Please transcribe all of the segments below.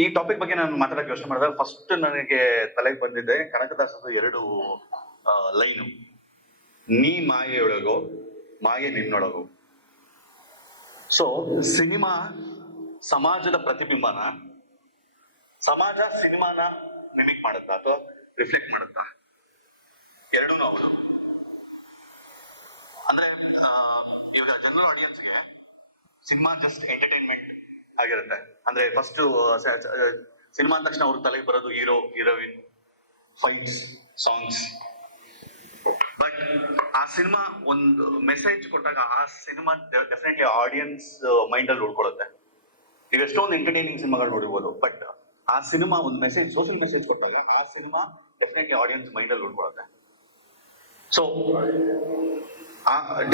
ಈ ಟಾಪಿಕ್ ಬಗ್ಗೆ ನಾನು ಮಾತಾಡಕ್ಕೆ ಯೋಚನೆ ಮಾಡಿದಾಗ ಫಸ್ಟ್ ನನಗೆ ತಲೆಗೆ ಬಂದಿದೆ ಕನಕದಾಸದ 2 ಲೈನು. ನೀ ಮಾಯೆಯೊಳಗೋ ಮಾಯೆ ನಿನ್ನೊಳಗೋ. ಸೊ ಸಿನಿಮಾ ಸಮಾಜದ ಪ್ರತಿಬಿಂಬನ, ಸಮಾಜ ಸಿನಿಮಾನ ಮಿಮಿಕ್ ಮಾಡುತ್ತಾ ಅಥವಾ ರಿಫ್ಲೆಕ್ಟ್ ಮಾಡುತ್ತಾ? ಎರಡೂ ಹೌದು. ಅಂದ್ರೆ ಇವಾಗ ಜನರಲ್ ಆಡಿಯನ್ಸ್ಗೆ ಸಿನಿಮಾ ಜಸ್ಟ್ ಎಂಟರ್ಟೈನ್ಮೆಂಟ್ ಆಗಿರುತ್ತೆ. ಅಂದ್ರೆ ಫಸ್ಟ್ ಸಿನಿಮಾ ಅಂದ ತಕ್ಷಣ ಅವ್ರ ತಲೆಗೆ ಬರೋದು hero, heroine, fights, songs. But ಆ ಸಿನಿಮಾ ಒಂದು ಮೆಸೇಜ್ ಕೊಟ್ಟಾಗ ಆ ಸಿನಿಮಾ ಡೆಫಿನೆಟ್ಲಿ ಆಡಿಯನ್ಸ್ ಮೈಂಡ್ ಅಲ್ಲಿ ಉಳ್ಕೊಳ್ಳುತ್ತೆ. ಈಗ ಎಷ್ಟೊಂದು ಎಂಟರ್ಟೈನಿಂಗ್ ಸಿನಿಮಾಗಳು ನೋಡಿರ್ಬೋದು, ಬಟ್ ಆ ಸಿನಿಮಾ ಒಂದು ಮೆಸೇಜ್, ಸೋಷಿಯಲ್ ಮೆಸೇಜ್ ಕೊಟ್ಟಾಗ ಆ ಸಿನಿಮಾ ಡೆಫಿನೆಟ್ಲಿ ಆಡಿಯನ್ಸ್ ಮೈಂಡ್ ಅಲ್ಲಿ ಉಳ್ಕೊಳ್ಳುತ್ತೆ. ಸೊ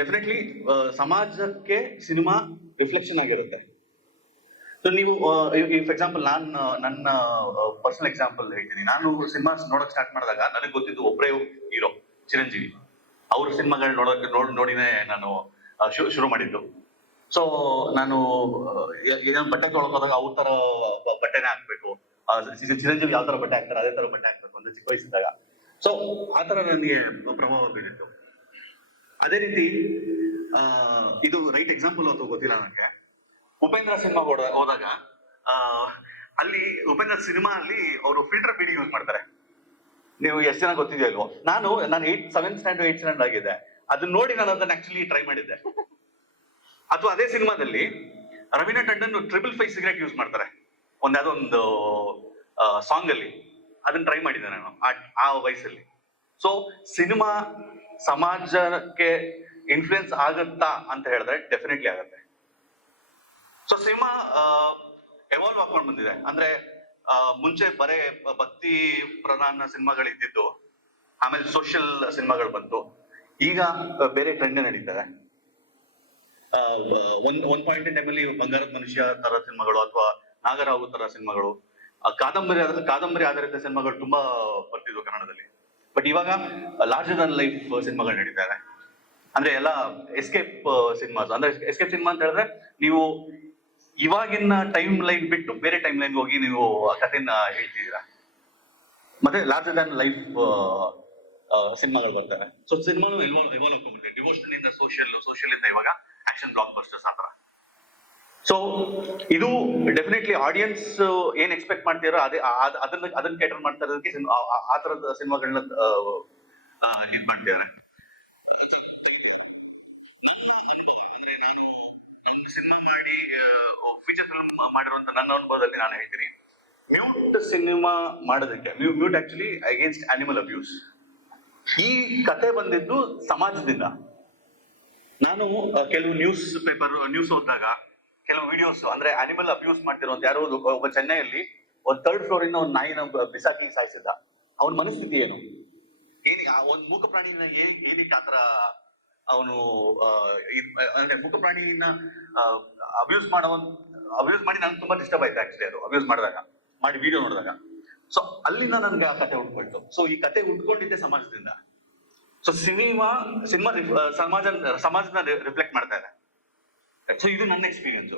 ಡೆಫಿನೆಟ್ಲಿ ಸಮಾಜಕ್ಕೆ ಸಿನಿಮಾ ರಿಫ್ಲೆಕ್ಷನ್ ಆಗಿರುತ್ತೆ. ಸೊ ನೀವು ಫಾರ್ ಎಕ್ಸಾಂಪಲ್ ನನ್ನ ಪರ್ಸನಲ್ ಎಕ್ಸಾಂಪಲ್ ಹೇಳ್ತೀನಿ. ನಾನು ಸಿನಿಮಾ ನೋಡಕ್ ಸ್ಟಾರ್ಟ್ ಮಾಡಿದಾಗ ನನಗೆ ಗೊತ್ತಿದ್ದು ಒಬ್ಬರೇ ಹೀರೋ, ಚಿರಂಜೀವಿ. ಅವ್ರ ಸಿನಿಮಾಗಳು ನೋಡಿನೇ ನಾನು ಶುರು ಮಾಡಿದ್ದು. ಸೊ ನಾನು ಏನಾದ್ರು ಬಟ್ಟೆ ತೊಳ್ಕೋದಾಗ ಅವ್ರ ತರ ಬಟ್ಟೆನೇ ಹಾಕ್ಬೇಕು, ಚಿರಂಜೀವಿ ಯಾವ ತರ ಬಟ್ಟೆ ಹಾಕ್ತಾರೆ ಅದೇ ತರ ಬಟ್ಟೆ ಹಾಕ್ಬೇಕು ಅಂತ ಚಿಕ್ಕ ವಯಸ್ಸಿದ್ದಾಗ. ಸೊ ಆ ತರ ನನಗೆ ಪ್ರಭಾವ ಬೀರಿತ್ತು. ಅದೇ ರೀತಿ ಇದು ರೈಟ್ ಎಕ್ಸಾಂಪಲ್ ಅಂತ ಗೊತ್ತಿಲ್ಲ ನನಗೆ. ಉಪೇಂದ್ರ ಸಿನಿಮಾ ಹೋದಾಗ ಅಲ್ಲಿ ಉಪೇಂದ್ರ ಸಿನಿಮಾ ಅಲ್ಲಿ ಅವರು ಫಿಲ್ಟರ್ ಬೀಡಿ ಯೂಸ್ ಮಾಡ್ತಾರೆ. ನೀವು ಎಷ್ಟು ಜನ ಗೊತ್ತಿದೆಯೋ ಅಲ್ವೋ. ನಾನು 7th ಸ್ಟ್ಯಾಂಡರ್ಡ್ 8th ಸ್ಟ್ಯಾಂಡರ್ಡ್ ಆಗಿದೆ, ಅದನ್ನ ನೋಡಿ ನಾನು ಅದನ್ನ ಆಕ್ಚುಲಿ ಟ್ರೈ ಮಾಡಿದ್ದೆ. ಅಥವಾ ಅದೇ ಸಿನಿಮಾದಲ್ಲಿ ರವೀನಾ ಟಂಡನ್ 555 ಸಿಗರೇಟ್ ಯೂಸ್ ಮಾಡ್ತಾರೆ ಯಾವ್ದೋ ಒಂದು ಸಾಂಗ್ ಅಲ್ಲಿ. ಅದನ್ನ ಟ್ರೈ ಮಾಡಿದ್ದೆ ನಾನು ಆ ವಯಸ್ಸಲ್ಲಿ. ಸೊ ಸಿನಿಮಾ ಸಮಾಜಕ್ಕೆ ಇನ್ಫ್ಲೂಯೆನ್ಸ್ ಆಗುತ್ತಾ ಅಂತ ಹೇಳಿದ್ರೆ ಡೆಫಿನೆಟ್ಲಿ ಆಗುತ್ತೆ. ಸೊ ಸಿನಿಮಾ ಎವಾಲ್ವ್ ಆಗ್ಕೊಂಡು ಬಂದಿದೆ. ಅಂದ್ರೆ ಮುಂಚೆ ಬರೇ ಭಕ್ತಿ ಪ್ರಧಾನ ಸಿನಿಮಾಗಳು ಇದ್ದಿದ್ದು, ಆಮೇಲೆ ಸೋಷಿಯಲ್ ಸಿನಿಮಾಗಳು ಬಂತು. ಈಗ ಬೇರೆ ಟ್ರೆಂಡ್ ನಡೀತದೆ. ಒಂದ್ ಪಾಯಿಂಟ್ ಇನ್ ಟೈಮಲ್ಲಿ ಬಂಗಾರದ ಮನುಷ್ಯ ತರ ಸಿನಿಮಾಗಳು ಅಥವಾ ನಾಗರಾವು ತರ ಸಿನಿಮಾಗಳು, ಕಾದಂಬರಿ ಆಧಾರಿತ ಸಿನಿಮಾಗಳು ತುಂಬಾ ಬರ್ತಿದ್ವು ಕನ್ನಡದಲ್ಲಿ. ಬಟ್ ಇವಾಗ ಲಾರ್ಜರ್ ದನ್ ಲೈಫ್ ಸಿನಿಮಾಗಳು ನಡೀತಾ ಇದೆ. ಅಂದ್ರೆ ಎಲ್ಲ ಎಸ್ಕೇಪ್ ಸಿನಿಮಾಸ್. ಅಂದ್ರೆ ಎಸ್ಕೇಪ್ ಸಿನಿಮಾ ಅಂತ ಹೇಳಿದ್ರೆ ನೀವು ಇವಾಗಿನ ಟೈಮ್ ಲೈನ್ ಬಿಟ್ಟು ಬೇರೆ ಟೈಮ್ ಲೈನ್ ಹೋಗಿ ನೀವು ಕಥೆನ ಹೇಳ್ತಿದ್ದೀರಾ. ಮತ್ತೆ ಲಾರ್ಜರ್ ದನ್ ಲೈಫ್ ಸಿನಿಮಾಗಳು ಬರ್ತವೆ. ಸೊ ಸಿನಿಮಾನು ಇವಾಲ್ವ್ ಆಗ್ಕೊಂಡ್ಬಿಟ್ಟಿದೆ. ಡಿವೋಷನ್ ಇಂದ ಸೋಷಿಯಲ್ ಇಂದ ಇವಾಗ ಆಕ್ಷನ್ ಬ್ಲಾಕ್ ಬಸ್ಟರ್ಸ್ ಆ ತರ. ಸೊ ಇದು ಡೆಫಿನೆಟ್ಲಿ ಆಡಿಯನ್ಸ್ ಏನ್ ಎಕ್ಸ್ಪೆಕ್ಟ್ ಮಾಡ್ತಿರೋ ಅದನ್ನ ಕೇಟರ್ ಮಾಡ್ತಾ ಇರೋದಕ್ಕೆ ಆ ತರದ ಸಿನಿಮಾಗಳನ್ನ ಇದ್ ಮಾಡ್ತಿದ್ದಾರೆ. ಸಿನಿಮಾ ಮಾಡಿ ಫೀಚರ್ ಫಿಲ್ಮ್ ಮಾಡಿರುವಂತ ನನ್ನ ಅನುಭವದಲ್ಲಿ ನಾನು ಹೇಳ್ತೀನಿ, ಮ್ಯೂಟ್ ಸಿನಿಮಾ ಮಾಡೋದಕ್ಕೆ, mute actually against animal abuse. ಈ ಕತೆ ಬಂದಿದ್ದು ಸಮಾಜದಿಂದ. ನಾನು ಕೆಲವು ನ್ಯೂಸ್ ಓದಿದಾಗ ಕೆಲವು ವಿಡಿಯೋಸ್, ಅಂದ್ರೆ ಆನಿಮಲ್ ಅಬ್ಯೂಸ್ ಮಾಡ್ತಿರುವಂತ ಯಾರೋ ಒಬ್ಬ ಚೆನ್ನೈಯಲ್ಲಿ ಒಂದು 3rd ಫ್ಲೋರ್ ಇಂದ ಒಂದು ನಾಯಿನ ಬಿಸಾಕಿ ಸಾಯಿಸಿದ್ದ. ಅವನ ಮನಸ್ಥಿತಿ ಏನು? ಒಂದು ಮೂಕ ಪ್ರಾಣಿನ ಏನಕ್ಕೆ ಆತರ ಅವನು ಅಂದ್ರೆ ಮೂಕ ಪ್ರಾಣಿನ ಅಬ್ಯೂಸ್ ಮಾಡಿ ನಂಗೆ ತುಂಬಾ ಡಿಸ್ಟರ್ಬ್ ಆಯ್ತು ಆಕ್ಚುಲಿ. ಅದು ಅಬ್ಯೂಸ್ ಮಾಡಿ ವಿಡಿಯೋ ನೋಡಿದಾಗ. ಸೊ ಅಲ್ಲಿಂದ ನನ್ಗೆ ಆ ಕತೆ ಉಟ್ಕೊಳ್ತು. ಸೊ ಈ ಕತೆ ಉಟ್ಕೊಂಡಿದ್ದೆ ಸಮಾಜದಿಂದ. ಸೊ ಸಿನಿಮಾ ಸಮಾಜನ ರಿಫ್ಲೆಕ್ಟ್ ಮಾಡ್ತಾ ಇದೆ. ಸೊ ಇದು ನನ್ನ ಎಕ್ಸ್ಪೀರಿಯನ್ಸ್.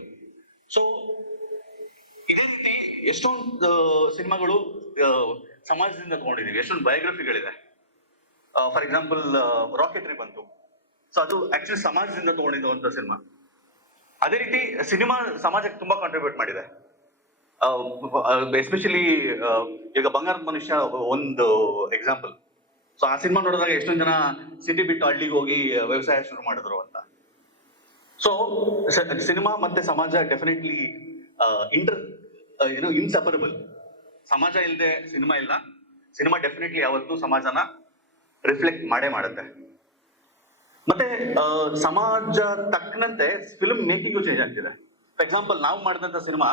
ಸೊ ಇದೇ ರೀತಿ ಎಷ್ಟೊಂದು ಸಿನಿಮಾಗಳು ಸಮಾಜದಿಂದ ತಗೊಂಡಿದೀವಿ. ಎಷ್ಟೊಂದು ಬಯೋಗ್ರಫಿಗಳಿದೆ. ಫಾರ್ ಎಕ್ಸಾಂಪಲ್ ರಾಕೆಟ್ರಿ ಬಂತು. ಸೊ ಅದು ಆಕ್ಚುಲಿ ಸಮಾಜದಿಂದ ತಗೊಂಡಿರುವಂತ ಸಿನಿಮಾ. ಅದೇ ರೀತಿ ಸಿನಿಮಾ ಸಮಾಜಕ್ಕೆ ತುಂಬಾ ಕಾಂಟ್ರಿಬ್ಯೂಟ್ ಮಾಡಿದೆ. ಎಸ್ಪೆಷಲಿ ಈಗ ಬಂಗಾರದ ಮನುಷ್ಯ ಒಂದು ಎಕ್ಸಾಂಪಲ್. ಸೊ ಆ ಸಿನಿಮಾ ನೋಡಿದಾಗ ಎಷ್ಟೊಂದು ಜನ ಸಿಟಿ ಬಿಟ್ಟು ಹಳ್ಳಿಗೆ ಹೋಗಿ ವ್ಯವಸಾಯ ಶುರು ಮಾಡಿದ್ರು ಅಂತ. ಸೊ ಸಿನಿಮಾ ಮತ್ತೆ ಸಮಾಜ ಡೆಫಿನೆಟ್ಲಿ ಇನ್ಸೆಪರಬಲ್. ಸಮಾಜ ಇಲ್ಲದೆ ಸಿನಿಮಾ ಇಲ್ಲ. ಸಿನಿಮಾ ಡೆಫಿನೆಟ್ಲಿ ಯಾವತ್ತೂ ಸಮಾಜನ ರಿಫ್ಲೆಕ್ಟ್ ಮಾಡೇ ಮಾಡುತ್ತೆ. ಮತ್ತೆ ಸಮಾಜ ತಕ್ಕನಂತೆ ಫಿಲ್ಮ್ ಮೇಕಿಂಗು ಚೇಂಜ್ ಆಗ್ತಿದೆ. ಫಾರ್ ಎಕ್ಸಾಂಪಲ್ ನಾವು ಮಾಡಿದಂತ ಸಿನಿಮಾ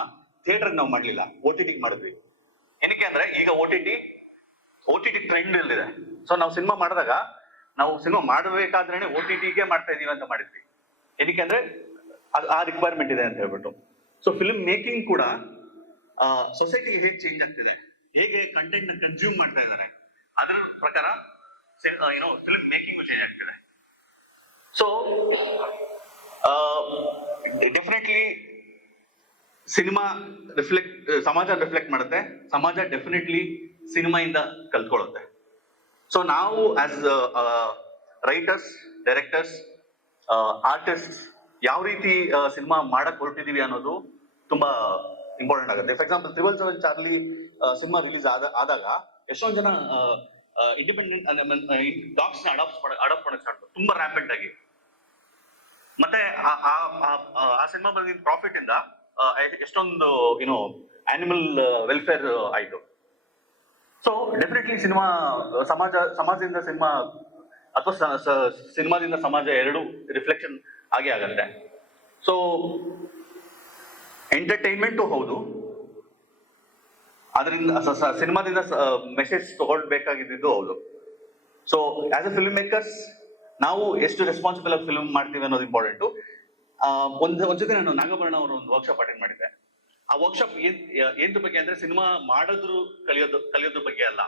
ಥಿಯೇಟರ್ ನಾವು ಮಾಡ್ಲಿಲ್ಲ, OTT ಮಾಡಿದ್ವಿ. ಏನಕ್ಕೆ ಅಂದ್ರೆ ಈಗ OTT ಟ್ರೆಂಡ್ ಇಲ್ಲಿದೆ. ಸೊ ನಾವು ಸಿನಿಮಾ ಮಾಡಿದಾಗ ನಾವು ಸಿನಿಮಾ ಮಾಡಬೇಕಾದ್ರೇನೆ OTTಗೆ ಮಾಡ್ತಾ ಇದೀವಿ ಅಂತ ಮಾಡಿದ್ವಿ. ಏನಕ್ಕೆ ಅಂದ್ರೆ ಆ ರಿಕ್ವೈರ್ಮೆಂಟ್ ಇದೆ ಅಂತ ಹೇಳ್ಬಿಟ್ಟು. ಸೊ ಫಿಲ್ಮ್ ಮೇಕಿಂಗ್ ಕೂಡ ಸೊಸೈಟಿಗೆ ಹೇಗೆ ಚೇಂಜ್ ಆಗ್ತಿದೆ, ಹೇಗೆ ಕಂಟೆಂಟ್ ಕನ್ಸ್ಯೂಮ್ ಮಾಡ್ತಾ ಇದ್ದಾರೆ, ಅದರ ಪ್ರಕಾರ ಫಿಲ್ಮ್ ಮೇಕಿಂಗು ಚೇಂಜ್ ಆಗ್ತಿದೆ. ಸೊ ಡೆಫಿನೆಟ್ಲಿ ಸಿನಿಮಾ ಸಮಾಜ ರಿಫ್ಲೆಕ್ಟ್ ಮಾಡುತ್ತೆ, ಸಮಾಜ ಡೆಫಿನೆಟ್ಲಿ ಸಿನಿಮಾಯಿಂದ ಕಲ್ತ್ಕೊಳ್ಳುತ್ತೆ. ಸೊ ನಾವು ಆಸ್ ರೈಟರ್ಸ್, ಡೈರೆಕ್ಟರ್ಸ್, ಆರ್ಟಿಸ್ಟ್ ಯಾವ ರೀತಿ ಸಿನಿಮಾ ಮಾಡಕ್ ಹೊರಟಿದೀವಿ ಅನ್ನೋದು ತುಂಬಾ ಇಂಪಾರ್ಟೆಂಟ್ ಆಗುತ್ತೆ. For example 777 Charlie cinema release ಆದಾಗ ಎಷ್ಟೊಂದು ಜನ ಇಂಡಿಪೆಂಡೆಂಟ್ ಡಾಗ್ಸ್ ಅಡಾಪ್ಟ್ ಮಾಡಕ್ ಸ್ಟಾರ್ಟ್ ತುಂಬಾ ರ್ಯಾಪಿಡ್ ಆಗಿ. ಮತ್ತೆ ಆ ಸಿನಿಮಾ ಬಂದಿದ್ದ ಪ್ರಾಫಿಟ್ ಇಂದ ಎಷ್ಟೊಂದು ಆನಿಮಲ್ ವೆಲ್ಫೇರ್ ಆಯ್ತು. ಸೊ ಡೆಫಿನೆಟ್ಲಿ ಸಿನಿಮಾ ಸಮಾಜದಿಂದ ಸಿನಿಮಾ ಅಥವಾ ಸಿನಿಮಾದಿಂದ ಸಮಾಜ ಎರಡು ರಿಫ್ಲೆಕ್ಷನ್ ಆಗೇ ಆಗತ್ತೆ. ಸೊ ಎಂಟರ್ಟೈನ್ಮೆಂಟು ಹೌದು, ಅದರಿಂದ ಸಿನಿಮಾದಿಂದ ಮೆಸೇಜ್ ತಗೊಳ್ಬೇಕಾಗಿದ್ದು ಹೌದು. So as A film makers ನಾವು ಎಷ್ಟು ರೆಸ್ಪಾನ್ಸಿಬಲ್ ಆಗಿ ಫಿಲ್ಮ್ ಮಾಡ್ತೀವಿ ಅನ್ನೋದು ಇಂಪಾರ್ಟೆಂಟು. ಒಂದ್ ಜೊತೆ ನಾನು ನಾಗಭರಣ ಅವರು ಒಂದು ವರ್ಕ್ಶಾಪ್ ಅಟೆಂಡ್ ಮಾಡಿದ್ದೆ. ಆ ವರ್ಕ್ಶಾಪ್ ಏನ್ ಬಗ್ಗೆ ಅಂದ್ರೆ ಸಿನಿಮಾ ಮಾಡೋದ್ರು ಕಲಿಯೋದ್ರ ಬಗ್ಗೆ ಅಲ್ಲ,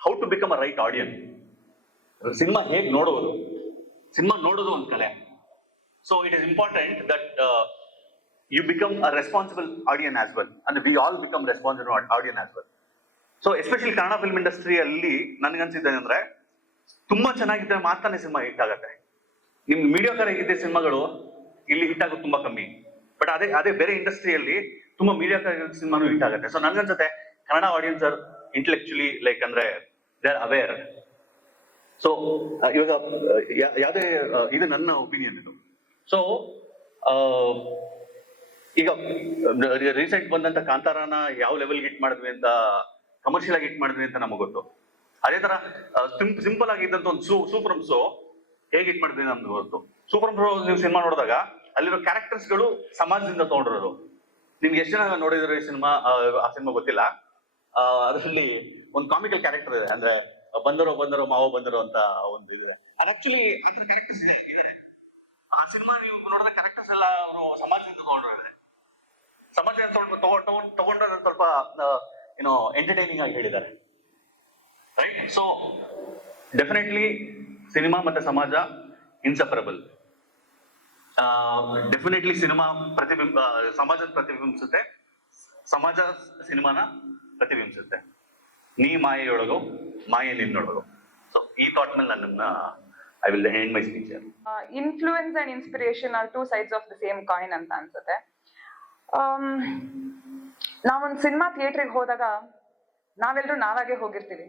how to become a right audience. Cinema ಹೇಗ್ ನೋಡೋದು, ಸಿನಿಮಾ ನೋಡೋದು ಒಂದು ಕಲೆ. So it is important that you become a responsible audience as well, ಅಂದ್ರೆ we all become responsible audience as well. So especially Kannada film ಇಂಡಸ್ಟ್ರಿಯಲ್ಲಿ ನನ್ಗನ್ಸಿದ್ದೆ ಅಂದ್ರೆ ತುಂಬಾ ಚೆನ್ನಾಗಿದ್ರೆ ಮಾತ್ರನೇ ಸಿನಿಮಾ ಹಿಟ್ ಆಗತ್ತೆ. ನಿಮ್ ಮೀಡಿಯೋಕರ್ ಆಗಿದ್ದ ಸಿನಿಮಾಗಳು ಇಲ್ಲಿ ಹಿಟ್ ಆಗೋದು ತುಂಬಾ ಕಮ್ಮಿ. ಬಟ್ ಅದೇ ಬೇರೆ ಇಂಡಸ್ಟ್ರಿಯಲ್ಲಿ ತುಂಬಾ ಮೀಡಿಯೋಕರ್ ಸಿನಿಮಾನು ಹಿಟ್ ಆಗುತ್ತೆ. ಸೊ ನನ್ಗನ್ಸುತ್ತೆ Kannada audience are intellectually like ಅಂದ್ರೆ ದೇ ಆರ್ ಅವೇರ್. ಸೊ ಇವಾಗ ಯಾವ್ದೇ ಇದು ನನ್ನ ಒಪಿನಿಯನ್ ಇದು. ಸೊ ಈಗ ರೀಸೆಂಟ್ ಬಂದಂತ ಕಾಂತಾರನ ಯಾವ ಲೆವೆಲ್ ಹಿಟ್ ಮಾಡಿದ್ವಿ ಅಂತ, ಕಮರ್ಷಿಯಲ್ ಆಗಿ ಹಿಟ್ ಮಾಡಿದ್ವಿ ಅಂತ ನಮಗೆ ಗೊತ್ತು. ಅದೇ ತರ ಸಿಂಪಲ್ ಆಗಿದ್ದಂತ ಒಂದು ಸೂಪರ್ ಶೋ ಹೇಗೆ ಹಿಟ್ ಮಾಡಿದ್ವಿ ನಮ್ಗೆ ಗೊತ್ತು. ಸೂಪರ್ ಶೋ ನೀವು ಸಿನಿಮಾ ನೋಡಿದಾಗ ಅಲ್ಲಿರೋ ಕ್ಯಾರೆಕ್ಟರ್ಸ್ ಗಳು ಸಮಾಜದಿಂದ ತಗೊಂಡಿರೋದು. ನಿಮ್ಗೆ ಎಷ್ಟು ಜನ ನೋಡಿದ್ರು ಈ ಸಿನಿಮಾ? ಆ ಸಿನಿಮಾ ಗೊತ್ತಿಲ್ಲ. ಅದರಲ್ಲಿ ಒಂದು ಕಾಮಿಕಲ್ ಕ್ಯಾರೆಕ್ಟರ್ ಇದೆ, ಅಂದ್ರೆ ಬಂದರೋ ಮಾವೋ ಬಂದರೋ ಅಂತ ಒಂದು ಇದೆ. ಅದು ಆಕ್ಚುಲಿ ಅದರ ಕ್ಯಾರೆಕ್ಟರ್ಸ್ ಇದೆ. ಆ ಸಿನಿಮಾ ನೀವು ನೋಡಿದ ಕ್ಯಾರೆಕ್ಟರ್ಸ್ ಎಲ್ಲ ಅವರು ಸಮಾಜದಿಂದ ತಗೊಂಡಿದ್ದಾರೆ. ಸಮಾಜದಿಂದ ತಗೊಂಡ್ರೆ ಸ್ವಲ್ಪ ಎಂಟರ್ಟೈನಿಂಗ್ ಆಗಿ ಹೇಳಿದ್ದಾರೆ, ರೈಟ್? ಸೊ ಡೆಫಿನೆಟ್ಲಿ ಸಿನಿಮಾ ಮತ್ತೆ ಸಮಾಜ ಇನ್ಸೆಪರಬಲ್. ಡೆಫಿನೆಟ್ಲಿ ಸಿನಿಮಾ ಸಮಾಜ ಪ್ರತಿಬಿಂಬಿಸುತ್ತೆ, ಸಮಾಜ ಸಿನಿಮಾನ ಪ್ರತಿಬಿಂಬಿಸುತ್ತೆ. ನೀ ಮಾಯೆಯೊಳಗೋ ಮಾಯೆ ನಿನ್ನೊಳಗೋ. ಸೊ ಈ ಥಾಟ್ ಮೇಲೆ ನನ್ನ I will end my speech. Influence and inspiration are two sides of the same coin ಅಂತ ಅನ್ಸುತ್ತೆ. ನಾವೊಂದು ಸಿನಿಮಾ ಥಿಯೇಟ್ರಿಗೆ ಹೋದಾಗ ನಾವೆಲ್ಲರೂ ನಾವಾಗೆ ಹೋಗಿರ್ತೀವಿ.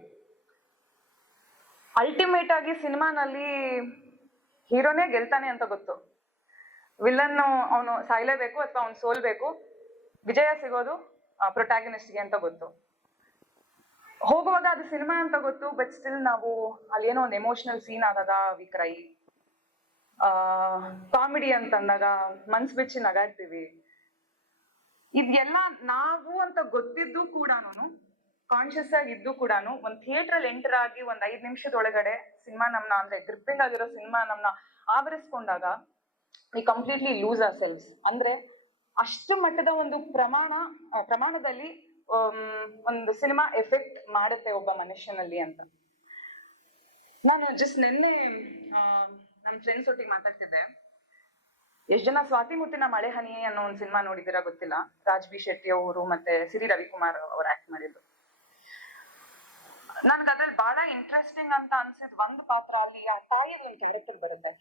ಅಲ್ಟಿಮೇಟ್ ಆಗಿ ಸಿನಿಮಾನಲ್ಲಿ ಹೀರೋನೇ ಗೆಲ್ತಾನೆ ಅಂತ ಗೊತ್ತು, ವಿಲನ್ ಅವನು ಸಾಯ್ಲೇಬೇಕು ಅಥವಾ ಅವ್ನು ಸೋಲ್ಬೇಕು, ವಿಜಯ ಸಿಗೋದು ಪ್ರೊಟ್ಯಾಗನಿಸ್ಟ್ಗೆ ಅಂತ ಗೊತ್ತು. ಹೋಗುವಾಗ ಅದು ಸಿನಿಮಾ ಅಂತ ಗೊತ್ತು, ಬಟ್ ಸ್ಟಿಲ್ ನಾವು ಅಲ್ಲಿ ಏನೋ ಒಂದು ಎಮೋಷನಲ್ ಸೀನ್ ಆದಾಗ ವಿ ಕ್ರೈ. ಕಾಮಿಡಿ ಅಂತಂದಾಗ ಮನ್ಸ್ ಬಿಚ್ಚಿ ನಗಾಡ್ತೀವಿ. ಇದೆಲ್ಲ ನಾವು ಅಂತ ಗೊತ್ತಿದ್ದು ಕೂಡಾನು, ಕಾನ್ಶಿಯಸ್ ಆಗಿದ್ದು ಕೂಡಾನು, ಒಂದ್ ಥಿಯೇಟರ್ ಅಲ್ಲಿ ಎಂಟರ್ ಆಗಿ ಒಂದ್ 5 ನಿಮಿಷದೊಳಗಡೆ ಸಿನಿಮಾ ನಮ್ನ ಅಂದ್ರೆ ಗ್ರಿಪ್ಪಿಂಗ್ ಆಗಿರೋ ಸಿನಿಮಾ ನಮ್ನ ಆವರಿಸ್ಕೊಂಡಾಗ we completely lose ourselves. ಅಂದ್ರೆ ಅಷ್ಟು ಮಟ್ಟದ ಒಂದು ಪ್ರಮಾಣದಲ್ಲಿ ಒಂದು ಸಿನಿಮಾ ಎಫೆಕ್ಟ್ ಮಾಡುತ್ತೆ ಒಬ್ಬ ಮನುಷ್ಯನಲ್ಲಿ ಅಂತ. ನಾನು ಜಸ್ಟ್ ನಿನ್ನೆ ನಮ್ ಫ್ರೆಂಡ್ಸ್ ಒಟ್ಟಿಗೆ ಮಾತಾಡ್ತಿದ್ದೆ. ಎಷ್ಟ್ ಜನ ಸ್ವಾತಿ ಮುತ್ತಿನ ಮಳೆ ಹನಿ ಅನ್ನೋ ಒಂದು ಸಿನಿಮಾ ನೋಡಿದಿರಾ ಗೊತ್ತಿಲ್ಲ. ರಾಜ್ ಬಿ ಶೆಟ್ಟಿ ಅವರು ಮತ್ತೆ ಸಿರಿ ರವಿಕುಮಾರ್ ಅವ್ರು ಆಕ್ಟ್ ಮಾಡಿದ್ದು. ನನ್ಗೆ ಅದ್ರಲ್ಲಿ ಬಹಳ ಇಂಟ್ರೆಸ್ಟಿಂಗ್ ಅಂತ ಅನ್ಸಿದ್ ಒಂದು ಪಾತ್ರ, ಅಲ್ಲಿ ಆ ತಾಯಿಗೆ ಒಂದು ಕ್ಯಾರೆಕ್ಟರ್ ಬರುತ್ತೆ.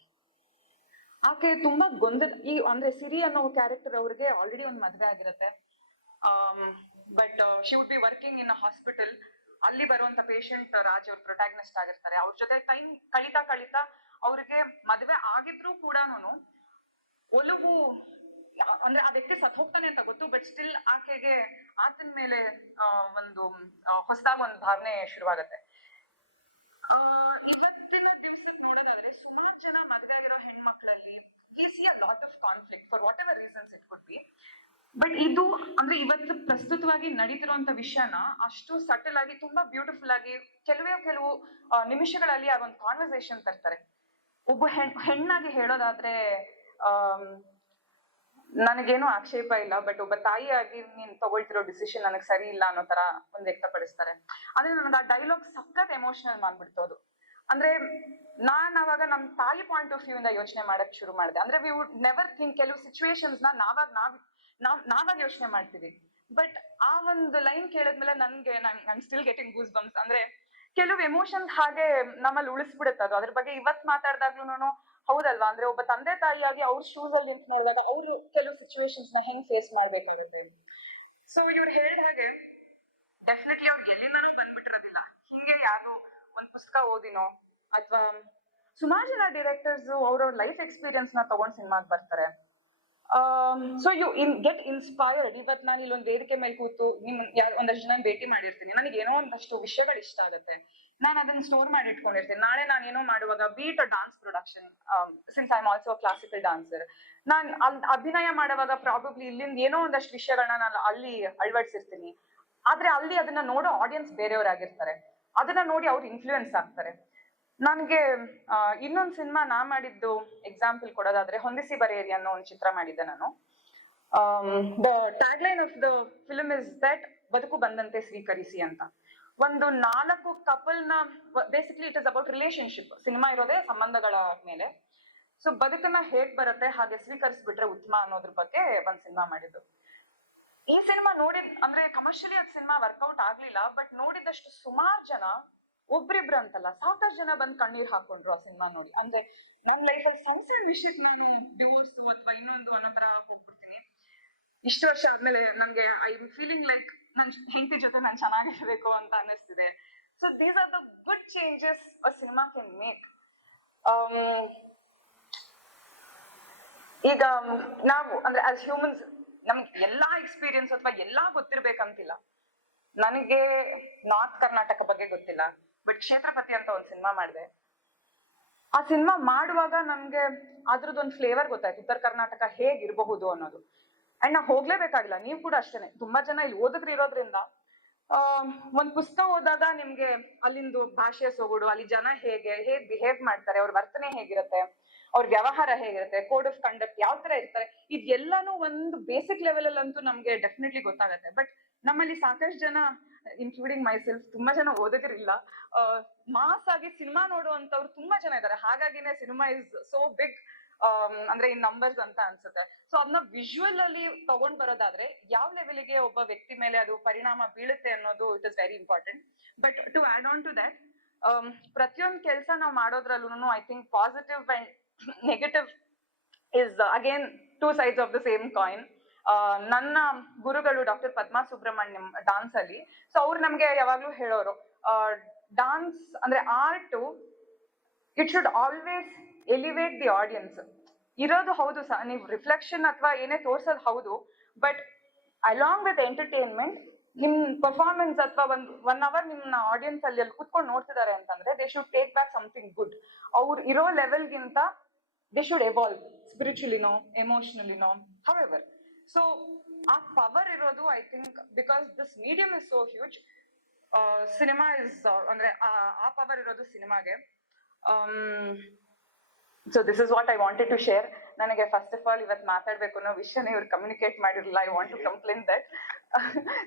ಆಕೆ ತುಂಬಾ ಅಂದ್ರೆ ಸಿರಿ ಅನ್ನೋ ಕ್ಯಾರೆಕ್ಟರ್ ಅವ್ರಿಗೆ ಆಲ್ರೆಡಿ ಒಂದು ಮದ್ವೆ ಆಗಿರುತ್ತೆ. But she would be working in a hospital. ಅಲ್ಲಿ ಬರುವಂತ ಪೇಷಂಟ್ ರಾಜ್ ಅವ್ರ ಪ್ರೊಟ್ಯಾಗನಿಸ್ಟ್ ಆಗಿರ್ತಾರೆ. ಅವ್ರ ಜೊತೆ ಟೈಮ್ ಕಳೀತಾ ಅವ್ರಿಗೆ ಮದ್ವೆ ಆಗಿದ್ರು ಕೂಡಾನು ಒಲವು, ಅಂದ್ರೆ ಆ ವ್ಯಕ್ತಿ ಸತ್ ಹೋಗ್ತಾನೆ ಅಂತ ಗೊತ್ತು, ಬಟ್ ಸ್ಟಿಲ್ ಆಕೆಗೆ ಆತನ ಮೇಲೆ ಒಂದು ಹೊಸದಾಗಿ ಒಂದು ಭಾವನೆ ಶುರುವಾಗತ್ತೆ. ಇವತ್ತಿನ ದಿವಸಕ್ಕೆ ನೋಡೋದಾದ್ರೆ ಸುಮಾರು ಜನ ಮದುವೆ ಆಗಿರೋ ಹೆಣ್ಮಕ್ಳಲ್ಲಿ we see a lot of conflict for whatever reasons it could be. But ಇದು ಅಂದ್ರೆ ಇವತ್ತು ಪ್ರಸ್ತುತವಾಗಿ ನಡೀತಿರುವಂತ ವಿಷಯನ ಅಷ್ಟು ಸಟಲ್ ಆಗಿ ತುಂಬಾ ಬ್ಯೂಟಿಫುಲ್ ಆಗಿ ಕೆಲವು ನಿಮಿಷಗಳಲ್ಲಿ ಆ ಒಂದು ಕಾನ್ವರ್ಸೇಷನ್ ತರ್ತಾರೆ. ಒಬ್ಬ ಹೆಣ್ಣಾಗಿ ಹೇಳೋದಾದ್ರೆ ನನಗೇನು ಆಕ್ಷೇಪ ಇಲ್ಲ, ಬಟ್ ಒಬ್ಬ ತಾಯಿಯಾಗಿ ನೀನ್ ತಗೊಳ್ತಿರೋ ಡಿಸಿಷನ್ ನನಗೆ ಸರಿ ಇಲ್ಲ ಅನ್ನೋ ತರ ಒಂದು ವ್ಯಕ್ತಪಡಿಸ್ತಾರೆ. ಅಂದ್ರೆ ನನಗೆ ಆ ಡೈಲಾಗ್ ಸಖತ್ ಎಮೋಷನಲ್ ಮಾಡ್ಬಿಡ್ತು ಅದು. ಅಂದ್ರೆ ನಾನ್ ಅವಾಗ ನಮ್ ತಾಯಿ ಪಾಯಿಂಟ್ ಆಫ್ ವ್ಯೂ ಇಂದ ಯೋಚನೆ ಮಾಡಕ್ ಶುರು ಮಾಡಿದೆ. ಅಂದ್ರೆ ವಿ ವುಡ್ ನೆವರ್ ಥಿಂಕ್ ಕೆಲವು ಸಿಚುವೇಶನ್ಸ್ ನಾವ್ ನಾವಾಗಿ ಯೋಚನೆ ಮಾಡ್ತೀವಿ. ಬಟ್ ಆ ಒಂದು ಲೈನ್ ಕೇಳಿದ್ಮೇಲೆ ನನ್ ಸ್ಟಿಲ್ ಗೆಟಿಂಗ್ ಗೂಸ್ ಬಂಪ್ಸ್. ಅಂದ್ರೆ ಕೆಲವು ಎಮೋಷನ್ಸ್ ಹಾಗೆ ನಮ್ಮಲ್ಲಿ ಉಳಿಸ್ಬಿಡುತ್ತೆ ಅದು. ಅದ್ರ ಬಗ್ಗೆ ಇವತ್ ಮಾತಾಡ್ದಾಗ್ಲೂನು ಹೌದಲ್ವಾ, ಅಂದ್ರೆ ಒಬ್ಬ ತಂದೆ ತಾಯಿಯಾಗಿ ಅವ್ರ ಶೂಸ್ ಅಲ್ಲಿ ನಿಂತು ನೋಡುವಾಗ ಅವ್ರು ಕೆಲವು ಸಿಚುವೇಶನ್ಸ್ ನ ಹೆಂಗ್ ಫೇಸ್ ಮಾಡ್ಬೇಕಾಗುತ್ತೆ. ಸೊ ಇವ್ರು ಹೇಳಿದ ಹಾಗೆ ಡೆಫಿನೆಟ್ಲಿ ಅವ್ರು ಎಲ್ಲಿಂದನೂ ಬಂದ್ಬಿಟ್ಟಿರೋದಿಲ್ಲ. ಹಿಂಗೆ ಯಾವ್ದೋ ಒಂದ್ ಪುಸ್ತಕ ಓದಿನೋ ಅಥವಾ ಸುಮಾರು ಜನ ಡೈರೆಕ್ಟರ್ಸ್ ಅವ್ರವ್ರ ಲೈಫ್ ಎಕ್ಸ್ಪೀರಿಯನ್ಸ್ ನ ತಗೊಂಡ್ ಸಿನಿಮಾಗ್ ಬರ್ತಾರೆ. So you get inspired. ಇವತ್ ನಾನು ಇಲ್ಲೊಂದ್ ವೇದಿಕೆ ಮೇಲೆ ಕೂತು ಒಂದಷ್ಟು ಜನ ಭೇಟಿ ಮಾಡಿರ್ತೀನಿ, ನನಗೆ ಏನೋ ಒಂದಷ್ಟು ವಿಷಯಗಳು ಇಷ್ಟ ಆಗುತ್ತೆ, ನಾನು ಅದನ್ನ ಸ್ಟೋರ್ ಮಾಡಿ ಇಟ್ಕೊಂಡಿರ್ತೀನಿ. ನಾಳೆ ನಾನು ಏನೋ ಮಾಡುವಾಗ beat dance production, since I am also classical dancer, ನಾನ್ ಅಭಿನಯ ಮಾಡುವಾಗ ಪ್ರಾಬಬ್ಲಿ ಇಲ್ಲಿಂದ ಏನೋ ಒಂದಷ್ಟು ವಿಷಯಗಳನ್ನ ನಾನು ಅಲ್ಲಿ ಅಳವಡಿಸಿರ್ತೀನಿ. ಆದ್ರೆ ಅಲ್ಲಿ ಅದನ್ನ ನೋಡೋ ಆಡಿಯನ್ಸ್ ಬೇರೆಯವರಾಗಿರ್ತಾರೆ, ಅದನ್ನ ನೋಡಿ ಅವ್ರು ಇನ್ಫ್ಲೂಯೆನ್ಸ್ ಆಗ್ತಾರೆ. ನನ್ಗೆ ಇನ್ನೊಂದು ಸಿನಿಮಾ ನಾ ಮಾಡಿದ್ದು ಎಕ್ಸಾಂಪಲ್ ಕೊಡೋದಾದ್ರೆ ಹೊಂದಿಸಿ ಬರೆಯಿರಿ ಅನ್ನೋ ಒಂದು ಚಿತ್ರ ಮಾಡಿದ್ದೆ ನಾನು. The tagline of the film is that ಬದುಕು ಬಂದಂತೆ ಸ್ವೀಕರಿಸಿ ಅಂತ. ಒಂದು 4 ಕಪಲ್ ನ basically it is about relationship. Cinema ಇರೋದೇ ಸಂಬಂಧಗಳ ಮೇಲೆ. ಸೊ ಬದುಕನ್ನ ಹೇಗ್ ಬರುತ್ತೆ ಹಾಗೆ ಸ್ವೀಕರಿಸ್ಬಿಟ್ರೆ ಉತ್ತಮ ಅನ್ನೋದ್ರ ಬಗ್ಗೆ ಒಂದ್ ಸಿನಿಮಾ ಮಾಡಿದ್ದು. ಈ ಸಿನಿಮಾ ಅಂದ್ರೆ ಕಮರ್ಷಿಯಲಿ ಅದ್ ಸಿನಿಮಾ ವರ್ಕೌಟ್ ಆಗ್ಲಿಲ್ಲ, ಬಟ್ ನೋಡಿದಷ್ಟು ಸುಮಾರು ಜನ, ಒಬ್ರಿಬ್ರು ಅಂತಲ್ಲ ಸಾಕಷ್ಟು ಜನ ಬಂದ್ ಕಣ್ಣೀರ್ ಹಾಕೊಂಡ್ರು ಆ ಸಿನಿಮಾ ನೋಡಿ. ಅಂದ್ರೆ ನನ್ ಲೈಫಲ್ಲಿ ಸಣ್ಣ ಸಣ್ಣ ವಿಷಯಕ್ಕೆ ನಾನು ಡಿವೋರ್ಸ್ ಅಥವಾ ಇನ್ನೊಂದು ಅನ್ನೋ ತರ ಹೋಗ್ಬಿಡ್ತೀನಿ. ಇಷ್ಟು ವರ್ಷ ಆದ್ಮೇಲೆ ನಂಗೆ ಐ ಆಮ್ ಫೀಲಿಂಗ್ ಲೈಕ್ ನನ್ ಹೆಂಡತಿ ಜೊತೆ ನಾನು ಚೆನ್ನಾಗಿರ್ಬೇಕು ಅಂತ ಅನ್ನಿಸ್ತಿದೆ. So these are the good changes a cinema can make. ಈಗ ನಾವು ಅಂದ್ರೆ ಆಸ್ ಹ್ಯೂಮನ್ಸ್ ನಮ್ಗೆ ಎಲ್ಲಾ ಎಕ್ಸ್ಪೀರಿಯನ್ಸ್ ಅಥವಾ ಎಲ್ಲಾ ಗೊತ್ತಿರ್ಬೇಕಂತಿಲ್ಲ. ನನಗೆ ನಾರ್ತ್ ಕರ್ನಾಟಕ ಬಗ್ಗೆ ಗೊತ್ತಿಲ್ಲ, ಬಟ್ ಕ್ಷೇತ್ರಪತಿ ಅಂತ ಒಂದು ಸಿನಿಮಾ ಮಾಡಿದೆ. ಆ ಸಿನಿಮಾ ಮಾಡುವಾಗ ನಮ್ಗೆ ಅದ್ರದ್ದೊಂದು ಫ್ಲೇವರ್ ಗೊತ್ತಾಯ್ತು, ಉತ್ತರ ಕರ್ನಾಟಕ ಹೇಗಿರಬಹುದು ಅನ್ನೋದು. ಅಂಡ್ ನಾ ಹೋಗ್ಲೇಬೇಕಾಗಿಲ್ಲ, ನೀವು ಕೂಡ ಅಷ್ಟೇನೆ. ತುಂಬಾ ಜನ ಇಲ್ಲಿ ಓದಿದ್ರು ಇರೋದ್ರಿಂದ ಒಂದ್ ಪುಸ್ತಕ ಓದಾಗ ನಿಮ್ಗೆ ಅಲ್ಲಿಂದು ಭಾಷೆ ಸೊಗಡು, ಅಲ್ಲಿ ಜನ ಹೇಗ್ ಬಿಹೇವ್ ಮಾಡ್ತಾರೆ, ಅವ್ರ ವರ್ತನೆ ಹೇಗಿರುತ್ತೆ, ಅವ್ರ ವ್ಯವಹಾರ ಹೇಗಿರುತ್ತೆ, ಕೋಡ್ ಆಫ್ ಕಂಡಕ್ಟ್ ಯಾವ ತರ ಇರ್ತಾರೆ, ಇದೆಲ್ಲಾನು ಒಂದು ಬೇಸಿಕ್ ಲೆವೆಲ್ ಅಲ್ಲಂತೂ ನಮ್ಗೆ ಡೆಫಿನೆಟ್ಲಿ ಗೊತ್ತಾಗತ್ತೆ. ಬಟ್ ನಮ್ಮಲ್ಲಿ ಸಾಕಷ್ಟು ಜನ ಇನ್ಕ್ಲೂಡಿಂಗ್ ಮೈ ಸೆಲ್ಫ್ ತುಂಬಾ ಜನ ಓದೋದಿರಿಲ್ಲ. ಮಾಸ್ ಆಗಿ ಸಿನಿಮಾ ನೋಡುವಂತವ್ರು ತುಂಬಾ ಜನ ಇದ್ದಾರೆ. ಹಾಗಾಗಿನೇ ಸಿನಿಮಾ ಇಸ್ ಸೋ ಬಿಗ್ ಅಂದ್ರೆ ಇನ್ ನಂಬರ್ಸ್ ಅಂತ ಅನ್ಸುತ್ತೆ. ಸೊ ಅದನ್ನ ವಿಜುವಲ್ ಅಲ್ಲಿ ತಗೊಂಡ್ ಬರೋದಾದ್ರೆ ಯಾವ ಲೆವೆಲ್ಗೆ ಒಬ್ಬ ವ್ಯಕ್ತಿ ಮೇಲೆ ಅದು ಪರಿಣಾಮ ಬೀಳುತ್ತೆ ಅನ್ನೋದು it is very important. But to add on to that, ಪ್ರತಿಯೊಂದು ಕೆಲಸ ನಾವು ಮಾಡೋದ್ರಲ್ಲೂ I think positive and negative is again 2 sides of the same coin. ನನ್ನ ಗುರುಗಳು ಡಾಕ್ಟರ್ ಪದ್ಮಾ ಸುಬ್ರಹ್ಮಣ್ಯಂ ಡಾನ್ಸ್ ಅಲ್ಲಿ. ಸೊ ಅವ್ರು ನಮ್ಗೆ ಯಾವಾಗ್ಲೂ ಹೇಳೋರು, ಡಾನ್ಸ್ ಅಂದ್ರೆ art it should always elevate the audience. ಇರೋದು ಹೌದು ನೀವು ರಿಫ್ಲೆಕ್ಷನ್ ಅಥವಾ ಏನೇ ತೋರ್ಸೋದು ಹೌದು, ಬಟ್ ಅಲಾಂಗ್ ವಿತ್ ಎಂಟರ್ಟೈನ್ಮೆಂಟ್ ನಿಮ್ ಪರ್ಫಾರ್ಮೆನ್ಸ್ ಅಥವಾ ಒನ್ ಅವರ್ ನಿಮ್ನ ಆಡಿಯನ್ಸ್ ಅಲ್ಲಿ ಕುತ್ಕೊಂಡು ನೋಡ್ತಿದ್ದಾರೆ ಅಂತಂದ್ರೆ they should take back something good. ಅವ್ರು ಇರೋ ಲೆವೆಲ್ಗಿಂತ ದೇ ಶುಡ್ ಎವಾಲ್ವ್ ಸ್ಪಿರಿಚುಲಿನೋ ಎಮೋಷನಲಿನೋ ಹವೆವರ್. ಸೊ ಆ ಪವರ್ ಇರೋದು I think because this medium is so huge. Cinema is ಅಂದ್ರೆ ಆ ಪವರ್ ಇರೋದು ಸಿನಿಮಾಗೆ. So this is what I wanted to share. ನನಗೆ ಫಸ್ಟ್ ಆಫ್ ಆಲ್ ಇವತ್ತು ಮಾತಾಡ್ಬೇಕು ಅನ್ನೋ ವಿಷಯನೇ ಇವ್ರು ಕಮ್ಯುನಿಕೇಟ್ ಮಾಡಿರಲಿಲ್ಲ. I want to complaint that.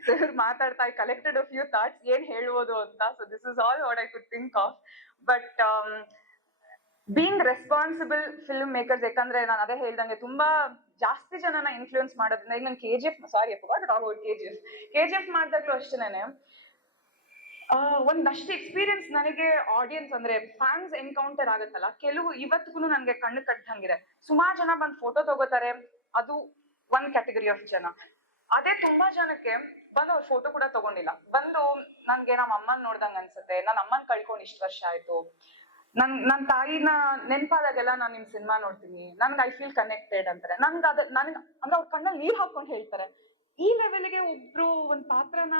So ಇವ್ರು ಮಾತಾಡ್ತಾ I collected a few thoughts ಏನ್ ಹೇಳ್ಬೋದು ಅಂತ. So this is all what I could think of. But being responsible film makers, ಯಾಕಂದ್ರೆ ನಾನು ಅದೇ ಹೇಳ್ದಂಗೆ ತುಂಬಾ ಜಾಸ್ತಿ ಜನನ ಇನ್ಫ್ಲೂಯೆನ್ಸ್ ಮಾಡೋದ್ರಿಂದ. ಈಗ ನಾನು KGF KGF ಮಾಡಿದಾಗ್ಲೂ ಅಷ್ಟೇನೆ ಒಂದಷ್ಟು ಎಕ್ಸ್ಪೀರಿಯನ್ಸ್ ನನಗೆ ಆಡಿಯನ್ಸ್ ಅಂದ್ರೆ ಫ್ಯಾನ್ಸ್ ಎನ್ಕೌಂಟರ್ ಆಗುತ್ತಲ್ಲ, ಕೆಲವು ಇವತ್ತಿಗೂ ನನ್ಗೆ ಕಣ್ಣು ಕಟ್ಟಂಗಿದೆ. ಸುಮಾರು ಜನ ಬಂದು ಫೋಟೋ ತಗೋತಾರೆ, ಅದು ಒಂದ್ ಕ್ಯಾಟಗರಿ ಆಫ್ ಜನ. ಅದೇ ತುಂಬಾ ಜನಕ್ಕೆ ಬಂದು ಅವ್ರ ಫೋಟೋ ಕೂಡ ತಗೊಂಡಿಲ್ಲ, ಬಂದು ನನ್ಗೆ ನಮ್ಮ ಅಮ್ಮನ್ ನೋಡ್ದಂಗ್ ಅನ್ಸುತ್ತೆ, ನನ್ನ ಅಮ್ಮನ್ ಕಳ್ಕೊಂಡು ಇಷ್ಟು ವರ್ಷ ಆಯ್ತು, ನನ್ ತಾಯಿನ ನೆನ್ಪಾದಾಗೆಲ್ಲ ನಾನ್ ನಿಮ್ ಸಿನಿಮಾ ನೋಡ್ತೀನಿ, ನನ್ಗೆ ಐ ಫೀಲ್ ಕನೆಕ್ಟೆಡ್ ಅಂತಾರೆ. ನನ್ಗೆ ಅಂದ್ರೆ ಅವ್ರ ಕಣ್ಣಲ್ಲಿ ನೀರ್ ಹಾಕೊಂಡು ಹೇಳ್ತಾರೆ. ಈ ಲೆವೆಲ್ಗೆ ಒಬ್ರು ಒಂದ್ ಪಾತ್ರನ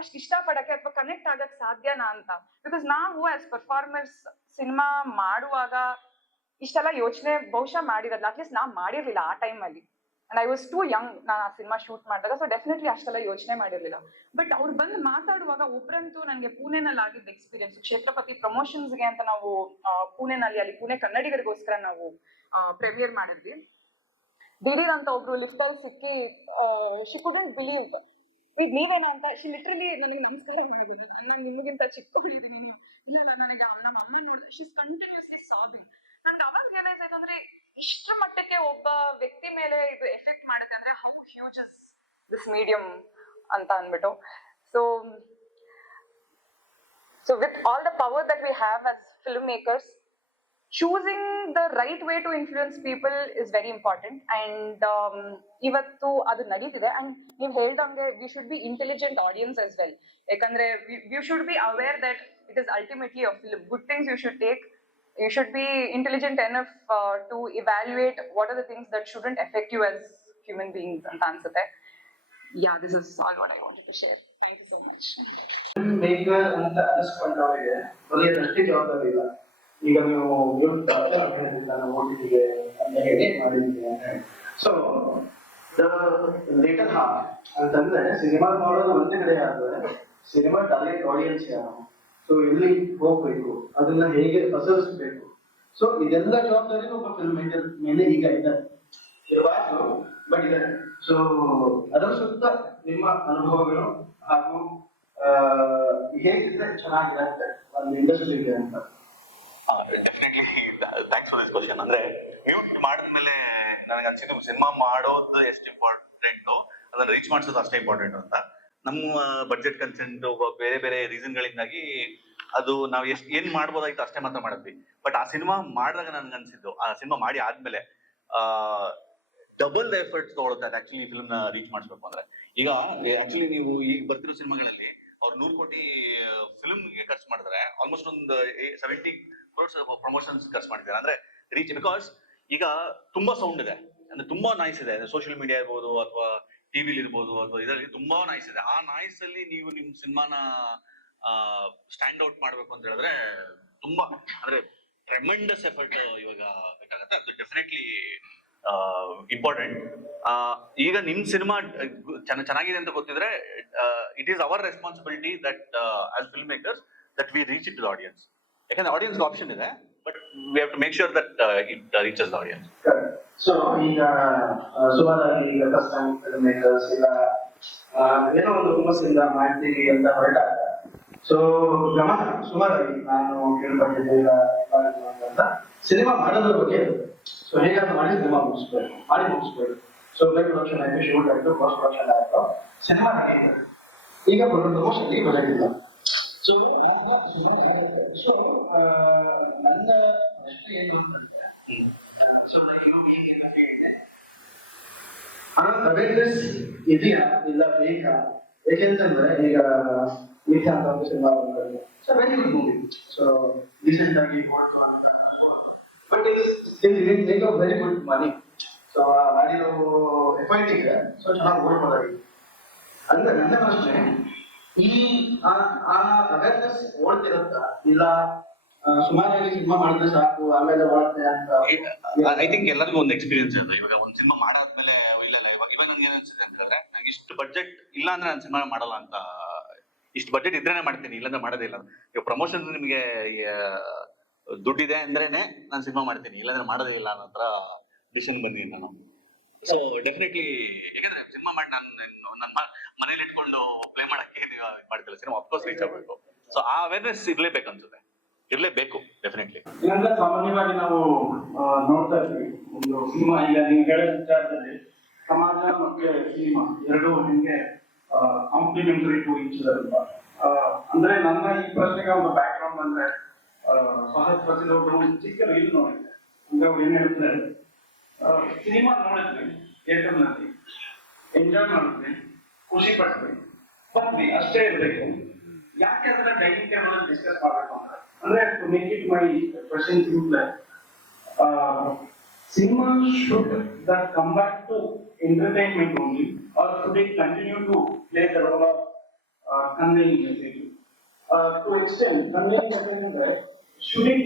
ಅಷ್ಟ್ ಇಷ್ಟ ಪಡಕ್ಕೆ ಅಥವಾ ಕನೆಕ್ಟ್ ಆಗಕ್ ಸಾಧ್ಯನಾ ಅಂತ. ಬಿಕಾಸ್ ನಾವು ಆಸ್ ಪರ್ಫಾರ್ಮರ್ಸ್ ಸಿನಿಮಾ ಮಾಡುವಾಗ ಇಷ್ಟೆಲ್ಲ ಯೋಚನೆ ಬಹುಶಃ ಮಾಡಿರಲ್ಲ, ಅಟ್ಲೀಸ್ಟ್ ನಾವ್ ಮಾಡಿರ್ಲಿಲ್ಲ ಆ ಟೈಮ್ ಅಲ್ಲಿ. And I was two Young ನಾನು ಆ ಸಿನಿಮಾ ಶೂಟ್ ಮಾಡಿದಾಗ. ಸೊ ಡೆಫಿನೆಟ್ಲಿ ಅಷ್ಟೆಲ್ಲ ಯೋಚನೆ ಮಾಡಿರ್ಲಿಲ್ಲ. ಬಟ್ ಅವ್ರು ಬಂದು ಮಾತಾಡುವಾಗ ಒಬ್ರಂತೂ ನನಗೆ ಪುಣೆನಲ್ಲಿ ಆಗಿದ್ದ ಎಕ್ಸ್ಪೀರಿಯನ್ಸ್, ಕ್ಷೇತ್ರಪತಿ ಪ್ರಮೋಷನ್ಸ್ಗೆ ಅಂತ ನಾವು ಪುಣೆನಲ್ಲಿ, ಅಲ್ಲಿ ಪುಣೆ ಕನ್ನಡಿಗರಿಗೋಸ್ಕರ ನಾವು ಪ್ರೀಮಿಯರ್ ಮಾಡಿದ್ವಿ. ದಿಢೀರ್ ಅಂತ ಒಬ್ರು ಲಿಫ್ಟ್ ಅಲ್ಲಿ ಸಿಕ್ಕಿ ಶಿ ಕುಡಂಟ್ ಬಿಲೀವ್ ಈಗ ನೀವೇನಾ ಅಂತ. ಶಿ ಲಿಟ್ರಲಿ ನನಗೆ ನಮಸ್ಕಾರ ಮಾಡೋದು, ನಾನು ನಿಮಗಿಂತ ಚಿಕ್ಕವಳಿದ್ದೀನಿ ನೀವು. ಇಲ್ಲ ನನಗೆ ನಮ್ಮ ಅಮ್ಮ ನೋಡಿದ್ರೆ ಶಿ ಇಸ್ ಕಂಟಿನ್ಯೂಸ್ಲಿ ಸಾಬಿಂಗ್. ನನ್ಗೆ ಅವಾಗ ರಿಯಲೈಸ್ ಆಯ್ತು ಅಂದ್ರೆ ಇಷ್ಟರ ಮಟ್ಟಕ್ಕೆ ಒಬ್ಬ ವ್ಯಕ್ತಿ ಮೇಲೆ ಇದು ಎಫೆಕ್ಟ್ ಮಾಡುತ್ತೆ ಅಂದ್ರೆ how huge is this medium ಅಂತ ಅಂದ್ಬಿಟ್ಟು. So with all the power that we have as filmmakers, choosing the right way to influence people is very important. And ivattu adu naditide, and ನೀವು ಹೇಳ್ದಂಗೆ we should be intelligent audience as well. ಯಾಕಂದ್ರೆ you should be aware that it is ultimately a film. Good things you should take. You should be intelligent enough to evaluate what are the things that shouldn't affect you as human beings ಅಂತ ಅನ್ಸುತ್ತೆ. Yeah, this is all what I wanted to share. Thank you so much. Maker ಅಂತ ಅನಿಸ್ಕೊಂಡವರಿಗೆ ಬರೆಯೋದಷ್ಟೇ ಜವಾಬ್ದಾರಿ ಇಲ್ಲ. ಈಗ ನೀವು ನಾನು ಓಟಿಟಿಗೆ ಅಂತ ಹೇಳಿ ಮಾಡಿದ್ದೀನಿ. ಸೊ ಲೇಟರ್ ಹಾಫ್ ಅಂತಂದ್ರೆ ಸಿನಿಮಾ ಮಾಡೋದು ಒಂದೇ ಕಡೆ ಆದ್ರೆ ಸಿನಿಮಾ ಟಾರ್ಗೆಟ್ ಆಡಿಯನ್ಸ್ ಯಾರು, ಸೊ ಎಲ್ಲಿ ಹೋಗ್ಬೇಕು, ಅದನ್ನ ಹೇಗೆ ಪಸರಿಸಬೇಕು, ಸೊ ಇದೆಲ್ಲ ಜವಾಬ್ದಾರಿ ಒಬ್ಬ ಫಿಲ್ಮ್ ಮೇಕರ್ ಮೇಲೆ ಈಗ ಇದೆ, ಇರಬಾರ್ದು ಬಟ್ ಇದೆ. ಸೊ ಅದರ ಸುತ್ತ ನಿಮ್ಮ ಅನುಭವಗಳು ಹಾಗೂ ಹೇಗಿದ್ರೆ ಚೆನ್ನಾಗಿರುತ್ತೆ ಒಂದು ಇಂಡಸ್ಟ್ರಿಗೆ ಅಂತ. Definitely thanks for this question. ಅಂದ್ರೆ ಮ್ಯೂಟ್ ಮಾಡಿದ್ಮೇಲೆ ನನಗೆ ಅನ್ಸಿದ್ದು ಸಿನಿಮಾ ಮಾಡೋದು ಎಷ್ಟು ಇಂಪಾರ್ಟೆಂಟ್, ಅದನ್ನ ರೀಚ್ ಮಾಡಿಸೋದು ಅಷ್ಟೇ ಇಂಪಾರ್ಟೆಂಟ್ ಅಂತ. ನಮ್ಮ ಬಡ್ಜೆಟ್ ಕನ್ಸೆಂಟ್ ಬೇರೆ ಬೇರೆ ರೀಸನ್ಗಳಿಂದಾಗಿ ಅದು ನಾವು ಏನ್ ಮಾಡ್ಬೋದಾಯ್ತು ಅಷ್ಟೇ ಮಾತ್ರ ಮಾಡಿದ್ವಿ. ಬಟ್ ಆ ಸಿನಿಮಾ ಮಾಡಿದಾಗ ನನ್ಗೆ ಅನ್ಸಿದ್ದು, ಆ ಸಿನಿಮಾ ಮಾಡಿ ಆದ್ಮೇಲೆ ಡಬಲ್ ಎಫರ್ಟ್ಸ್ ತಗೊಳುತ್ತೆ ಅದು ಆಕ್ಚುಲಿ ಫಿಲ್ಮ್ ನ ರೀಚ್ ಮಾಡಿಸ್ಬೇಕು ಅಂದ್ರೆ. ಈಗ ಆಕ್ಚುಲಿ ನೀವು ಈಗ ಬರ್ತಿರೋ ಸಿನಿಮಾಗಳಲ್ಲಿ ಅವ್ರು 100 ಕೋಟಿ ಫಿಲ್ಮ್ ಗೆ ಖರ್ಚು ಮಾಡಿದ್ರೆ ಆಲ್ಮೋಸ್ಟ್ ಒಂದು 70 crores ಪ್ರಮೋಷನ್ಸ್ ಖರ್ಚು ಮಾಡಿದ್ದಾರೆ ಅಂದ್ರೆ ರೀಚ್. ಬಿಕಾಸ್ ಈಗ ತುಂಬಾ ಸೌಂಡ್ ಇದೆ, ಅಂದ್ರೆ ತುಂಬಾ ನಾಯ್ಸ್ ಇದೆ, ಸೋಷಿಯಲ್ ಮೀಡಿಯಾ ಇರ್ಬೋದು ಅಥವಾ ಟಿವಿಲಿ ಇರ್ಬೋದು ಅಥವಾ ಇದರಲ್ಲಿ ತುಂಬಾ ನಾಯ್ಸ್ ಇದೆ. ಆ ನಾಯ್ಸ್ ಅಲ್ಲಿ ನೀವು ನಿಮ್ ಸಿನಿಮಾನ ಸ್ಟ್ಯಾಂಡ್ ಔಟ್ ಮಾಡ್ಬೇಕು ಅಂತ ಹೇಳಿದ್ರೆ ತುಂಬಾ ಅಂದ್ರೆ ಟ್ರೆಮೆಂಡಸ್ ಎಫರ್ಟ್ ಇವಾಗ ಬೇಕಾಗತ್ತೆ. ಅದು ಡೆಫಿನೆಟ್ಲಿ ಇಂಪಾರ್ಟೆಂಟ್. ಈಗ ನಿಮ್ ಸಿನಿಮಾ ಚೆನ್ನಾಗಿದೆ ಅಂತ ಗೊತ್ತಿದ್ರೆ it is our responsibility that as film makers that we reach it to the audience. ಯಾಕಂದ್ರೆ ಆಡಿಯನ್ಸ್ ಆಪ್ಷನ್ ಇದೆ, but we have to make sure that it reaches the audience. So ಈಗ ಸುಮಾರಾಗಿ ಈಗ ಫಸ್ಟ್ ಟೈಮ್ ಫಿಲ್ಮ್ ಮೇಕರ್ಸ್ ಇಲ್ಲ ಏನೋ ಒಂದು ಹುಮ್ಮಸ್ಸಿಂದ ಮಾಡ್ತೀವಿ ಅಂತ ಹೊರಟಾಗ ಸೊ ಗಮನ ಸುಮಾರಾಗಿ ನಾನು ಕೇಳ್ಪಟ್ಟಿದ್ದೆ ಅಂತ ಸಿನಿಮಾ ಮಾಡೋದ್ರ ಬಗ್ಗೆ ಇರುತ್ತೆ. ಸೊ ಹೇಗಾದ್ರೂ ಮಾಡಿ ಸಿನಿಮಾ ಮುಗಿಸ್ಬೇಕು. ಸೊ ಪ್ರೀ ಪ್ರೊಡಕ್ಷನ್ ಆಯ್ತು, ಶೂಟ್ ಆಯ್ತು, ಪೋಸ್ಟ್ ಪ್ರೊಡಕ್ಷನ್ ಆಯ್ತು, ಸಿನಿಮಾ ನಡೀತು. ಈಗ ಪ್ರಮೋಷನ್ ಬಜೆಟ್ ಇಲ್ಲ. ಸೊ ನನ್ನ ಪ್ರಶ್ನೆ ಏನು ಅಂತಂದ್ರೆ ಅವೇರ್ನೆಸ್ ಇದೆಯಾ ಇಲ್ಲ ಬೇಕಾ? ಯಾಕೆಂತಂದ್ರೆ ಈಗ ಮಿಥ್ಯಾ ಅಂತ ಒಂದು cinema so very good movie, so recent ಆಗಿ make a very good money. So ಮಾಡಿರೋ ಎಫರ್ಟಿಗೆ ಸೊ ಚೆನ್ನಾಗಿ ಓಡ್ಬೋದಾಗಿತ್ತು. ಅಂದ್ರೆ ನನ್ನ ಪ್ರಶ್ನೆ, ಈ ಆ ಅವೇರ್ನೆಸ್ ಓಡ್ತಿರುತ್ತಾ ಇಲ್ಲ ಸುಮಾರಾಗಿ ಸಿನಿಮಾ ಮಾಡಿದ್ರೆ ಸಾಕು ಆಮೇಲೆ ಓಡುತ್ತೆ ಅಂತ? ಐ ಥಿಂಕ್ ಎಲ್ಲರಿಗೂ ಒಂದು ಎಕ್ಸ್ಪೀರಿಯನ್ಸ್ ಇದೆ. ಇವಾಗ ಒಂದು ಸಿನಿಮಾ ಮಾಡಾದ್ಮೇಲೆ ಇಲ್ಲ ಇವಾಗ ನನ್ಗೆ ಏನ್ ಅನ್ಸುತ್ತೆ ಅಂತಂದ್ರೆ, ನಂಗೆ ಇಷ್ಟು ಬಡ್ಜೆಟ್ ಇಲ್ಲ ಅಂದ್ರೆ ನಾನು ಸಿನಿಮಾ ಮಾಡಲ್ಲ ಅಂತ. ಇಷ್ಟು ಬಡ್ಜೆಟ್ ಇದ್ರೇನೆ ಮಾಡ್ತೀನಿ, ಇಲ್ಲಾಂದ್ರೆ ಮಾಡೋದೇ ಇಲ್ಲ. ಈಗ ಪ್ರಮೋಷನ್ ನಿಮಗೆ ದುಡ್ಡಿದೆ ಅಂದ್ರೇನೆ ನಾನು ಸಿನಿಮಾ ಮಾಡ್ತೀನಿ, ಇಲ್ಲಾಂದ್ರೆ ಮಾಡೋದೇ ಇಲ್ಲ ಅನ್ನೋ ಹತ್ರ ಡಿಸಿಷನ್ ಬಂದಿದ್ದೀನಿ ನಾನು. ಸೊ ಡೆಫಿನೆಟ್ಲಿ ಯಾಕಂದ್ರೆ ಸಿನಿಮಾ ಮಾಡಿ ನನ್ನ ಮನೇಲಿ ಇಟ್ಕೊಂಡು ಪ್ಲೇ ಮಾಡಕ್ಕೆ ನೀವು ಮಾಡ್ತಿಲ್ಲ, ಸಿನಿಮಾ ಅಫ್ಕೋರ್ಸ್ ರೀಚ್ ಆಗಬೇಕು. ಸೊ ಆ ಅವೇರ್ನೆಸ್ ಇರ್ಲೇಬೇಕು ಅನ್ಸುತ್ತೆ, ಇರ್ಲೇಬೇಕು ಡೆಫಿನೆಟ್ಲಿ. ಇಲ್ಲಾಂದ್ರೆ ಸಾಮಾನ್ಯವಾಗಿ ನಾವು ನೋಡ್ತಾ ಇರ್ತೀವಿ ಒಂದು ಸಿನಿಮಾ, ಈಗ ನೀವು ಹೇಳಿದ ವಿಚಾರದಲ್ಲಿ ಸಮಾಜ ಮತ್ತೆ ಸಿನಿಮಾ ಎರಡು ನಿಮ್ಗೆ ಕಾಂಪ್ಲಿಮೆಂಟರಿ ಟು ಈಚ್ ಅದರ್. ಅಂದ್ರೆ ನನ್ನ ಈ ಪ್ರಶ್ನೆಗೆ ಒಂದು ಬ್ಯಾಕ್ ಗ್ರೌಂಡ್ ಅಂದ್ರೆ ಫಹದ್ ಫಾಸಿಲ್ ಅವರು ಚಿಕ್ಕ ರೀಲ್ ನೋಡಿದ್ದೆ. ಅಂದ್ರೆ ಅವ್ರು ಏನ್ ಹೇಳ್ತಾರೆ, ಸಿನಿಮಾ ನೋಡಿದ್ವಿ ಥಿಯೇಟರ್ ನಲ್ಲಿ, ಎಂಜಾಯ್ ಮಾಡಿದ್ವಿ, ಖುಷಿ ಪಟ್ವಿ, ಬಂದ್ವಿ, ಅಷ್ಟೇ ಇರ್ಬೇಕು. ಯಾಕೆ ಅದನ್ನ ಡೈನಿಂಗ್ ಟೇಬಲ್ ಅಲ್ಲಿ ಡಿಸ್ಕಸ್ ಮಾಡ್ಬೇಕು ಅಂದ್ರೆ to make it my question simple, cinema should that come back to entertainment only, or should it continue to play the role of conveying message? To extend conveying message, should it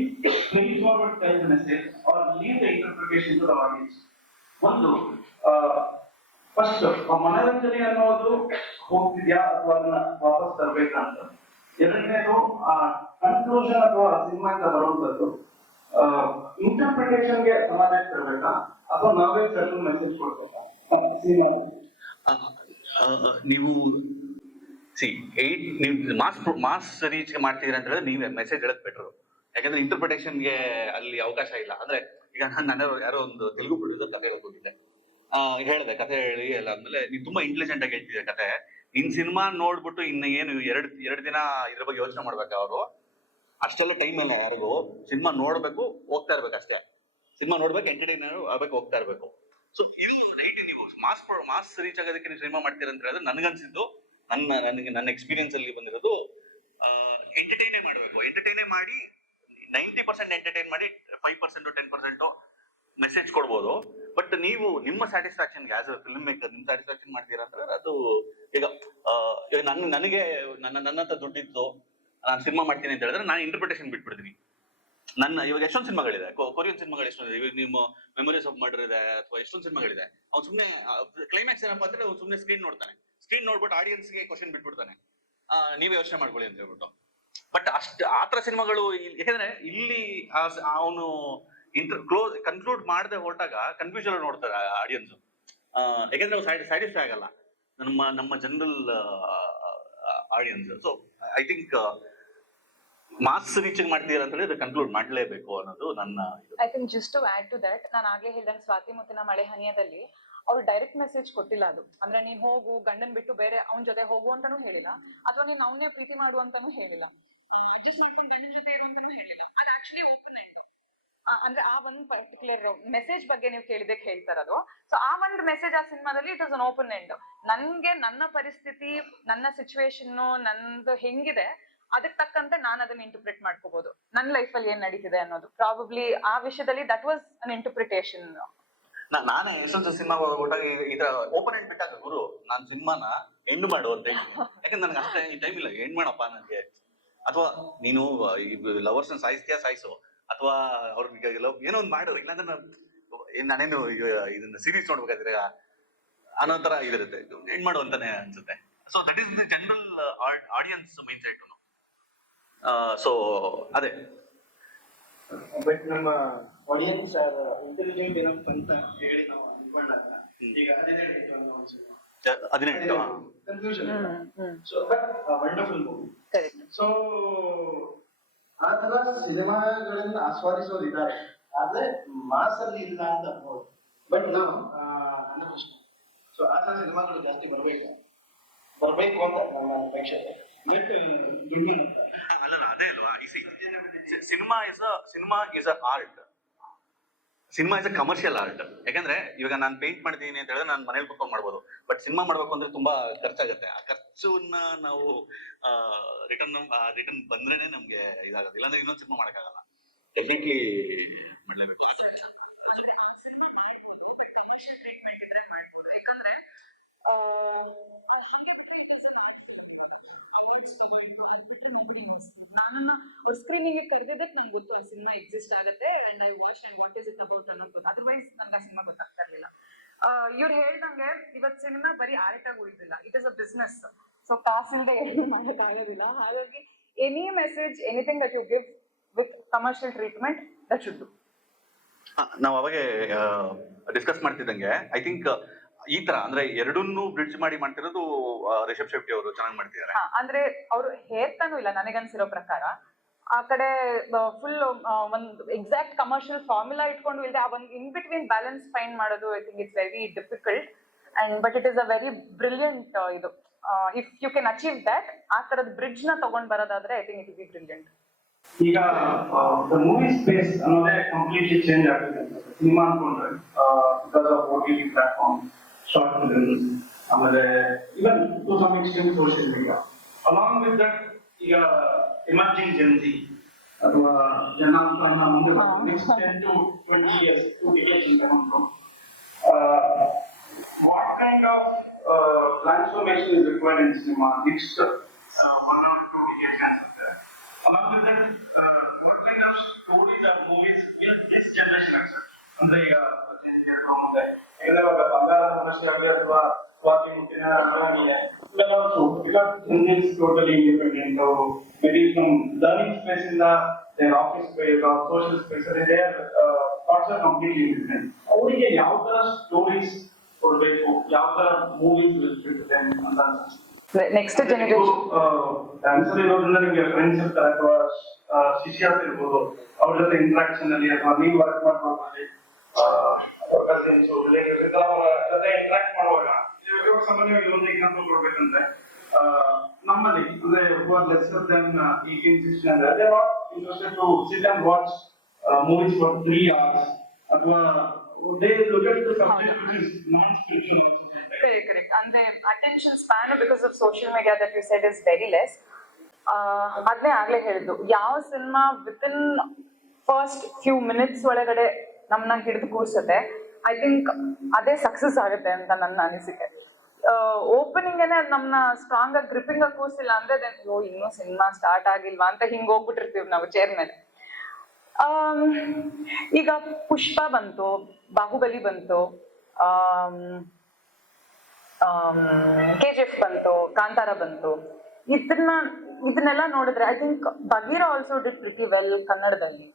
bring forward tell the message or leave the interpretation to the audience? ಒಂದು first ಮನರಂಜನೆ ಅನ್ನೋದು ಹೋಗ್ತಿದ್ಯಾ ಅಥವಾ ಅದನ್ನ ವಾಪಸ್ ತರಬೇಕಂತ. ಎರಡನೇದು conclusion ಅಥವಾ ಸಿನಿಮಾಯಿಂದ ಬರುವಂತದ್ದು ಇಂಟರ್ಪ್ರಿಟೇಷನ್ಗೆ ಸಮಾಜಕ್ಕೆ ತರಬೇಕಾ ಅಥವಾ ನಾವೇ ಸೆಲ್ಫ್ ಮೆಸೇಜ್ ಕೊಡ್ಬೇಕಾ ಸಿನಿಮಾ? ನೀವು ನೀವು ಮಾಸ್ ರೀಚ್ ಮಾಡ್ತಿದ್ದೀರಾ ಅಂತ ಹೇಳಿದ್ರೆ ನೀವು ಮೆಸೇಜ್ ಹೇಳೋದು ಬೆಟರ್. ಯಾಕಂದ್ರೆ ಇಂಟರ್ಪ್ರಿಟೇಷನ್ಗೆ ಅಲ್ಲಿ ಅವಕಾಶ ಇಲ್ಲ. ಅಂದ್ರೆ ಈಗ ನಾನು ಯಾರೋ ಒಂದು ತೆಲುಗು ಪ್ರೊಡ್ಯೂಸರ್ ಕತೆ ಹೇಳಕ್ ಹೋಗಿದ್ದೆ, ಹೇಳ್ದೆ ಕತೆ ಹೇಳಿ ಎಲ್ಲ ಆದ್ಮೇಲೆ ನೀನ್ ತುಂಬಾ ಇಂಟೆಲಿಜೆಂಟ್ ಆಗಿ ಹೇಳ್ತಿದ್ದೆ ಕತೆ, ನಿನ್ ಸಿನಿಮಾ ನೋಡ್ಬಿಟ್ಟು ಇನ್ನ ಏನು ಎರಡ್ ದಿನ ಇದ್ರ ಬಗ್ಗೆ ಯೋಚನೆ ಮಾಡ್ಬೇಕು ಅವರು, ಅಷ್ಟೆಲ್ಲ ಟೈಮ್ ಇಲ್ಲ ಯಾರಿಗೂ, ಸಿನಿಮಾ ನೋಡ್ಬೇಕು ಹೋಗ್ತಾ ಇರ್ಬೇಕು ಅಷ್ಟೇ, ಸಿನಿಮಾ ನೋಡ್ಬೇಕು ಎಂಟರ್ಟೈನರ್ ಆಗ್ಬೇಕು ಹೋಗ್ತಾ ಇರ್ಬೇಕು. ಸೊ ಇದು ರೈಟ್, ನೀವು ಮಾಸ್ ರೀಚ್ ಆಗೋದಕ್ಕೆ ನೀವು ಸಿನಿಮಾ ಮಾಡ್ತೀರ ಅಂತ ಹೇಳಿದ್ರೆ ನನ್ಗನ್ಸಿದ್ದು, ನನ್ನ ಎಕ್ಸ್ಪೀರಿಯನ್ಸ್ ಅಲ್ಲಿ ಬಂದಿರೋದು, ಎಂಟರ್ಟೈನೇ ಮಾಡ್ಬೇಕು, ಎಂಟರ್ಟೈನೇ ಮಾಡಿ 90% ಎಂಟರ್ಟೈನ್ ಮಾಡಿ 5% 10% ಮೆಸೇಜ್ ಕೊಡ್ಬೋದು. ಬಟ್ ನೀವು ನಿಮ್ಮ ಸ್ಯಾಟಿಸ್ಫ್ಯಾಕ್ಷನ್ಗೆ ಆಸ್ ಅ ಫಿಲ್ಮ್ ಮೇಕರ್ ನಿಮ್ ಸ್ಯಾಟಿಸ್ಫ್ಯಾಕ್ಷನ್ ಮಾಡ್ತೀರಾ ಅಂತಂದ್ರೆ ಅದು ಈಗ ನನಗೆ ನನ್ನಂತ ದುಡ್ಡಿದ್ದು ನಾನು ಸಿನಿಮಾ ಮಾಡ್ತೀನಿ ಅಂತ ಹೇಳಿದ್ರೆ ನಾನು ಇಂಟರ್ಪ್ರಿಟೇಷನ್ ಬಿಟ್ಬಿಡ್ತೀನಿ. ಇವಾಗ ಎಷ್ಟೊಂದು ಸಿನಿಮಾಗಳಿದೆ, ಕೊರಿಯನ್ ಸಿನಿಮಾಗಳು ಎಷ್ಟೊಂದು, ಇವಾಗ ನಿಮ್ಮ ಮೆಮೊರೀಸ್ ಆಫ್ ಮರ್ಡರ್ ಇದೆ ಅಥವಾ ಎಷ್ಟೊಂದು ಸಿನಿಮಾಗಳಿದೆ, ಅವ್ನು ಸುಮ್ನೆ ಕ್ಲೈಮ್ಯಾಕ್ಸ್ ಏನಪ್ಪಾ ಅಂದ್ರೆ ಅವ್ನು ಸುಮ್ನೆ ಸ್ಕ್ರೀನ್ ನೋಡ್ತಾನೆ, ಸ್ಕ್ರೀನ್ ನೋಡ್ಬಿಟ್ಟು ಆಡಿಯನ್ಸ್ಗೆ ಕ್ವಶನ್ ಬಿಟ್ಬಿಡ್ತಾನೆ, ನೀವೇ ಯೋಚನೆ ಮಾಡ್ಕೊಳ್ಳಿ ಅಂತ ಹೇಳ್ಬಿಟ್ಟು. ಬಟ್ ಆತರ ಸಿನಿಮಾಗಳು ಯಾಕಂದ್ರೆ ಇಲ್ಲಿ ಅವನು ಕನ್ಕ್ಲೂಡ್ ಮಾಡದೆ ಹೊರಟಾಗ ಕನ್ಫ್ಯೂಷನ್ ನೋಡ್ತಾರೆ ಆಡಿಯನ್ಸ್, ಯಾಕಂದ್ರೆ ಅವ್ರು ಸ್ಯಾಟಿಸ್ಫೈ ಆಗಲ್ಲ ನಮ್ಮ general audience. So I think mass reaching ಮಾಡ್ತೀರಾ ಅಂತ ಹೇಳಿದ್ರೆ ಕನ್ಕ್ಲೂಡ್ ಮಾಡ್ಲೇಬೇಕು ಅನ್ನೋದು ನನ್ನ. I think just to add to that, ನಾನು ಆಗ್ಲೇ ಹೇಳ್ದಂಗೆ ಸ್ವಾತಿ ಮುತ್ತಿನ ಮಳೆ ಹನಿಯದಲ್ಲಿ ಅವ್ರು ಡೈರೆಕ್ಟ್ ಮೆಸೇಜ್ ಕೊಟ್ಟಿಲ್ಲ. ಅದು ಅಂದ್ರೆ ನೀನ್ ಹೋಗು ಗಂಡನ್ ಬಿಟ್ಟು ಬೇರೆ ಅವನ ಜೊತೆ ಹೋಗು ಅಂತಾನೂ ಹೇಳಿಲ್ಲ, ಅಥವಾ ನೀನ್ ಅವನ್ನೇ ಪ್ರೀತಿ ಮಾಡು ಅಂತಾನೂ ಹೇಳಿಲ್ಲ, ಅಡ್ಜಸ್ಟ್ ಮಾಡ್ಕೊಂಡು ಗಂಡನ ಜೊತೆ ಇರು ಅಂತಾನೂ ಹೇಳಿಲ್ಲ. ಅದು ಆಕ್ಚುಲಿ ಓಪನ್ ಎಂಡ್. ಅಂದ್ರೆ ಆ ಒಂದು ಪರ್ಟಿಕ್ಯುಲರ್ ಮೆಸೇಜ್ ಬಗ್ಗೆ ನೀವು ಕೇಳಿದಕ್ಕೆ ಹೇಳ್ತಾರದು. ಸೊ ಆ ಒಂದು ಮೆಸೇಜ್ ಆ ಸಿನಿಮಾದಲ್ಲಿ it is an open end. ನನ್ಗೆ ನನ್ನ ಪರಿಸ್ಥಿತಿ, ನನ್ನ ಸಿಚುವೇಶನ್, ನಂದು ಹೆಂಗಿದೆ ಅದಕ್ಕೆ ತಕ್ಕಂತೆ ನಾನು ಅದನ್ನ ಇಂಟರ್ಪ್ರಿಟ್ ಮಾಡ್ಕೋಬಹುದು, ನನ್ನ ಲೈಫ್ ಅಲ್ಲಿ ಏನ್ ನಡೀತಿದೆ ಅನ್ನೋದು. ಪ್ರಾಬಬ್ಲಿ ಆ ವಿಷಯದಲ್ಲಿ ದಟ್ ವಾಸ್ ಅನ್ ಇಂಟರ್ಪ್ರಿಟೇಷನ್. ನಾನೇ ಎಷ್ಟೊಂದು ಸಿನಿಮಾ ಹೋಗ್ಬಿಟ್ಟಾಗ ಇದ್ರ ಓಪನ್ ಎಂಡ್ ಬಿಟ್ಟಾಗ ಗುರು ನಾನ್ ಸಿನಿಮಾನ ಎಂಡ್ ಮಾಡು ಅಂತ ಹೇಳ್ತೀನಿ. ಯಾಕಂದ್ರೆ ನನಗೆ ಅಷ್ಟೇ ಟೈಮ್ ಇಲ್ಲ ಎಂಡ್ ಮಾಡಪ್ಪ ನನಗೆ, ಅಥವಾ ನೀನು ಲವರ್ಸ್ ಸಾಯಿಸ್ತೀಯಾ ಸಾಯಿಸು, ಅಥವಾ ಅವ್ರಿಗೆ ಏನೋ ಒಂದು ಮಾಡು, ಇಲ್ಲಾಂದ್ರೆ ನಾನೇನು ಇದನ್ನ ಸೀರೀಸ್ ನೋಡ್ಬೇಕಾದ್ರೆ ಅನ್ನೋ ತರ ಇದಿರುತ್ತೆ, ಎಂಡ್ ಮಾಡು ಅಂತಾನೆ ಅನ್ಸುತ್ತೆ. So that is the general audience mind set. So ಅದೇ ಬಟ್ ನಮ್ಮ ಆಡಿಯನ್ಸ್ ಇಂಟೆಲಿಜೆಂಟ್ ಏನಪ್ಪ ಅಂತ ಹೇಳಿ ನಾವು ಅನ್ಕೊಂಡಾಗ ಈಗ 18 confusion. So but wonderful movie. So ಆ ತರ ಸಿನಿಮಾಗಳನ್ನ ಆಸ್ವಾದಿಸೋದಿದ್ದಾರೆ, ಆದ್ರೆ ಮಾಸ್ ಅಲ್ಲಿ ಇಲ್ಲ ಅಂತ ಅನ್ಬೋದು. ಬಟ್ ನಾವು ನನ್ನ ಪ್ರಶ್ನೆ, ಸೊ ಆ ತರ ಸಿನಿಮಾಗಳು ಜಾಸ್ತಿ ಬರ್ಬೇಕು ಅಂತ ನನ್ನ ಅಪೇಕ್ಷೆ. ಬಟ್ ದುಡ್ಡು ಅಲ್ಲ ಅದೇ ಅಲ್ವಾ, cinema is a art, cinema is a commercial art. ಯಾಕಂದ್ರೆ ಇವಾಗ ನಾನು ಪೇಂಟ್ ಮಾಡ್ತೀನಿ ಅಂತ ಹೇಳಿದ್ರೆ ನಾನು ಮನೇಲಿ ಕುತ್ಕೊಂಡು ಮಾಡ್ಬೋದು, ಬಟ್ ಸಿನಿಮಾ ಮಾಡ್ಬೇಕು ಅಂದ್ರೆ ತುಂಬಾ ಖರ್ಚಾಗತ್ತೆ. ಆ ಖರ್ಚನ್ನ ನಾವು ರಿಟರ್ನ್ ಬಂದ್ರೇನೆ ನಮ್ಗೆ ಇದಾಗತ್ತೆ, ಇಲ್ಲಾಂದ್ರೆ ಇನ್ನೊಂದು ಸಿನಿಮಾ ಮಾಡಕ್ಕಾಗಲ್ಲ. ಟೆಕ್ನಿಕ್ಲಿ ಮಾಡ್ಲೇಬೇಕು. ಯಾಕಂದ್ರೆ ನಾನು ಸ್ಕ್ರೀನಿಂಗ್ ಕರೆದಿದ್ದಕ್ಕೆ ನಂಗೆ ಗೊತ್ತು ಆ ಸಿನಿಮಾ ಎಕ್ಸಿಸ್ಟ್ ಆಗುತ್ತೆ, and I watch and what is it about ಅನ್ನೋದು ಗೊತ್ತು. ಅದರ್ವೈಸ್ ನಂಗೆ ಆ ಸಿನಿಮಾ ಗೊತ್ತಾಗ್ತಾ ಇರ್ಲಿಲ್ಲ. ಇವ್ರು ಹೇಳ್ದಂಗೆ ಇವತ್ತು ಸಿನಿಮಾ ಬರೀ ಆರ್ಟ್ ಆಗಿ ಉಳಿದಿಲ್ಲ, it is a business. So ಕಾಸಿಲ್ಲದೆ ಏನು ಮಾಡಕ್ ಆಗೋದಿಲ್ಲ. ಹಾಗಾಗಿ any message, anything that you give with commercial treatment, that should do. ನಾವು ಅವಾಗೆ ಡಿಸ್ಕಸ್ ಮಾಡ್ತಿದ್ದಂಗೆ ಐ ಥಿಂಕ್ ಈ ತರ ಅಂದ್ರೆ ಎರಡನ್ನೂ ಬ್ರಿಡ್ಜ್ ಮಾಡಿ ಮಾಡ್ತಿರೋದು ರಿಷಬ್ ಶೆಟ್ಟಿ ಅವರು ಚೆನ್ನಾಗಿ ಮಾಡ್ತಿದ್ದಾರೆ. ಅಂದ್ರೆ ಅವರು ಹೇರ್ತಾನೂ ಇಲ್ಲ ನನಗನ್ಸಿರೋ ಪ್ರಕಾರ. ಆ ಕಡೆ ಫುಲ್ ಒಂದು ಎಕ್ಸಾಕ್ಟ್ ಕಮರ್ಷಿಯಲ್ ಫಾರ್ಮುಲಾ ಇಟ್ಕೊಂಡು ಇಲ್ಲದೆ ಆ ಒಂದು ಇನ್ ಬಿಟ್ವೀನ್ ಬ್ಯಾಲೆನ್ಸ್ ಫೈಂಡ್ ಮಾಡೋದು I think it's very difficult, and but it is a very brilliant ಇದು. If you can achieve that, ಆ ತರದ ಬ್ರಿಡ್ಜ್ ನ ತಗೊಂಡ್ ಬರೋದಾದ್ರೆ I think it will be brilliant. ಈಗ ದ ಮೂವಿ ಸ್ಪೇಸ್ ಅನ್ನೋದೇ completely change ಆಗಿದೆ ಅಂತ ಸಿನಿಮಾ ಅನ್ಕೊಂಡ್ರೆ, because of OTT platform, short films, ಆಮೇಲೆ even to some extent social media. Along with that ಈಗ ಎಮರ್ಜಿಂಗ್ ಜೆನ್ಸಿ ಅಥವಾ ಜನಾಂಗನ ಮುಂದೆ next 10 to 20 years, 2 decades in the what kind of transformation is required in cinema next 1 or 2 decades ಅನ್ಸುತ್ತೆ. Along with that, what kind of stories or movies will this generation accept? ಅಂದ್ರೆ ಈಗ ಬಂಗಾರದ ಮನಸ್ಸೆ ಆಗಲಿ ಅಥವಾ ಸ್ವಾತಿ ಮುತ್ತಿನ ಮಳೆ, because totally independent, maybe from learning space in their office space or social space, their thoughts are completely different. ಅವರಿಗೆ ಯಾವ ತರ ಸ್ಟೋರೀಸ್ ಕೊಡ್ಬೇಕು, ಯಾವ ತರ ಮೂವೀಸ್ ಅಂತ ನೆಕ್ಸ್ಟ್ ಜನರೇಷನ್ ಡ್ಯಾನ್ಸರ್ ಇರೋದ್ರಿಂದ ನಿಮ್ಗೆ ಫ್ರೆಂಡ್ಸ್ ಇರ್ತಾರೆ ಅಥವಾ ಶಿಷ್ಯರು ಇರ್ಬೋದು, ಅವ್ರ ಜೊತೆ ಇಂಟ್ರಾಕ್ಷನ್ ಅಲ್ಲಿ ಅಥವಾ ನೀವು ವರ್ಕ್ ಮಾಡ್ಕೊಳ್ಳಿ ಕಸಿನ್ಸ್ ರಿಲೇಟಿವ್ಸ್ ಇತರ ಅವರ ಜೊತೆ ಇಂಟ್ರಾಕ್ಟ್ ಮಾಡುವಾಗ ಇವಾಗ ಸಾಮಾನ್ಯವಾಗಿ ಒಂದು ಎಕ್ಸಾಂಪಲ್ ಕೊಡ್ಬೇಕಂದ್ರೆ ನಮ್ಮಲ್ಲಿ ಅಂದ್ರೆ ಲೆಸರ್ ದೆನ್ ಈ ಇನ್ಸಿಸ್ಟೆಂಟ್ ಅಂದ್ರೆ they are interested to sit and watch movies for 3 hours ಅಥವಾ they look at the subject which is non-spiritual also. Correct. ಅಂದ್ರೆ attention span because of social media that you said is very less. ಅದ್ನೇ ಆಗ್ಲೇ ಹೇಳಿದ್ದು, ಯಾವ cinema within first few minutes ಒಳಗಡೆ ನಮ್ಮನ್ನ ಹಿಡಿದು ಕೂರ್ಸುತ್ತೆ, I think ಅದೇ ಸಕ್ಸಸ್ ಆಗುತ್ತೆ ಅಂತ ನನ್ನ ಅನಿಸಿಕೆ. ಓಪನಿಂಗ್ ಏನೇ ನಮ್ಮನ್ನ ಸ್ಟ್ರಾಂಗ್ ಆಗಿ ಗ್ರಿಪ್ಪಿಂಗ್ ಆಗಿ ಕೂರ್ಸಿಲ್ಲ ಅಂದ್ರೆ ಇನ್ನೂ ಸಿನಿಮಾ ಸ್ಟಾರ್ಟ್ ಆಗಿಲ್ವಾ ಅಂತ ಹಿಂಗ್ ಹೋಗ್ಬಿಟ್ಟಿರ್ತೀವಿ ನಾವು ಚೇರ್ ಮೇಲೆ. ಈಗ ಪುಷ್ಪ ಬಂತು, ಬಾಹುಬಲಿ ಬಂತು, KGF ಬಂತು, ಕಾಂತಾರ ಬಂತು. ಇದನ್ನೆಲ್ಲ ನೋಡಿದ್ರೆ I think Bagheera also did pretty well ಕನ್ನಡದಲ್ಲಿ.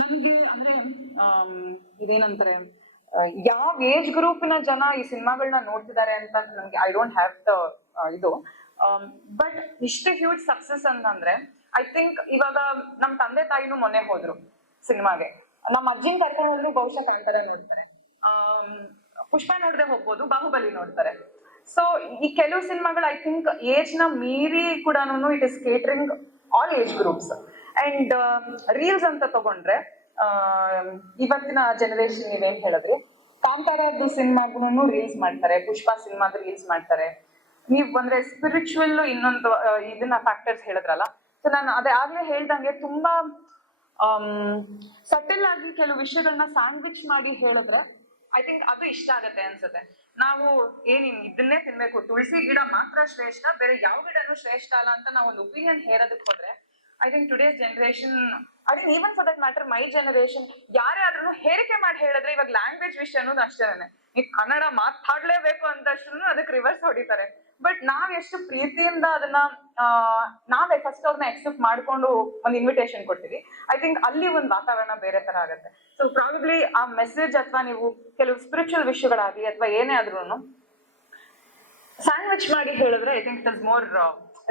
ನಮ್ಗೆ ಅಂದ್ರೆ ಇದೇನಂತಾರೆ, ಯಾವ ಏಜ್ ಗ್ರೂಪಿನ ಜನ ಈ ಸಿನಿಮಾಗಳನ್ನ ನೋಡ್ತಿದ್ದಾರೆ ಅಂತ ನನ್ಗೆ ಐ ಡೋಂಟ್ ಹ್ಯಾವ್ ದ ಇದು, ಬಟ್ ಇಷ್ಟು ಹ್ಯೂಜ್ ಸಕ್ಸಸ್ ಅಂತಂದ್ರೆ ಐ ಥಿಂಕ್ ಇವಾಗ ನಮ್ ತಂದೆ ತಾಯಿನೂ ಮೊನ್ನೆ ಹೋದ್ರು ಸಿನಿಮಾಗೆ, ನಮ್ಮ ಅಜ್ಜಿನ ಕರ್ಕೊಂಡು ಹೋದ್ರು ಬಹುಶಃ ಕಾಂತಾರ ನೋಡ್ತಾರೆ, ಪುಷ್ಪ ನೋಡದೆ ಹೋಗ್ಬೋದು, ಬಾಹುಬಲಿ ನೋಡ್ತಾರೆ. ಸೊ ಈ ಕೆಲವು ಸಿನಿಮಾಗಳು ಐ ಥಿಂಕ್ ಏಜ್ ನ ಮೀರಿ ಕೂಡ it is catering all age groups. And reels ಅಂತ ತಗೊಂಡ್ರೆ ಇವತ್ತಿನ ಜನರೇಷನ್ ನೀವೇನ್ ಹೇಳಿದ್ರಿ, ಕಾಂತಾರದ್ದು ಸಿನಿಮಾಗೂ ರೀಲ್ಸ್ ಮಾಡ್ತಾರೆ, ಪುಷ್ಪ ಸಿನಿಮಾದ ರೀಲ್ಸ್ ಮಾಡ್ತಾರೆ. ನೀವ್ ಬಂದ್ರೆ ಸ್ಪಿರಿಚುವಲ್ ಇನ್ನೊಂದು ಇದನ್ನ ಫ್ಯಾಕ್ಟರ್ಸ್ ಹೇಳಿದ್ರಲ್ಲ, ಸೊ ನಾನು ಅದೇ ಆಗ್ಲೇ ಹೇಳ್ದಂಗೆ ತುಂಬಾ ಸಟಲ್ ಆಗಿ ಕೆಲವು ವಿಷಯಗಳನ್ನ ಸ್ಯಾಂಡ್ವಿಚ್ ಮಾಡಿ ಹೇಳಿದ್ರೆ ಐ ಥಿಂಕ್ ಅದು ಇಷ್ಟ ಆಗತ್ತೆ ಅನ್ಸುತ್ತೆ. ನಾವು ಇದನ್ನೇ ತಿನ್ಬೇಕು, ತುಳಸಿ ಗಿಡ ಮಾತ್ರ ಶ್ರೇಷ್ಠ, ಬೇರೆ ಯಾವ ಗಿಡನೂ ಶ್ರೇಷ್ಠ ಅಲ್ಲ ಅಂತ ನಾವು ಒಂದು ಒಪಿನಿಯನ್ ಹೇರೋದಕ್ಕೆ ಹೋದ್ರೆ ಐ ಥಿಂಕ್ ಟುಡೇಸ್ ಜನರೇಷನ್, ಅದೇ even for that matter my generation, ಯಾರ್ಯಾದ್ರೂ ಹೇರಿಕೆ ಮಾಡಿ ಹೇಳಿದ್ರೆ ಇವಾಗ ಲ್ಯಾಂಗ್ವೇಜ್ ವಿಷಯ ಅನ್ನೋದು ಅಷ್ಟೇನೆ, ಈಗ ಕನ್ನಡ ಮಾತಾಡ್ಲೇಬೇಕು ಅಂತಷ್ಟು ಅದಕ್ಕೆ ರಿವರ್ಸ್ ಹೊಡಿತಾರೆ. ಬಟ್ ನಾವ್ ಎಷ್ಟು ಪ್ರೀತಿಯಿಂದ ಅದನ್ನ ನಾವೇ ಫಸ್ಟ್ ಅವ್ರನ್ನ ಎಕ್ಸೆಪ್ಟ್ ಮಾಡ್ಕೊಂಡು ಒಂದು ಇನ್ವಿಟೇಷನ್ ಕೊಡ್ತೀವಿ, ಐ ಥಿಂಕ್ ಅಲ್ಲಿ ಒಂದು ವಾತಾವರಣ ಬೇರೆ ತರ ಆಗುತ್ತೆ. ಸೊ ಪ್ರಾಬಬ್ಲಿ ಆ ಮೆಸೇಜ್ ಅಥವಾ ನೀವು ಕೆಲವು ಸ್ಪಿರಿಚುವಲ್ ವಿಷಯಗಳಾಗ್ಲಿ ಅಥವಾ ಏನೇ ಆದ್ರೂ ಸ್ಯಾಂಡ್ವಿಚ್ ಮಾಡಿ ಹೇಳಿದ್ರೆ I think it is more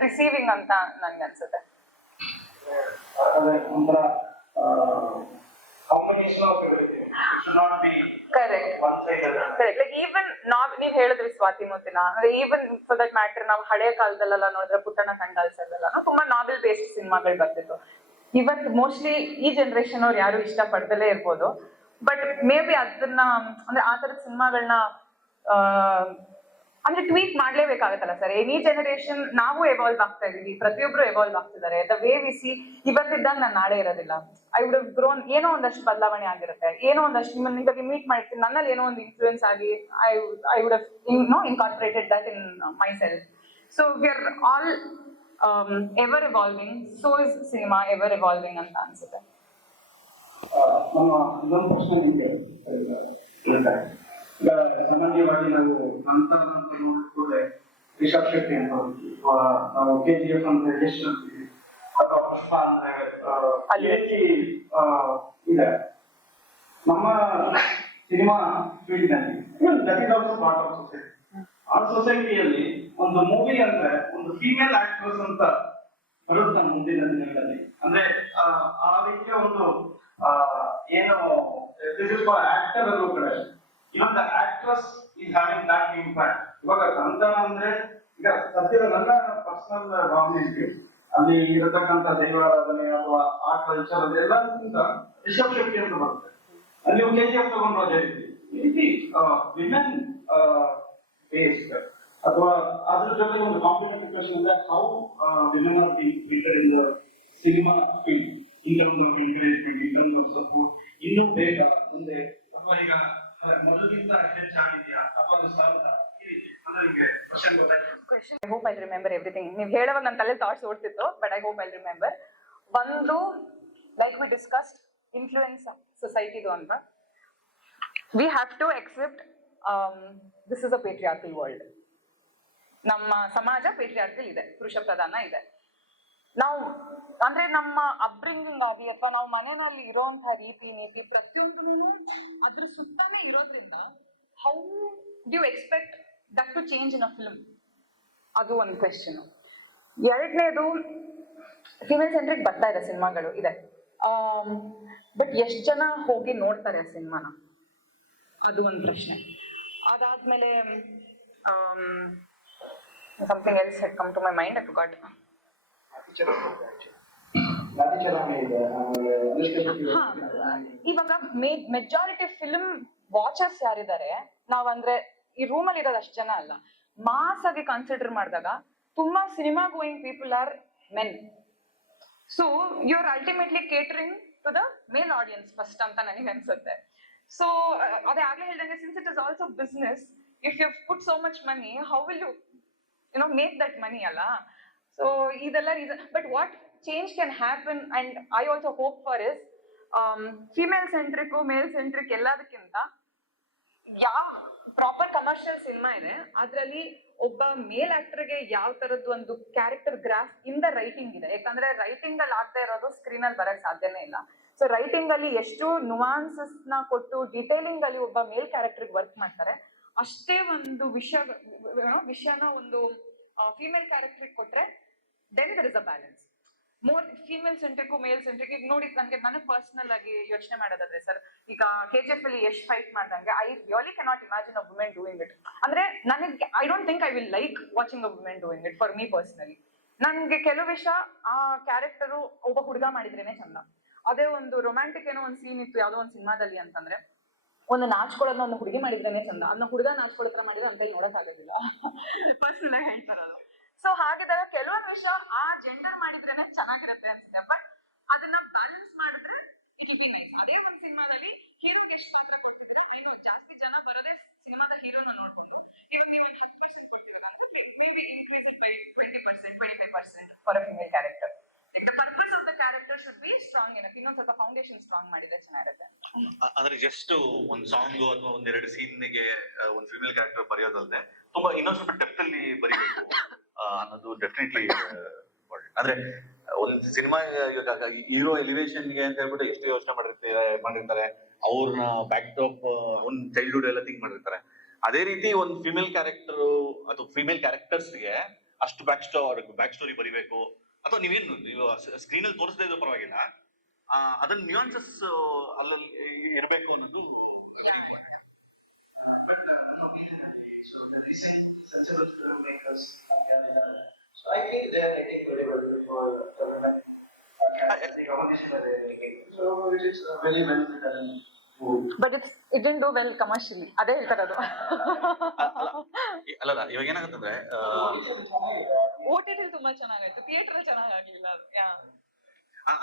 receiving ಅಂತ ನನ್ಗೆ ಅನ್ಸುತ್ತೆ. ಒಂಥರ combination of everything. It should not be Correct. one sided. Correct. Like even ನೀವ್ ಹೇಳಿದ್ರಿ ಸ್ವಾತಿ ಮುತ್ತಿನ, ಈವನ್ ಫಾರ್ ದಟ್ ಮ್ಯಾಟರ್ ನಾವು ಹಳೆಯ ಕಾಲದಲ್ಲೆಲ್ಲ ನೋಡಿದ್ರೆ ಪುಟ್ಟಣ ಕಂಡಾಲ್ಸ್ ಎಲ್ಲ ತುಂಬಾ ನಾವೆಲ್ ಬೇಸ್ಡ್ ಸಿನಿಮಾಗಳು ಬರ್ತಿತ್ತು. ಇವತ್ತು ಮೋಸ್ಟ್ಲಿ ಈ ಜನರೇಷನ್ ಅವ್ರು ಯಾರು ಇಷ್ಟ ಪಡ್ದಲೇ ಇರ್ಬೋದು, ಬಟ್ ಮೇ ಬಿ ಅದನ್ನ ಅಂದ್ರೆ ಆ ತರದ ಸಿನಿಮಾಗಳನ್ನ ಅಂದ್ರೆ ಟ್ವೀಟ್ ಮಾಡ್ಲೇಬೇಕಾಗತ್ತಲ್ಲ ಸರ್. ಎನಿ ಜನರೇಷನ್ ನಾವು ಎವಾಲ್ವ್ ಆಗ್ತಾ ಇದೀವಿ, ಪ್ರತಿಯೊಬ್ರು ಎವಾಲ್ವ್ ಆಗ್ತಿದ್ದಾರೆ. ದ ವೇ ವಿ ಸಿ ಇವತ್ತಿದ್ದಾಗ ನಾನು ನಾಳೆ ಇರೋದಿಲ್ಲ. ಐ ವುಡ್ ಹವ್ ಗ್ರೋನ್, ಏನೋ ಒಂದಷ್ಟು ಬದಲಾವಣೆ ಆಗಿರುತ್ತೆ, ಏನೋ ಒಂದಷ್ಟು ನಿಮ್ಮನ್ನ ಇವಾಗ ಮೀಟ್ ಮಾಡ್ತೀನಿ, ನನ್ನಲ್ಲಿ ಏನೋ ಒಂದು ಇನ್ಫ್ಲೂಯೆನ್ಸ್ ಆಗಿ I would have incorporated that in my self. So we are all ever evolving, so is cinema ever evolving ಅಂತ ಅನ್ಸುತ್ತೆ. ನಮ್ಮ ಇನ್ನೊಂದು ಪ್ರಶ್ನೆ ನಿಮಗೆ ಹೇಳ್ತಾರೆ. ಈಗ ಸಾಮಾನ್ಯವಾಗಿ ನಾವು ಕಾಂತಾರ ಅಂತ ನೋಡಿದ್ರೆ ರಿಷಬ್ ಶೆಟ್ಟಿ ಅಂತ ನಾವು KGF ಅಂತ ಯಶ್ ಅಂತೀವಿ, ಅಥವಾ ಪುಷ್ಪ ಅಂದ್ರೆ ಇದೆ. ನಮ್ಮ ಸಿನಿಮಾ ಫೀಲ್ಡ್ ನಲ್ಲಿ that is also part of society. ಆ ಸೊಸೈಟಿಯಲ್ಲಿ ಒಂದು ಮೂವಿ ಅಂದ್ರೆ ಒಂದು ಫೀಮೇಲ್ ಆಕ್ಟ್ರೆಸ್ ಅಂತ ಬರುತ್ತೆ ಮುಂದಿನ ದಿನಗಳಲ್ಲಿ. ಅಂದ್ರೆ ಆ ರೀತಿಯ ಒಂದು ಏನು ದಿಸ್ ಇಸ್ ಫಾರ್ ಆಕ್ಟರ್ ಅನ್ನೋ ಕಡೆ, even the actress is having that impact. ಇವಾಗ ಕಾಂತಾರ ಅಂದ್ರೆ ಈಗ ಸದ್ಯದ ನನ್ನ ಪರ್ಸನಲ್ ಭಾವನೆಯಲ್ಲಿ ಅಲ್ಲಿ ಇರತಕ್ಕಂತ ದೈವಾರಾಧನೆ ಅಥವಾ ಆ ಕಲ್ಚರ್ ಅದೆಲ್ಲಕ್ಕಿಂತ ರಿಷಬ್ ಶೆಟ್ಟಿ ಅಂತ ಬರುತ್ತೆ. ಅಲ್ಲಿ ನೀವು KGF ತಗೊಂಡು ಅದೇ ರೀತಿ ವಿಮೆನ್ ಬೇಸ್ಡ್ ಅಥವಾ ಅದ್ರ ಜೊತೆ ಒಂದು ಕಾಂಪ್ಲಿಮೆಂಟರಿ ಕ್ವೆಶ್ಚನ್ ಅಂದ್ರೆ how women are being treated in the cinema field in terms of encouragement, in terms of support. ಇನ್ನೂ ಬೇಗ ಮುಂದೆ ಅಥವಾ ಈಗ ಮೊದಲಿಂದ ಹೆಚ್ಚಾಗಿದೆಯಾ ಅಥವಾ ಸ್ವಲ್ಪ ಈ ರೀತಿ ಅಂದ್ರೆ ನಿಮಗೆ ಕ್ವೆಶ್ಚನ್ ಗೊತ್ತಾಯ್ತು? I hope I remember everything. ನೀವು ಹೇಳುವಾಗ ನನ್ನ ತಲೆ ಥಾಟ್ಸ್ ಓಡ್ತಿತ್ತು, but I hope I remember. ಒಂದು ಲೈಕ್ ವಿ ಡಿಸ್ಕಸ್ಡ್ ಇನ್ಫ್ಲೂಯೆನ್ಸ್ ಸೊಸೈಟಿದು ಅಂತ, we have to accept this is a patriarchal world. ನಮ್ಮ ಸಮಾಜ ಪೇಟ್ರಿಯಾರ್ಕಲ್ ಇದೆ, ಪುರುಷ ಪ್ರಧಾನ ಇದೆ. ನಾವು ಅಂದ್ರೆ ನಮ್ಮ ಅಪ್ಬ್ರಿಂಗಿಂಗ್ ಆಗಿ ಅಥವಾ ನಾವು ಮನೆಯಲ್ಲಿ ಇರೋಂತಹ ರೀತಿ ನೀತಿ ಪ್ರತಿಯೊಂದೂ ಅದ್ರ ಸುತ್ತಾನೆ ಇರೋದ್ರಿಂದ how do you expect that to change in a film, ಅದು ಒಂದು ಕ್ವೆಶ್ಚನ್. ಎರಡನೇದು, ಫಿಮೇಲ್ ಸೆಂಟ್ರಿಕ್ ಬರ್ತಾ ಇದೆ ಸಿನಿಮಾಗಳು ಇದೆ, ಬಟ್ ಎಷ್ಟು ಜನ ಹೋಗಿ ನೋಡ್ತಾರೆ ಆ ಸಿನಿಮಾನ, ಅದು ಒಂದು ಪ್ರಶ್ನೆ. ಅದಾದ್ಮೇಲೆ something else had come to my mind, I forgot. ಇವಾಗ ಮೆಜಾರಿಟಿ ಫಿಲ್ಮ್ ವಾಚರ್ಸ್ ಯಾರಿದ್ದಾರೆ, ನಾವಂದ್ರೆ ಈ ರೂಮ್ ಅಲ್ಲಿ ಇರೋದು ಅಷ್ಟು ಜನ ಅಲ್ಲ, ಮಾಸ್ ಆಗಿ ಕನ್ಸಿಡರ್ ಮಾಡಿದಾಗ ತುಂಬಾ cinema going people are men. So you are ultimately catering to the male audience first ಅಂತ ನನಗೆ ಅನ್ಸುತ್ತೆ. ಸೊ ಅದೇ ಆಗ್ಲೇ ಹೇಳ್ದಂಗೆ, since it is also business, if you put so much money, how will you make that money ಅಲ್ಲ. So ಇದೆಲ್ಲ reason. But what change can happen and I also hope for is female centric male centric ಎಲ್ಲದಕ್ಕಿಂತ ಯಾವ proper commercial cinema ಇದೆ ಅದರಲ್ಲಿ ಒಬ್ಬ ಮೇಲ್ ಆಕ್ಟರ್ಗೆ ಯಾವ ತರದ್ದು ಒಂದು ಕ್ಯಾರೆಕ್ಟರ್ ಗ್ರಾಫ್ ಇಂದ ರೈಟಿಂಗ್ ಇದೆ. ಯಾಕಂದ್ರೆ ರೈಟಿಂಗ್ ಅಲ್ಲಿ ಆಗದೆ ಇರೋದು ಸ್ಕ್ರೀನ್ ಅಲ್ಲಿ ಬರಕ್ ಸಾಧ್ಯನೇ ಇಲ್ಲ. ಸೊ ರೈಟಿಂಗ್ ಅಲ್ಲಿ ಎಷ್ಟು ನುವಾನ್ಸಸ್ ನ ಕೊಟ್ಟು ಡಿಟೇಲಿಂಗ್ ಅಲ್ಲಿ ಒಬ್ಬ ಮೇಲ್ ಕ್ಯಾರೆಕ್ಟರ್ ವರ್ಕ್ ಮಾಡ್ತಾರೆ, ಅಷ್ಟೇ ಒಂದು ವಿಷಯನ ಒಂದು ಫೀಮೇಲ್ ಕ್ಯಾರೆಕ್ಟರ್ ಕೊಟ್ರೆ then there is a balance. More female centric male centric. ಈಗ ನೋಡಿ, ನನಗೆ ಪರ್ಸನಲ್ ಆಗಿ ಯೋಚನೆ ಮಾಡೋದಾದ್ರೆ ಸರ್, ಈಗ KGF ಅಲ್ಲಿ ಎಷ್ಟು ಫೈಟ್ ಮಾಡ್ದಂಗೆ I really cannot imagine a women doing it. ಅಂದ್ರೆ ನನಗೆ I don't think I will like watching a women doing it for me personally. ನನ್ಗೆ ಕೆಲವು ವಿಷಯ ಆ ಕ್ಯಾರೆಕ್ಟರು ಒಬ್ಬ ಹುಡುಗ ಮಾಡಿದ್ರೇನೆ ಚಂದ. ಅದೇ ಒಂದು ರೊಮ್ಯಾಂಟಿಕ್ ಏನೋ ಒಂದು ಸೀನ್ ಇತ್ತು ಯಾವ್ದೋ ಒಂದು ಸಿನಿಮಾದಲ್ಲಿ ಅಂತಂದ್ರೆ, ಒಂದು ನಾಚ್ಕೊಳ್ಳೋದನ್ನ ಒಂದು ಹುಡುಗಿ ಮಾಡಿದ್ರೇನೆ ಚಂದ, ಅದನ್ನ ಹುಡುಗ ನಾಚ್ಕೊಳ್ಳೋ ತರ ಮಾಡಿದ್ರೆ ಅಂತ ನೋಡಕ್ ಆಗೋದಿಲ್ಲ. ಪರ್ಸನಲ್ ಆಗಿ ಹೇಳ್ತಾರದು. ಸೊ ಹಾಗಿದ್ದಾಗ ಕೆಲವೊಂದು ವಿಷಯ ಆ ಜೆಂಡರ್ ಮಾಡಿದ್ರೇನೆ ಚೆನ್ನಾಗಿರುತ್ತೆ ಅನ್ಸುತ್ತೆ, ಬಟ್ ಅದನ್ನ ಬ್ಯಾಲೆನ್ಸ್ ಮಾಡಿದ್ರೆ ಇಟ್ ವಿಲ್ ಬಿ ನೈಸ್. ಅದೇ ಒಂದು ಸಿನಿಮಾದಲ್ಲಿ ಹೀರೋಗೆ ಎಷ್ಟು ಪಾತ್ರ ಕೊಡ್ತಿದ್ರೆ, ಅಲ್ಲಿ ಜಾಸ್ತಿ ಜನ ಬರೋದೇ ಸಿನಿಮಾದ ಹೀರೋನ ನೋಡ್ಕೊಂಡು, ಈಗ ನೀವು 10% ಕೊಡ್ತೀರಾ ಅಂದ್ರೆ may be increase it by 20%, 25% for a female character. The purpose of the character should be strong enough. ಇನ್ನೊಂದ್ ಸ್ವಲ್ಪ ಫೌಂಡೇಶನ್ ಸ್ಟ್ರಾಂಗ್ ಮಾಡಿದ್ರೆ ಚೆನ್ನಾಗಿರುತ್ತೆ. ಅಂದ್ರೆ ಜಸ್ಟ್ ಒಂದು ಸಾಂಗ್ ಅಥವಾ ಒಂದೆರಡು ಸೀನ್ಗೆ ಒಂದು ಫೀಮೇಲ್ ಕ್ಯಾರೆಕ್ಟರ್ ಬರೆಯೋದಲ್ಲದೆ ತುಂಬಾ ಇನ್ನೊಂದು ಸ್ವಲ್ಪ ಡೆಪ್ತ್ ಅಲ್ಲಿ ಬರೀಬೇಕು ಅನ್ನೋದು ಡೆಫಿನೆಟ್ಲಿ. ಅಂದ್ರೆ ಒಂದು ಸಿನಿಮಾ ಹೀರೋ ಎಲಿವೇಶನ್ಗೆ ಅಂತ ಹೇಳ್ಬಿಟ್ಟು ಎಷ್ಟು ಯೋಚನೆ ಮಾಡಿರ್ತಾರೆ, ಅವ್ರನ್ನ ಬ್ಯಾಕ್ ಟಾಪ್ ಅವ್ನ ಚೈಲ್ಡ್ಹುಡ್ ಎಲ್ಲ ಥಿಂಕ್ ಮಾಡಿರ್ತಾರೆ. ಅದೇ ರೀತಿ ಒಂದು ಫಿಮೇಲ್ ಕ್ಯಾರೆಕ್ಟರ್ ಅಥವಾ ಫಿಮೇಲ್ ಕ್ಯಾರೆಕ್ಟರ್ಸ್ಗೆ ಅಷ್ಟು ಬ್ಯಾಕ್ ಸ್ಟೋರಿ ಬರಿಬೇಕು, ಅಥವಾ ನೀವೇನು ನೀವು ಸ್ಕ್ರೀನ್ ಅಲ್ಲಿ ತೋರಿಸದೇ ಇದ್ರೂ ಪರವಾಗಿಲ್ಲ, ಅದನ್ನ ನ್ಯೂಯಾನ್ಸಸ್ ಅಲ್ಲಲ್ಲಿ ಇರಬೇಕು ಅನ್ನೋದು. So I think they are writing very well for the women. So it is very well written. But it didn't do well commercially. ಅದೇ ಹೇಳ್ತಾರದು. ಅಲ್ಲ ಇವಾಗ ಏನಾಗುತ್ತಂದ್ರೆ OTT ತುಂಬಾ ಚೆನ್ನಾಗಾಯ್ತು, ಥಿಯೇಟರ್ ಚೆನ್ನಾಗಾಗ್ಲಿಲ್ಲ ಅದು.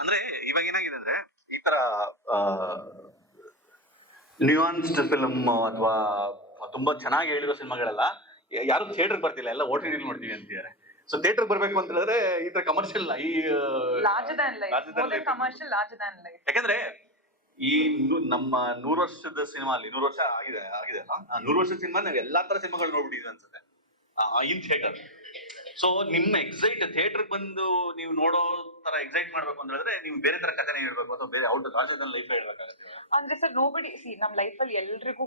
ಅಂದ್ರೆ ಇವಾಗ ಏನಾಗಿದೆ ಅಂದ್ರೆ ಈ ತರ ನ್ಯೂಯಾನ್ಸ್ಡ್ ಫಿಲ್ಮ್ ಅಥವಾ ತುಂಬಾ ಚೆನ್ನಾಗಿ ಹೇಳಿರೋ ಸಿನಿಮಾಗಳೆಲ್ಲ ಯಾರು ಥಿಯೇಟರ್ ಬರ್ತಿಲ್ಲ, ಎಲ್ಲ OTT ನೋಡ್ತೀವಿ ಅಂತಿದ್ದಾರೆ. ಸೊ ಥಿಯೇಟರ್ ಬರ್ಬೇಕು ಅಂತ ಹೇಳಿದ್ರೆ ಈ ತರ commercial larger than life commercial larger than life. ಯಾಕಂದ್ರೆ ಈ ನಮ್ಮ 100 ವರ್ಷದ ಸಿನಿಮಾ ಅಲ್ಲಿ 100 ವರ್ಷ ಆಗಿದೆ 100 ವರ್ಷದ ಸಿನಿಮಾ ನಾವು ಎಲ್ಲಾ ತರ ಸಿನಿಮಾಗಳು ನೋಡ್ಬಿಟ್ಟಿದ್ವಿ ಅನ್ಸುತ್ತೆ ಇನ್ ಥಿಯೇಟರ್. ಸೊ ನಿಮ್ಮ ಎಕ್ಸೈಟ್ ಥಿಯೇಟರ್ ಬಂದು ನೀವು ನೋಡೋ ತರ ಎಕ್ಸೈಟ್ ಮಾಡ್ಬೇಕು ಅಂತ ಹೇಳಿದ್ರೆ ನೀವು ಬೇರೆ ತರ ಕಥೆನೇ ಹೇಳ್ಬೇಕು ಅಥವಾ ಬೇರೆ ಔಟ್ ಲಾರ್ಜರ್ ಲೈಫ್ ಹೇಳ್ಬೇಕಾಗುತ್ತೆ. ಅಂದ್ರೆ ಸರ್ ನೋಬಡಿ ಸಿ ನಮ್ ಲೈಫ್ ಅಲ್ಲಿ ಎಲ್ರಿಗೂ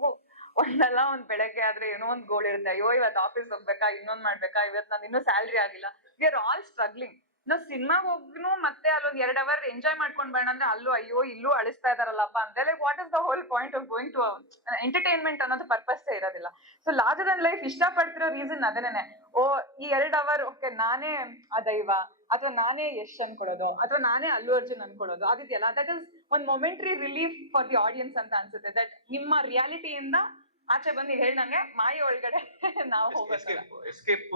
ಒಂದಲ್ಲ ಒಂದ್ ಬೆಳಗ್ಗೆ ಆದ್ರೆ ಏನೋ ಒಂದ್ ಗೋಲ್ ಇರುತ್ತೆ. ಅಯ್ಯೋ ಇವತ್ತು ಆಫೀಸ್ ಹೋಗ್ಬೇಕಾ, ಇನ್ನೊಂದ್ ಮಾಡ್ಬೇಕಾ, ಇವತ್ತು ನಂದು ಇನ್ನೂ ಸ್ಯಾಲ್ರಿ ಆಗಿಲ್ಲ. We are all struggling. ನಾವು ಸಿನಿಮಾಗ್ ಹೋಗ್ನು ಮತ್ತೆ ಅಲ್ಲೊಂದ್ 2 hour ಎಂಜಾಯ್ ಮಾಡ್ಕೊಂಡ್ ಬೇಡ ಅಂದ್ರೆ ಅಲ್ಲೂ ಅಯ್ಯೋ ಇಲ್ಲೂ ಅಳಿಸ್ತಾ ಇದಾರಲ್ಲಪ್ಪ ಅಂತ like what is the whole point of going to entertainment ಅನ್ನೋದು ಪರ್ಪಸ್ ಇರೋದಿಲ್ಲ. ಸೊ ಲಾರ್ಜರ್ ದನ್ ಲೈಫ್ ಇಷ್ಟ ಪಡ್ತಿರೋ ರೀಸನ್ ಅದೇನೆ. ಓ ಈ 2 hour ಓಕೆ ನಾನೇ ಆ ದೈವ, ಅಥವಾ ನಾನೇ ಯಶ್ ಅನ್ಕೊಳ್ಳೋದು, ಅಥವಾ ನಾನೇ ಅಲ್ಲು ಅರ್ಜುನ್ ಅನ್ಕೊಳ್ಳೋದು, ಅದಿದೆಯಲ್ಲ ದಟ್ ಇಸ್ ಒಂದ್ momentary relief for the audience ಅಂತ ಅನ್ಸುತ್ತೆ. ದಟ್ ನಿಮ್ಮ ರಿಯಾಲಿಟಿಯಿಂದ ಆಚೆ ಬಂದು ಹೇಳ್ದಂಗೆ ಮಾಯ ಒಳಗಡೆ ನಾವು ಹೋಗೋದು ಎಸ್ಕೇಪ್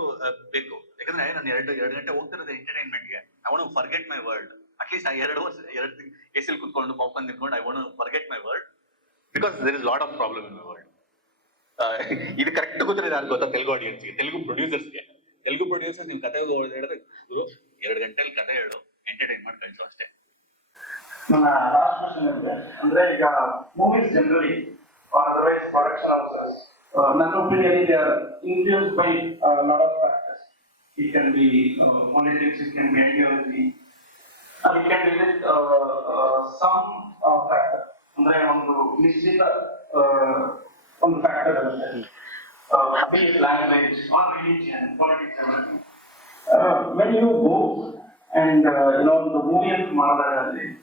ಬೇಕು. ಯಾಕಂದ್ರೆ ನಾನು 2 ಗಂಟೆ ಹೋಗ್ತಿರೋದು ಎಂಟರ್ಟೈನ್ಮೆಂಟ್ಗೆ. I want to forget my world. At least ಆ 2 ವರ್ಷ 2 ಎಸಿಲ್ ಕುತ್ಕೊಂಡು ಪಾಪ್ಕಾರ್ನ್ ತಿನ್ಕೊಂಡು I want to forget my world because there is lot of problem in my world. ಇದು ಕರೆಕ್ಟ್ ಗೊತ್ತಿರೋದು ಯಾರು ಗೊತ್ತಾ? ತೆಲುಗು ಆಡಿಯನ್ಸ್ಗೆ, ತೆಲುಗು ಪ್ರೊಡ್ಯೂಸರ್ಸ್ಗೆ. ತೆಲುಗು ಪ್ರೊಡ್ಯೂಸರ್ ನಿಮ್ ಕತೆ ಹೇಳಿದ್ರೆ 2 ಗಂಟೆಲಿ ಕತೆ ಹೇಳು, ಎಂಟರ್ಟೈನ್ ಮಾಡಿ ಕಳಿಸು ಅಷ್ಟೇ. ನನ್ನ ಲಾಸ್ಟ್ ಕ್ವಶನ್ ಇದೆ, ಅಂದ್ರೆ ಈಗ movies generally or otherwise production houses, ನನ್ನ opinion they are influenced by a lot of factors. It can be politics, it can be ideology, and it can be with some factor. ಅಂದ್ರೆ ಒಂದು ನಿಶ್ಚಿತ ಒಂದು factor ಇರುತ್ತೆ. be it language or religion, politics, everything. When you go and the movie and Mahabharata,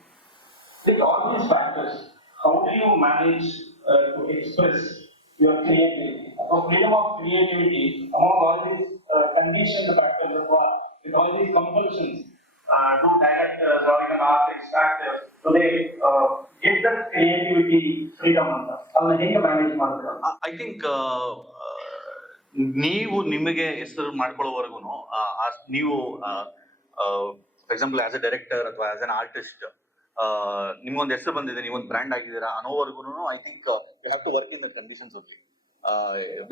with all these factors, how do you manage to express your creativity, or freedom of creativity among all these conditioned factors as well, with all these compulsions? Do directors or even artists, actors, do they get that creativity freedom? ಅದನ್ನ ಹೇಗೆ manage ಮಾಡ್ತೀರಾ? I think ನೀವು ನಿಮಗೆ ಹೆಸರು ಮಾಡ್ಕೊಳ್ಳೋವರೆಗೂ ನೀವು for example as a director ಅಥವಾ as an artist ನಿಮ್ಗೊಂದು ಹೆಸರು ಬಂದಿದೆ, ನೀವೊಂದು ಬ್ರ್ಯಾಂಡ್ ಆಗಿದ್ದೀರಾ ಅನ್ನೋವರೆಗೂ I think you have to work in that conditions only,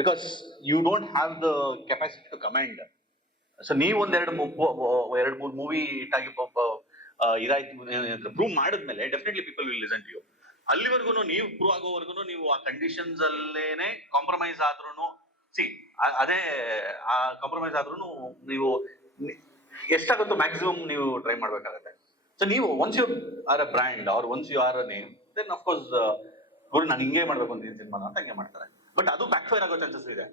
because you don't have the capacity to command. So ನೀವು ಎರಡು ಮೂರು ಮೂವಿ ಇಟ್ಟಾಗಿ ಇದಾಯ್ತು ಪ್ರೂವ್ ಮಾಡಿದ್ಮೇಲೆ definitely people will listen to you. ಅಲ್ಲಿವರೆಗೂ ನೀವು ಪ್ರೂವ್ ಆಗೋವರೆಗೂ ನೀವು ಆ ಕಂಡೀಷನ್ಸ್ ಅಲ್ಲೇನೆ ಕಾಂಪ್ರಮೈಸ್ ಆದ್ರೂ ಅದೇ ಆ ಕಾಂಪ್ರಮೈಸ್ ಆದ್ರೂ ನೀವು ಎಷ್ಟಾಗುತ್ತೋ ಮ್ಯಾಕ್ಸಿಮಮ್ ನೀವು ಟ್ರೈ ಮಾಡ್ಬೇಕಾಗತ್ತೆ. ಸೊ ನೀವು once you are a brand are once you are a name, then of course guru ನಾನು ಹಿಂಗೆ ಮಾಡ್ಬೇಕು ಅಂತೀನಿ ಸಿನಿಮಾನ ಅಂತ ಹಂಗೆ ಮಾಡ್ತಾರೆ. ಬಟ್ ಅದು ಬ್ಯಾಕ್ ಫೈರ್ ಆಗೋ ಚಾನ್ಸಸ್ ಇದೆ.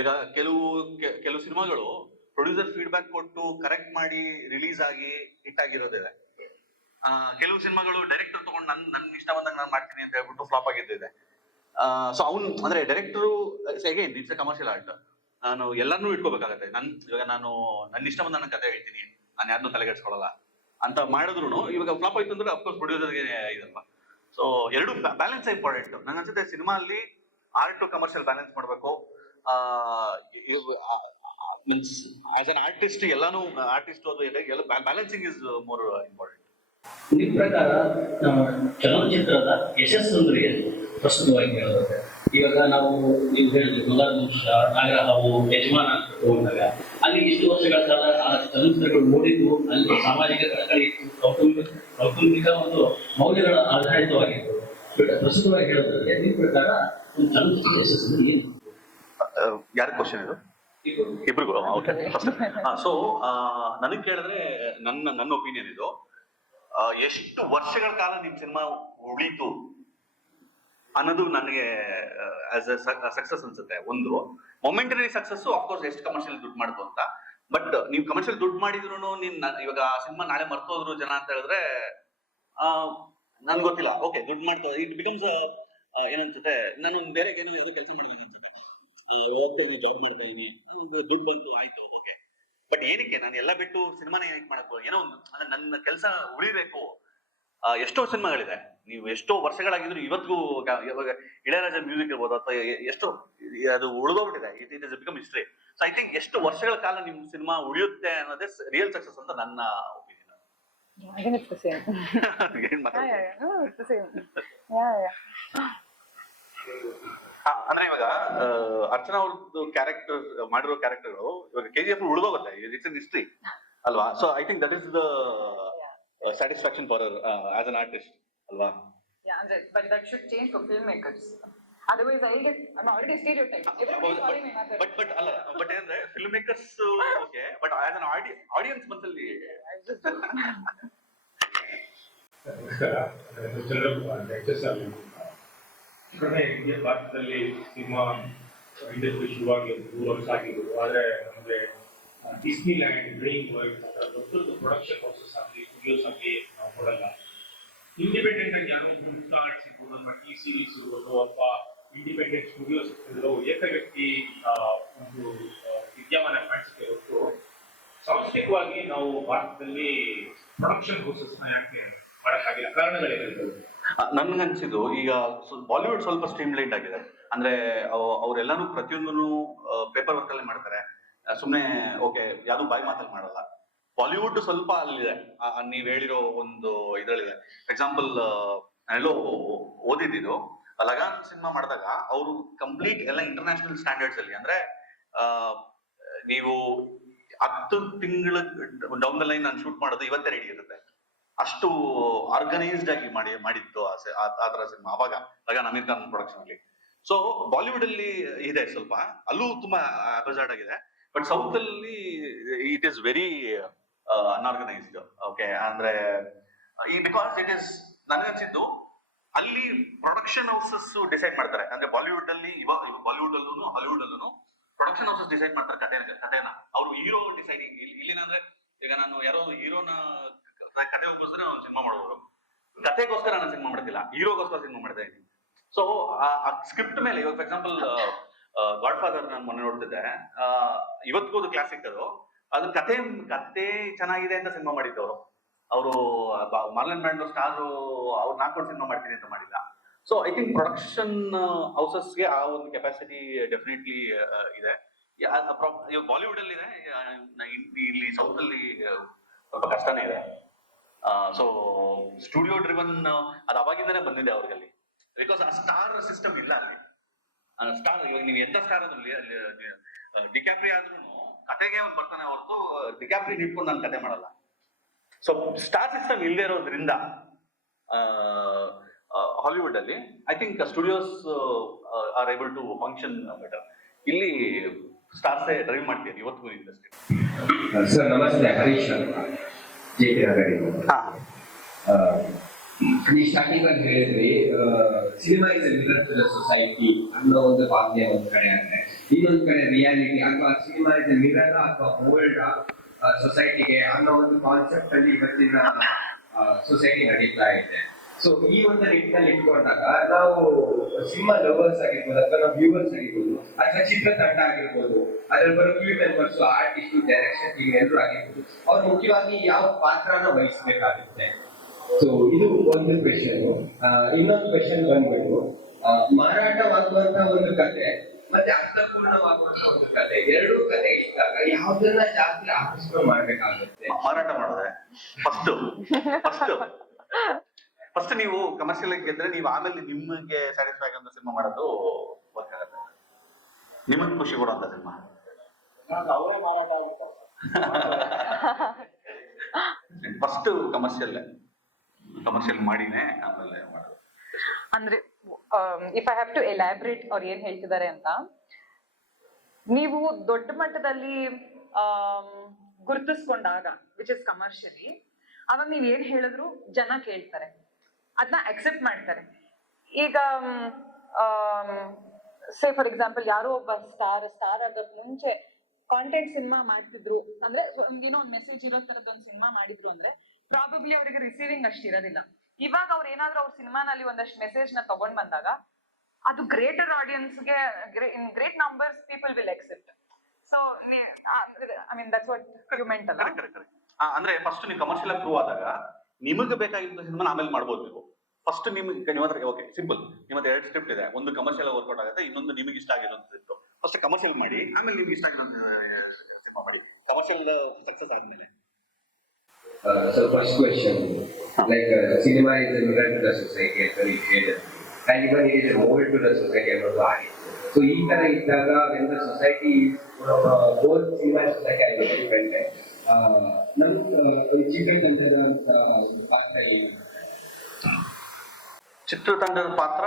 ಈಗ ಕೆಲವು ಸಿನಿಮಾಗಳು ಪ್ರೊಡ್ಯೂಸರ್ ಫೀಡ್ಬ್ಯಾಕ್ ಕೊಟ್ಟು ಕರೆಕ್ಟ್ ಮಾಡಿ ರಿಲೀಸ್ ಆಗಿ ಹಿಟ್ ಆಗಿರೋದಿದೆ. ಕೆಲವು ಸಿನಿಮಾಗಳು ಡೈರೆಕ್ಟರ್ ತಗೊಂಡು ನನ್ ಇಷ್ಟ ಬಂದಾಗ ನಾನು ಮಾಡ್ತೀನಿ ಅಂತ ಹೇಳ್ಬಿಟ್ಟು ಫ್ಲಾಪ್ ಆಗಿದ್ದಿದೆ. ಸೊ ಅವ್ನು ಅಂದ್ರೆ director again it's A commercial art. ನಾನು ಎಲ್ಲರನ್ನೂ ಇಟ್ಕೋಬೇಕಾಗತ್ತೆ. ಇವಾಗ ನಾನು ನನ್ನ ಇಷ್ಟ ಬಂದ ನನ್ನ ಕತೆ ಹೇಳ್ತೀನಿ, ನಾನು ಯಾರನ್ನೂ ತಲೆಗೆಡ್ಸ್ಕೊಳ್ಳಲ್ಲ ಅಂತ ಮಾಡಿದ್ರು ಇವಾಗ ಫ್ಲಾಪ್ ಆಯ್ತು ಅಂದ್ರೆ ಅಫ್ಕೋರ್ಸ್ ಪ್ರೊಡ್ಯೂಸರ್ಗೆ ಇದಲ್ವಾ. ಸೊ ಎರಡು ಬ್ಯಾಲೆನ್ಸ್ ಇಂಪಾರ್ಟೆಂಟ್. ನಂಗೆ ಅನ್ಸುತ್ತೆ ಸಿನಿಮಾ ಅಲ್ಲಿ ಆರ್ಟ್ ಟು ಕಮರ್ಷಿಯಲ್ ಬ್ಯಾಲೆನ್ಸ್ ಮಾಡಬೇಕು. ಮೀನ್ಸ್ ಆಸ್ ಅನ್ ಆರ್ಟಿಸ್ಟ್ ಎಲ್ಲಾನು ಆರ್ಟಿಸ್ಟ್ ಎಲ್ಲ ಬ್ಯಾಲೆನ್ಸಿಂಗ್ ಇಸ್ ಮೋರ್ ಇಂಪಾರ್ಟೆಂಟ್. ನಿಮ್ಮ ಪ್ರಕಾರ ಚಲನಚಿತ್ರದ ಯಶಸ್ಸು ಅಂದ್ರೆ ಏನು ಪ್ರಸ್ತುತವಾಗಿ ಹೇಳೋದಾದ್ರೆ? ಇವಾಗ ನೀವು ಹೇಳಿದ್ರು ಮೊದಲ ನಿಮಿಷ, ನಾಗರಹಾವು, ಯಜಮಾನ ಅಂತ ತಗೊಂಡಾಗ ಅಲ್ಲಿ ಇಷ್ಟು ವರ್ಷಗಳ ಕಾಲ ಆ ಚಲನಚಿತ್ರಗಳು ಓಡಿದ್ದು, ಅಲ್ಲಿ ಸಾಮಾಜಿಕ ಕಳಕಳಿ ಇತ್ತು, ಕೌಟುಂಬಿಕ ಒಂದು ಮೌಲ್ಯಗಳ ಆಧಾರಿತವಾಗಿತ್ತು. ಪ್ರಸ್ತುತವಾಗಿ ಹೇಳೋದಾದ್ರೆ ನಿಮ್ಮ ಪ್ರಕಾರ ಒಂದು ಚಲನಚಿತ್ರ ಯಶಸ್ಸು ಏನು? ಯಾರ ಕ್ವಶನ್ ಇದು? ಇಬ್ರಿಗೂ ಓಕೆ. ಸೊ ನನಗೆ ಕೇಳಿದ್ರೆ ನನ್ನ ಒಪಿನಿಯನ್ ಇದು, ಎಷ್ಟು ವರ್ಷಗಳ ಕಾಲ ನಿಮ್ ಸಿನಿಮಾ ಉಳಿತು ಅನ್ನೋದು ನನಗೆ ಆಸ್ ಅ ಸಕ್ಸಸ್ ಅನ್ಸುತ್ತೆ. ಒಂದು ಮೊಮೆಂಟರಿ ಸಕ್ಸಸ್ ಅಫ್ಕೋರ್ಸ್ ಎಷ್ಟು ಕಮರ್ಷಿಯಲ್ ದುಡ್ಡು ಮಾಡುದು ಅಂತ. ಬಟ್ ನೀವು ಕಮರ್ಷಿಯಲ್ ದುಡ್ಡು ಮಾಡಿದ್ರು ಇವಾಗ ಆ ಸಿನಿಮಾ ನಾಳೆ ಮರ್ತೋದ್ರು ಜನ ಅಂತ ಹೇಳಿದ್ರೆ ನನ್ಗೆ ಗೊತ್ತಿಲ್ಲ. ಓಕೆ, ದುಡ್ಡು ಮಾಡ್ತೋ ಇಟ್ ಬಿಕಮ್ಸ್ ಏನನ್ಸುತ್ತೆ, ನಾನು ಬೇರೆ ಏನೋ ಕೆಲಸ ಮಾಡಿದ್ದೀನಿ ಅನ್ಸುತ್ತೆ, ಹೋಗ್ತಾ ಜಾಬ್ ಮಾಡ್ತಾ ಇದೀನಿ, ದುಡ್ಡು ಬಂತು ಆಯ್ತು ಓಕೆ. ಬಟ್ ಏನಕ್ಕೆ ನಾನು ಎಲ್ಲ ಬಿಟ್ಟು ಸಿನಿಮಾನೇ ಏನಕ್ಕೆ ಮಾಡಬೇಕು? ಏನೋ ಒಂದು ಅಂದ್ರೆ ನನ್ನ ಕೆಲಸ ಉಳಿಬೇಕು. ಎಷ್ಟೋ ಸಿನಿಮಾಗಳಿದೆ, ನೀವು ಎಷ್ಟೋ ವರ್ಷಗಳಾಗಿದ್ರು ಇವತ್ತಿಗೂ ಇವಾಗ ಇಳೆಯರಾಜ ಮ್ಯೂಸಿಕ್ ಇರ್ಬೋದು ಅಥವಾ ಎಷ್ಟೋ ಅದು ಉಳಿದೋಗ್ಬಿಟ್ಟಿದೆ. It is become history. So I think ಎಷ್ಟು ವರ್ಷಗಳ ಕಾಲ ನಿಮ್ ಸಿನಿಮಾ ಉಳಿಯುತ್ತೆ ಅನ್ನೋದೇ ರಿಯಲ್ ಸಕ್ಸಸ್ ಅಂತ ನನ್ನ opinion. I think it's the same. Yeah. No, it's the same. Yeah. ಅಂದ್ರೆ ಇವಾಗ ಅರ್ಚನಾ ಅವ್ರದ್ದು ಕ್ಯಾರೆಕ್ಟರ್ ಮಾಡಿರೋ ಕ್ಯಾರೆಕ್ಟರ್ಗಳು ಇವಾಗ KGF ಉಳಿದೋಗುತ್ತೆ. ಇಟ್ಸ್ ಅನ್ ಹಿಸ್ಟ್ರಿ ಅಲ್ವಾ? So I think that is the satisfaction for her as an artist, alva? Yeah, but that should change for filmmakers. Otherwise, I'm already stereotyped. Everybody calling me mother. But alla, but ಅಂದ್ರೆ filmmakers okay, but as an audience ಮನಸ್ಸಲ್ಲಿ India ಭಾರತದಲ್ಲಿ cinema industry ಶುರುವಾಗಿ 3 ವರ್ಷ ಆಗಿದ್ದು, ಆದ್ರೆ ನಮಗೆ Disney land, dream world ದೊಡ್ಡ production process ಆಗಲಿ ಸ್ಟುಡಿಯೋಸ್ ಆಗಲಿ ನಾವು ನೋಡಲ್ಲ. ಇಂಡಿಪೆಂಡೆಂಟ್ ಆಗಿ ಯಾರೋ ಫಿಲ್ಮ್ ಸ್ಟಾರ್ಸ್ ಇರ್ಬೋದು, ನಮ್ಮ ಟಿ ಸೀರೀಸ್ ಇರ್ಬೋದು, ಅಥವಾ ಇಂಡಿಪೆಂಡೆಂಟ್ ಸ್ಟುಡಿಯೋಸ್ ಇರ್ಬೋದು, ಏಕ ವ್ಯಕ್ತಿ ಒಂದು ವಿದ್ಯಮಾನ ಕಾಣಿಸುತ್ತೆ ಹೊರತು ಸಾಂಸ್ಥಿಕವಾಗಿ ನಾವು ಭಾರತದಲ್ಲಿ ಪ್ರೊಡಕ್ಷನ್ ಪ್ರೋಸೆಸ್ನ ಯಾಕೆ ಮಾಡೋಕ್ಕಾಗಿಲ್ಲ? ಕಾರಣಗಳೇನಿರ್ತದೆ? ನನ್ಗನ್ಸಿದ್ದು ಈಗ ಬಾಲಿವುಡ್ ಸ್ವಲ್ಪ ಸ್ಟ್ರೀಮ್ ಲೈನ್ ಆಗಿದೆ. ಅಂದ್ರೆ ಅವರೆಲ್ಲಾನು ಪ್ರತಿಯೊಂದನ್ನು ಪೇಪರ್ ವರ್ಕ್ ಅಲ್ಲೇ ಮಾಡ್ತಾರೆ, ಸುಮ್ನೆ ಓಕೆ ಯಾವ್ದು ಬಾಯಿ ಮಾತಲ್ಲಿ ಮಾಡಲ್ಲ. ಬಾಲಿವುಡ್ ಸ್ವಲ್ಪ ಅಲ್ಲಿದೆ, ನೀವ್ ಹೇಳಿರೋ ಒಂದು ಇದ್ರಲ್ಲಿದೆ. ಫಾರ್ ಎಕ್ಸಾಂಪಲ್ ಎಲ್ಲೋ ಓದಿದ್ದು, ಲಗಾನ್ ಸಿನಿಮಾ ಮಾಡಿದಾಗ ಅವರು ಕಂಪ್ಲೀಟ್ ಎಲ್ಲ ಇಂಟರ್ನ್ಯಾಷನಲ್ ಸ್ಟ್ಯಾಂಡರ್ಡ್ಸ್ ಅಲ್ಲಿ, ಅಂದ್ರೆ ನೀವು 10 ತಿಂಗಳ ಡೌನ್ ದ ಲೈನ್ ನಾನು ಶೂಟ್ ಮಾಡೋದು ಇವತ್ತೇ ರೆಡಿ ಇರುತ್ತೆ, ಅಷ್ಟು ಆರ್ಗನೈಸ್ಡ್ ಆಗಿ ಮಾಡಿತ್ತು ಆ ತರ ಸಿನಿಮಾ ಅವಾಗ ಲಗಾನ್ ಅಮೀರ್ ಖಾನ್ ಪ್ರೊಡಕ್ಷನ್ ಅಲ್ಲಿ. ಸೊ ಬಾಲಿವುಡ್ ಅಲ್ಲಿ ಇದೆ ಸ್ವಲ್ಪ, ಅಲ್ಲೂ ತುಂಬಾ ಅಪೋಸಿಟ್ ಆಗಿದೆ. ಬಟ್ ಸೌತ್ ಅಲ್ಲಿ it is very unorganised. Okay, ಅಂದ್ರೆ ಈ ಬಿಕಾಸ್ ಇಟ್ ಈಸ್ ನನಗನ್ಸಿದ್ದು ಅಲ್ಲಿ ಪ್ರೊಡಕ್ಷನ್ ಹೌಸಸ್ ಡಿಸೈಡ್ ಮಾಡ್ತಾರೆ. ಅಂದ್ರೆ ಬಾಲಿವುಡ್ ಅಲ್ಲಿ ಬಾಲಿವುಡ್ ಅಲ್ಲೂ ಹಾಲಿವುಡ್ ಅಲ್ಲೂ ಪ್ರೊಡಕ್ಷನ್ ಹೌಸಸ್ ಡಿಸೈಡ್ ಮಾಡ್ತಾರೆ ಕಥೆನ. ಅವರು ಹೀರೋ ಡಿಸೈಡಿಂಗ್. ಇಲ್ಲಿನಂದ್ರೆ ಈಗ ನಾನು ಯಾರೋ ಹೀರೋನ ಕಥೆಗೋಸ್ಕರ ನಾನು ಸಿನಿಮಾ ಮಾಡೋರು, ಕಥೆಗೋಸ್ಕರ ನಾನು ಸಿನಿಮಾ ಮಾಡ್ತಿಲ್ಲ, ಹೀರೋಗೋಸ್ಕರ ಸಿನಿಮಾ ಮಾಡ್ತಾ ಇದ್ದೀನಿ. ಸೊ ಆ ಸ್ಕ್ರಿಪ್ಟ್ ಮೇಲೆ, ಇವಾಗ ಫಾರ್ ಎಕ್ಸಾಂಪಲ್ ಗಾಡ್ ಫಾದರ್ ನಾನು ಮೊನ್ನೆ ನೋಡ್ತಿದ್ದೆ, ಇವತ್ತಿಗೂ ಅದು ಕ್ಲಾಸಿಕ್. ಅದು ಕತೆ ಚೆನ್ನಾಗಿದೆ ಅಂತ ಸಿನಿಮಾ ಮಾಡಿದ್ದವರು. ಅವರು ಮಾರ್ಲನ್ ಬ್ರ್ಯಾಂಡೋ ಸ್ಟಾರ್ ಅವ್ರು ನಾಲ್ಕೊಂಡು ಸಿನಿಮಾ ಮಾಡ್ತೀನಿ ಅಂತ ಮಾಡಿಲ್ಲ. ಸೊ ಐ ಥಿಂಕ್ ಪ್ರೊಡಕ್ಷನ್ ಹೌಸಸ್ಗೆ ಆ ಒಂದು ಕೆಪಾಸಿಟಿ ಡೆಫಿನೆಟ್ಲಿ ಇದೆ. ಇವಾಗ ಬಾಲಿವುಡ್ ಅಲ್ಲಿ ಇದೆ, ಇಲ್ಲಿ ಸೌತ್ ಅಲ್ಲಿ ಸ್ವಲ್ಪ ಕಷ್ಟನೇ ಇದೆ. ಸೊ ಸ್ಟುಡಿಯೋ ಡ್ರಿವನ್ ಅದು ಅವಾಗಿಂದನೇ ಬಂದಿದೆ ಅವ್ರಿಗಲ್ಲಿ, ಬಿಕಾಸ್ ಆ ಸ್ಟಾರ್ ಸಿಸ್ಟಮ್ ಇಲ್ಲ ಅಲ್ಲಿ. ಸ್ಟಾರ್ ಇವಾಗ ನೀವು ಎಂತ ಸ್ಟಾರ್ ಅದು ಡಿಕ್ಯಾಪ್ರಿ ಆದ್ರೂ ಕತೆಗೆ ಅವ್ನು ಬರ್ತಾನೆ ಹೊರತು ಡಿಕ್ಯಾಪ್ರಿ ಇಟ್ಕೊಂಡು ನಾನು ಕತೆ ಮಾಡಲ್ಲ. ಸೊ ಸ್ಟಾರ್ ಸಿಸ್ಟಮ್ ಇಲ್ಲದೆ ಇರೋದ್ರಿಂದ ಹಾಲಿವುಡ್ ಅಲ್ಲಿ I think studios are able to function better. ಇಲ್ಲಿ ಸ್ಟಾರ್ಸೇ ಡ್ರೈವ್ ಮಾಡ್ತೀನಿ ಇವತ್ತಿಗೂ ಇಂಡಸ್ಟ್ರಿ. ಸರ್ ನಮಸ್ತೆ, ಹರೀಶ್ ಅಂತ JK ನಗರಿ. ನೀವು ಸ್ಟಾರ್ಟಿಂಗ್ ಅಲ್ಲಿ ಹೇಳಿದ್ರಿ ಸಿನಿಮಾ ಇಸ್ ಮಿರರ್ ಸೊಸೈಟಿ ಅನ್ನೋ ಒಂದು ಭಾವನೆ ಒಂದ್ ಕಡೆ ಅಂದ್ರೆ, ಇನ್ನೊಂದ್ ಕಡೆ ರಿಯಾಲಿಟಿ ಅಥವಾ ಸಿನಿಮಾ ಇಸ್ ಮಿರರ್ ಅಥವಾ ಓಲ್ಡ್ ಸೊಸೈಟಿಗೆ ಅನ್ನೋ ಒಂದು ಕಾನ್ಸೆಪ್ಟ್ ಅಲ್ಲಿ ಇವತ್ತಿನ ಸೊಸೈಟಿ ನಡೀತಾ ಇದೆ. ಸೊ ಈ ಒಂದು ನಿಟ್ಟಿನಲ್ಲಿ ಇಟ್ಕೊಂಡಾಗ ನಾವು ಸಿನಿಮಾ ಲವರ್ಸ್ ಆಗಿರ್ಬೋದು ಅಥವಾ ನಾವು ವ್ಯೂವರ್ಸ್ ಆಗಿರ್ಬೋದು ಅಥವಾ ಚಿತ್ರತಂಡ ಆಗಿರ್ಬೋದು, ಅದ್ರಲ್ಲಿ ಬರೋ ಕ್ಯೂ ಮೆಂಬರ್ಸ್, ಆರ್ಟಿಸ್ಟ್, ಡೈರೆಕ್ಷನ್ ಎಲ್ಲರೂ ಆಗಿರ್ಬೋದು, ಅವ್ರು ಮುಖ್ಯವಾಗಿ ಯಾವ ಪಾತ್ರನ ವಹಿಸ್ಬೇಕಾಗುತ್ತೆ. ಸೊ ಇದು ಒಂದು ಕ್ವೆಶನ್. ಇನ್ನೊಂದು ಕ್ವೆಶನ್ ಬಂದ್ಬಿಟ್ಟು ಮಾರಾಟವಾಗುವಂತ ಒಂದು ಕತೆ ಮತ್ತೆ ಅರ್ಥಪೂರ್ಣವಾಗುವಂತ ಒಂದು ಕತೆ, ಎರಡೂ ಕತೆ ಇದ್ದಾಗ ಯಾವ್ದನ್ನ ಜಾಸ್ತಿ ಆಕರ್ಷಣೆ ಮಾಡ್ಬೇಕಾಗುತ್ತೆ? ಮಾರಾಟ ಮಾಡೋದೆ ಫಸ್ಟ್ ನೀವು ಕಮರ್ಷಿಯಲ್ ಗೆದ್ರೆ ನೀವು ಆಮೇಲೆ ನಿಮಗೆ ಸ್ಯಾಟಿಸ್ಫೈ ಆಗೋ ಸಿನಿಮಾ ಮಾಡೋದು ವರ್ಕ್ ಆಗುತ್ತೆ. ನಿಮಗೆ ಖುಷಿ ಕೊಡುವಂತ ಸಿನಿಮಾ ಫಸ್ಟ್ ಕಮರ್ಷಿಯಲ್ ಮಾಡಿನೇ ಆಮೇಲೆ ಮಾಡೋದು. ಅಂದ್ರೆ if I have to elaborate ಅವ್ರು ಏನ್ ಹೇಳ್ತಿದ್ದಾರೆ ಅಂತ, ನೀವು ದೊಡ್ಡ ಮಟ್ಟದಲ್ಲಿ ಗುರುತಿಸ್ಕೊಂಡಾಗ ವಿಚ್ ಇಸ್ ಕಮರ್ಷಿಯಲಿ, ಅವಾಗ ನೀವ್ ಏನ್ ಹೇಳಿದ್ರು ಜನ ಕೇಳ್ತಾರೆ, ಅದನ್ನ ಅಕ್ಸೆಪ್ಟ್ ಮಾಡ್ತಾರೆ. ಈಗ ಸೇ ಫಾರ್ ಎಕ್ಸಾಂಪಲ್ ಯಾರೋ ಒಬ್ಬ ಸ್ಟಾರ್ ಆಗೋದ್ ಮುಂಚೆ ಕಾಂಟೆಂಟ್ ಸಿನಿಮಾ ಮಾಡ್ತಿದ್ರು ಅಂದ್ರೆ, ಏನೋ ಒಂದ್ ಮೆಸೇಜ್ ಇರೋ ತರದ್ ಒಂದ್ ಸಿನಿಮಾ ಮಾಡಿದ್ರು ಅಂದ್ರೆ ಪ್ರಾಬಬ್ಲಿ ಅವರಿಗೆ ರಿಸೀವಿಂಗ್ ಅಷ್ಟು ಇರೋದಿಲ್ಲ. ಇವಾಗ ಅವ್ರು ಏನಾದ್ರು ಅವ್ರ ಸಿನಿಮಾನಲ್ಲಿ ಒಂದಷ್ಟು ಮೆಸೇಜ್ ನ ತಗೊಂಡ್ ಬಂದಾಗ ಅದು ಗ್ರೇಟರ್ ಆಡಿಯನ್ಸ್ಗೆ in great numbers people will accept. So I mean that's what you meant ಅಲ್ಲ? ಅಂದ್ರೆ ಫಸ್ಟ್ ನೀವು ಕಮರ್ಷಿಯಲ್ ಆಗಿ ಪ್ರೂವ್ ಆದಾಗ ನಿಮಗೆ ಬೇಕಾಗಿದ್ದ ಸಿನಿಮಾ ಆಮೇಲೆ ಮಾಡ್ಬೋದು. ನೀವು ಫಸ್ಟ್ ನಿಮ್ಮ ಹತ್ರ ಓಕೆ ಸಿಂಪಲ್, ನಿಮ್ಮ ಹತ್ರ 2 ಸ್ಕ್ರಿಪ್ಟ್ ಇದೆ, ಒಂದು ಕಮರ್ಷಿಯಲ್ ವರ್ಕೌಟ್ ಆಗುತ್ತೆ, ಇನ್ನೊಂದು ನಿಮಗೆ ಇಷ್ಟ ಆಗಿರೋ ಸ್ಕ್ರಿಪ್ಟ್. ಫಸ್ಟ್ ಕಮರ್ಷಿಯಲ್ ಮಾಡಿ, ಆಮೇಲೆ ನಿಮ್ಗೆ ಇಷ್ಟ ಆಗಿರೋ ಸಿನಿಮಾ ಮಾಡಿ. ಕಮರ್ಷಿಯಲ್ ಸಕ್ಸಸ್ ಆದ್ಮೇಲೆ So first question, like cinema is a mirror to the society as well, and even it is a mold to the society as well. So ಈ ತರ ಇದ್ದಾಗ when the society is both cinema and society are very dependent. ಚಿತ್ರತಂಡದ ಪಾತ್ರ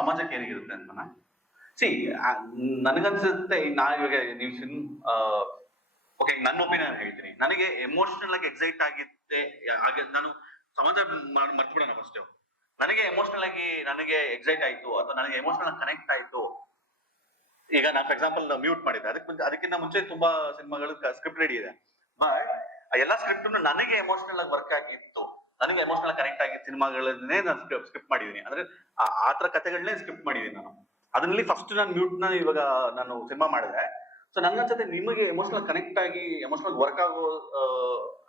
ಸಮಾಜಕ್ಕೆ ಏನಿರುತ್ತೆ ಅಂತ ನನಗನ್ಸುತ್ತೆ. ಇವಾಗ ನೀವು ಓಕೆ, ನನ್ನ ಒಪಿನಿಯನ್ ಹೇಳ್ತೀನಿ. ನನಗೆ ಎಮೋಷನಲ್ ಆಗಿ ಎಕ್ಸೈಟ್ ಆಗಿದ್ದೆ ನಾನು ಸಮಾಜ ಮರ್ತು ಬಿಡೋಣ. ಫಸ್ಟ್ ನನಗೆ ಎಮೋಷನಲ್ ಆಗಿ ನನಗೆ ಎಕ್ಸೈಟ್ ಆಯ್ತು ಅಥವಾ ನನಗೆ ಎಮೋಷನಲ್ ಆಗಿ ಕನೆಕ್ಟ್ ಆಯ್ತು. ಈಗ ನಾನು ಫಾರ್ ಎಕ್ಸಾಂಪಲ್ ಮ್ಯೂಟ್ ಮಾಡಿದ್ದೆ, ಅದಕ್ಕಿಂತ ಮುಂಚೆ ತುಂಬಾ ಸಿನಿಮಾಗಳು ಸ್ಕ್ರಿಪ್ಟ್ ರೆಡಿ ಇದೆ, ಬಟ್ ಎಲ್ಲಾ ಸ್ಕ್ರಿಪ್ಟ್ ನನಗೆ ಎಮೋಷನಲ್ ಆಗಿ ವರ್ಕ್ ಆಗಿತ್ತು, ನನಗೆ ಎಮೋಷನಲ್ ಕನೆಕ್ಟ್ ಆಗಿದ್ದ ಸಿನಿಮಾಗಳನ್ನೇ ನಾನು ಸ್ಕ್ರಿಪ್ಟ್ ಮಾಡಿದೀನಿ. ಅಂದ್ರೆ ಆತರ ಕಥೆಗಳನ್ನೇ ಸ್ಕ್ರಿಪ್ಟ್ ಮಾಡಿದೀನಿ ನಾನು. ಅದರಲ್ಲಿ ಫಸ್ಟ್ ನಾನು ಮ್ಯೂಟ್ ನ ಇವಾಗ ನಾನು ಸಿನಿಮಾ ಮಾಡಿದೆ. ಸೊ ನನ್ಗನ್ಸುತ್ತೆ ನಿಮಗೆ ಎಮೋಷನಲ್ ಕನೆಕ್ಟ್ ಆಗಿ ಎಮೋಷನಲ್ ವರ್ಕ್ ಆಗೋ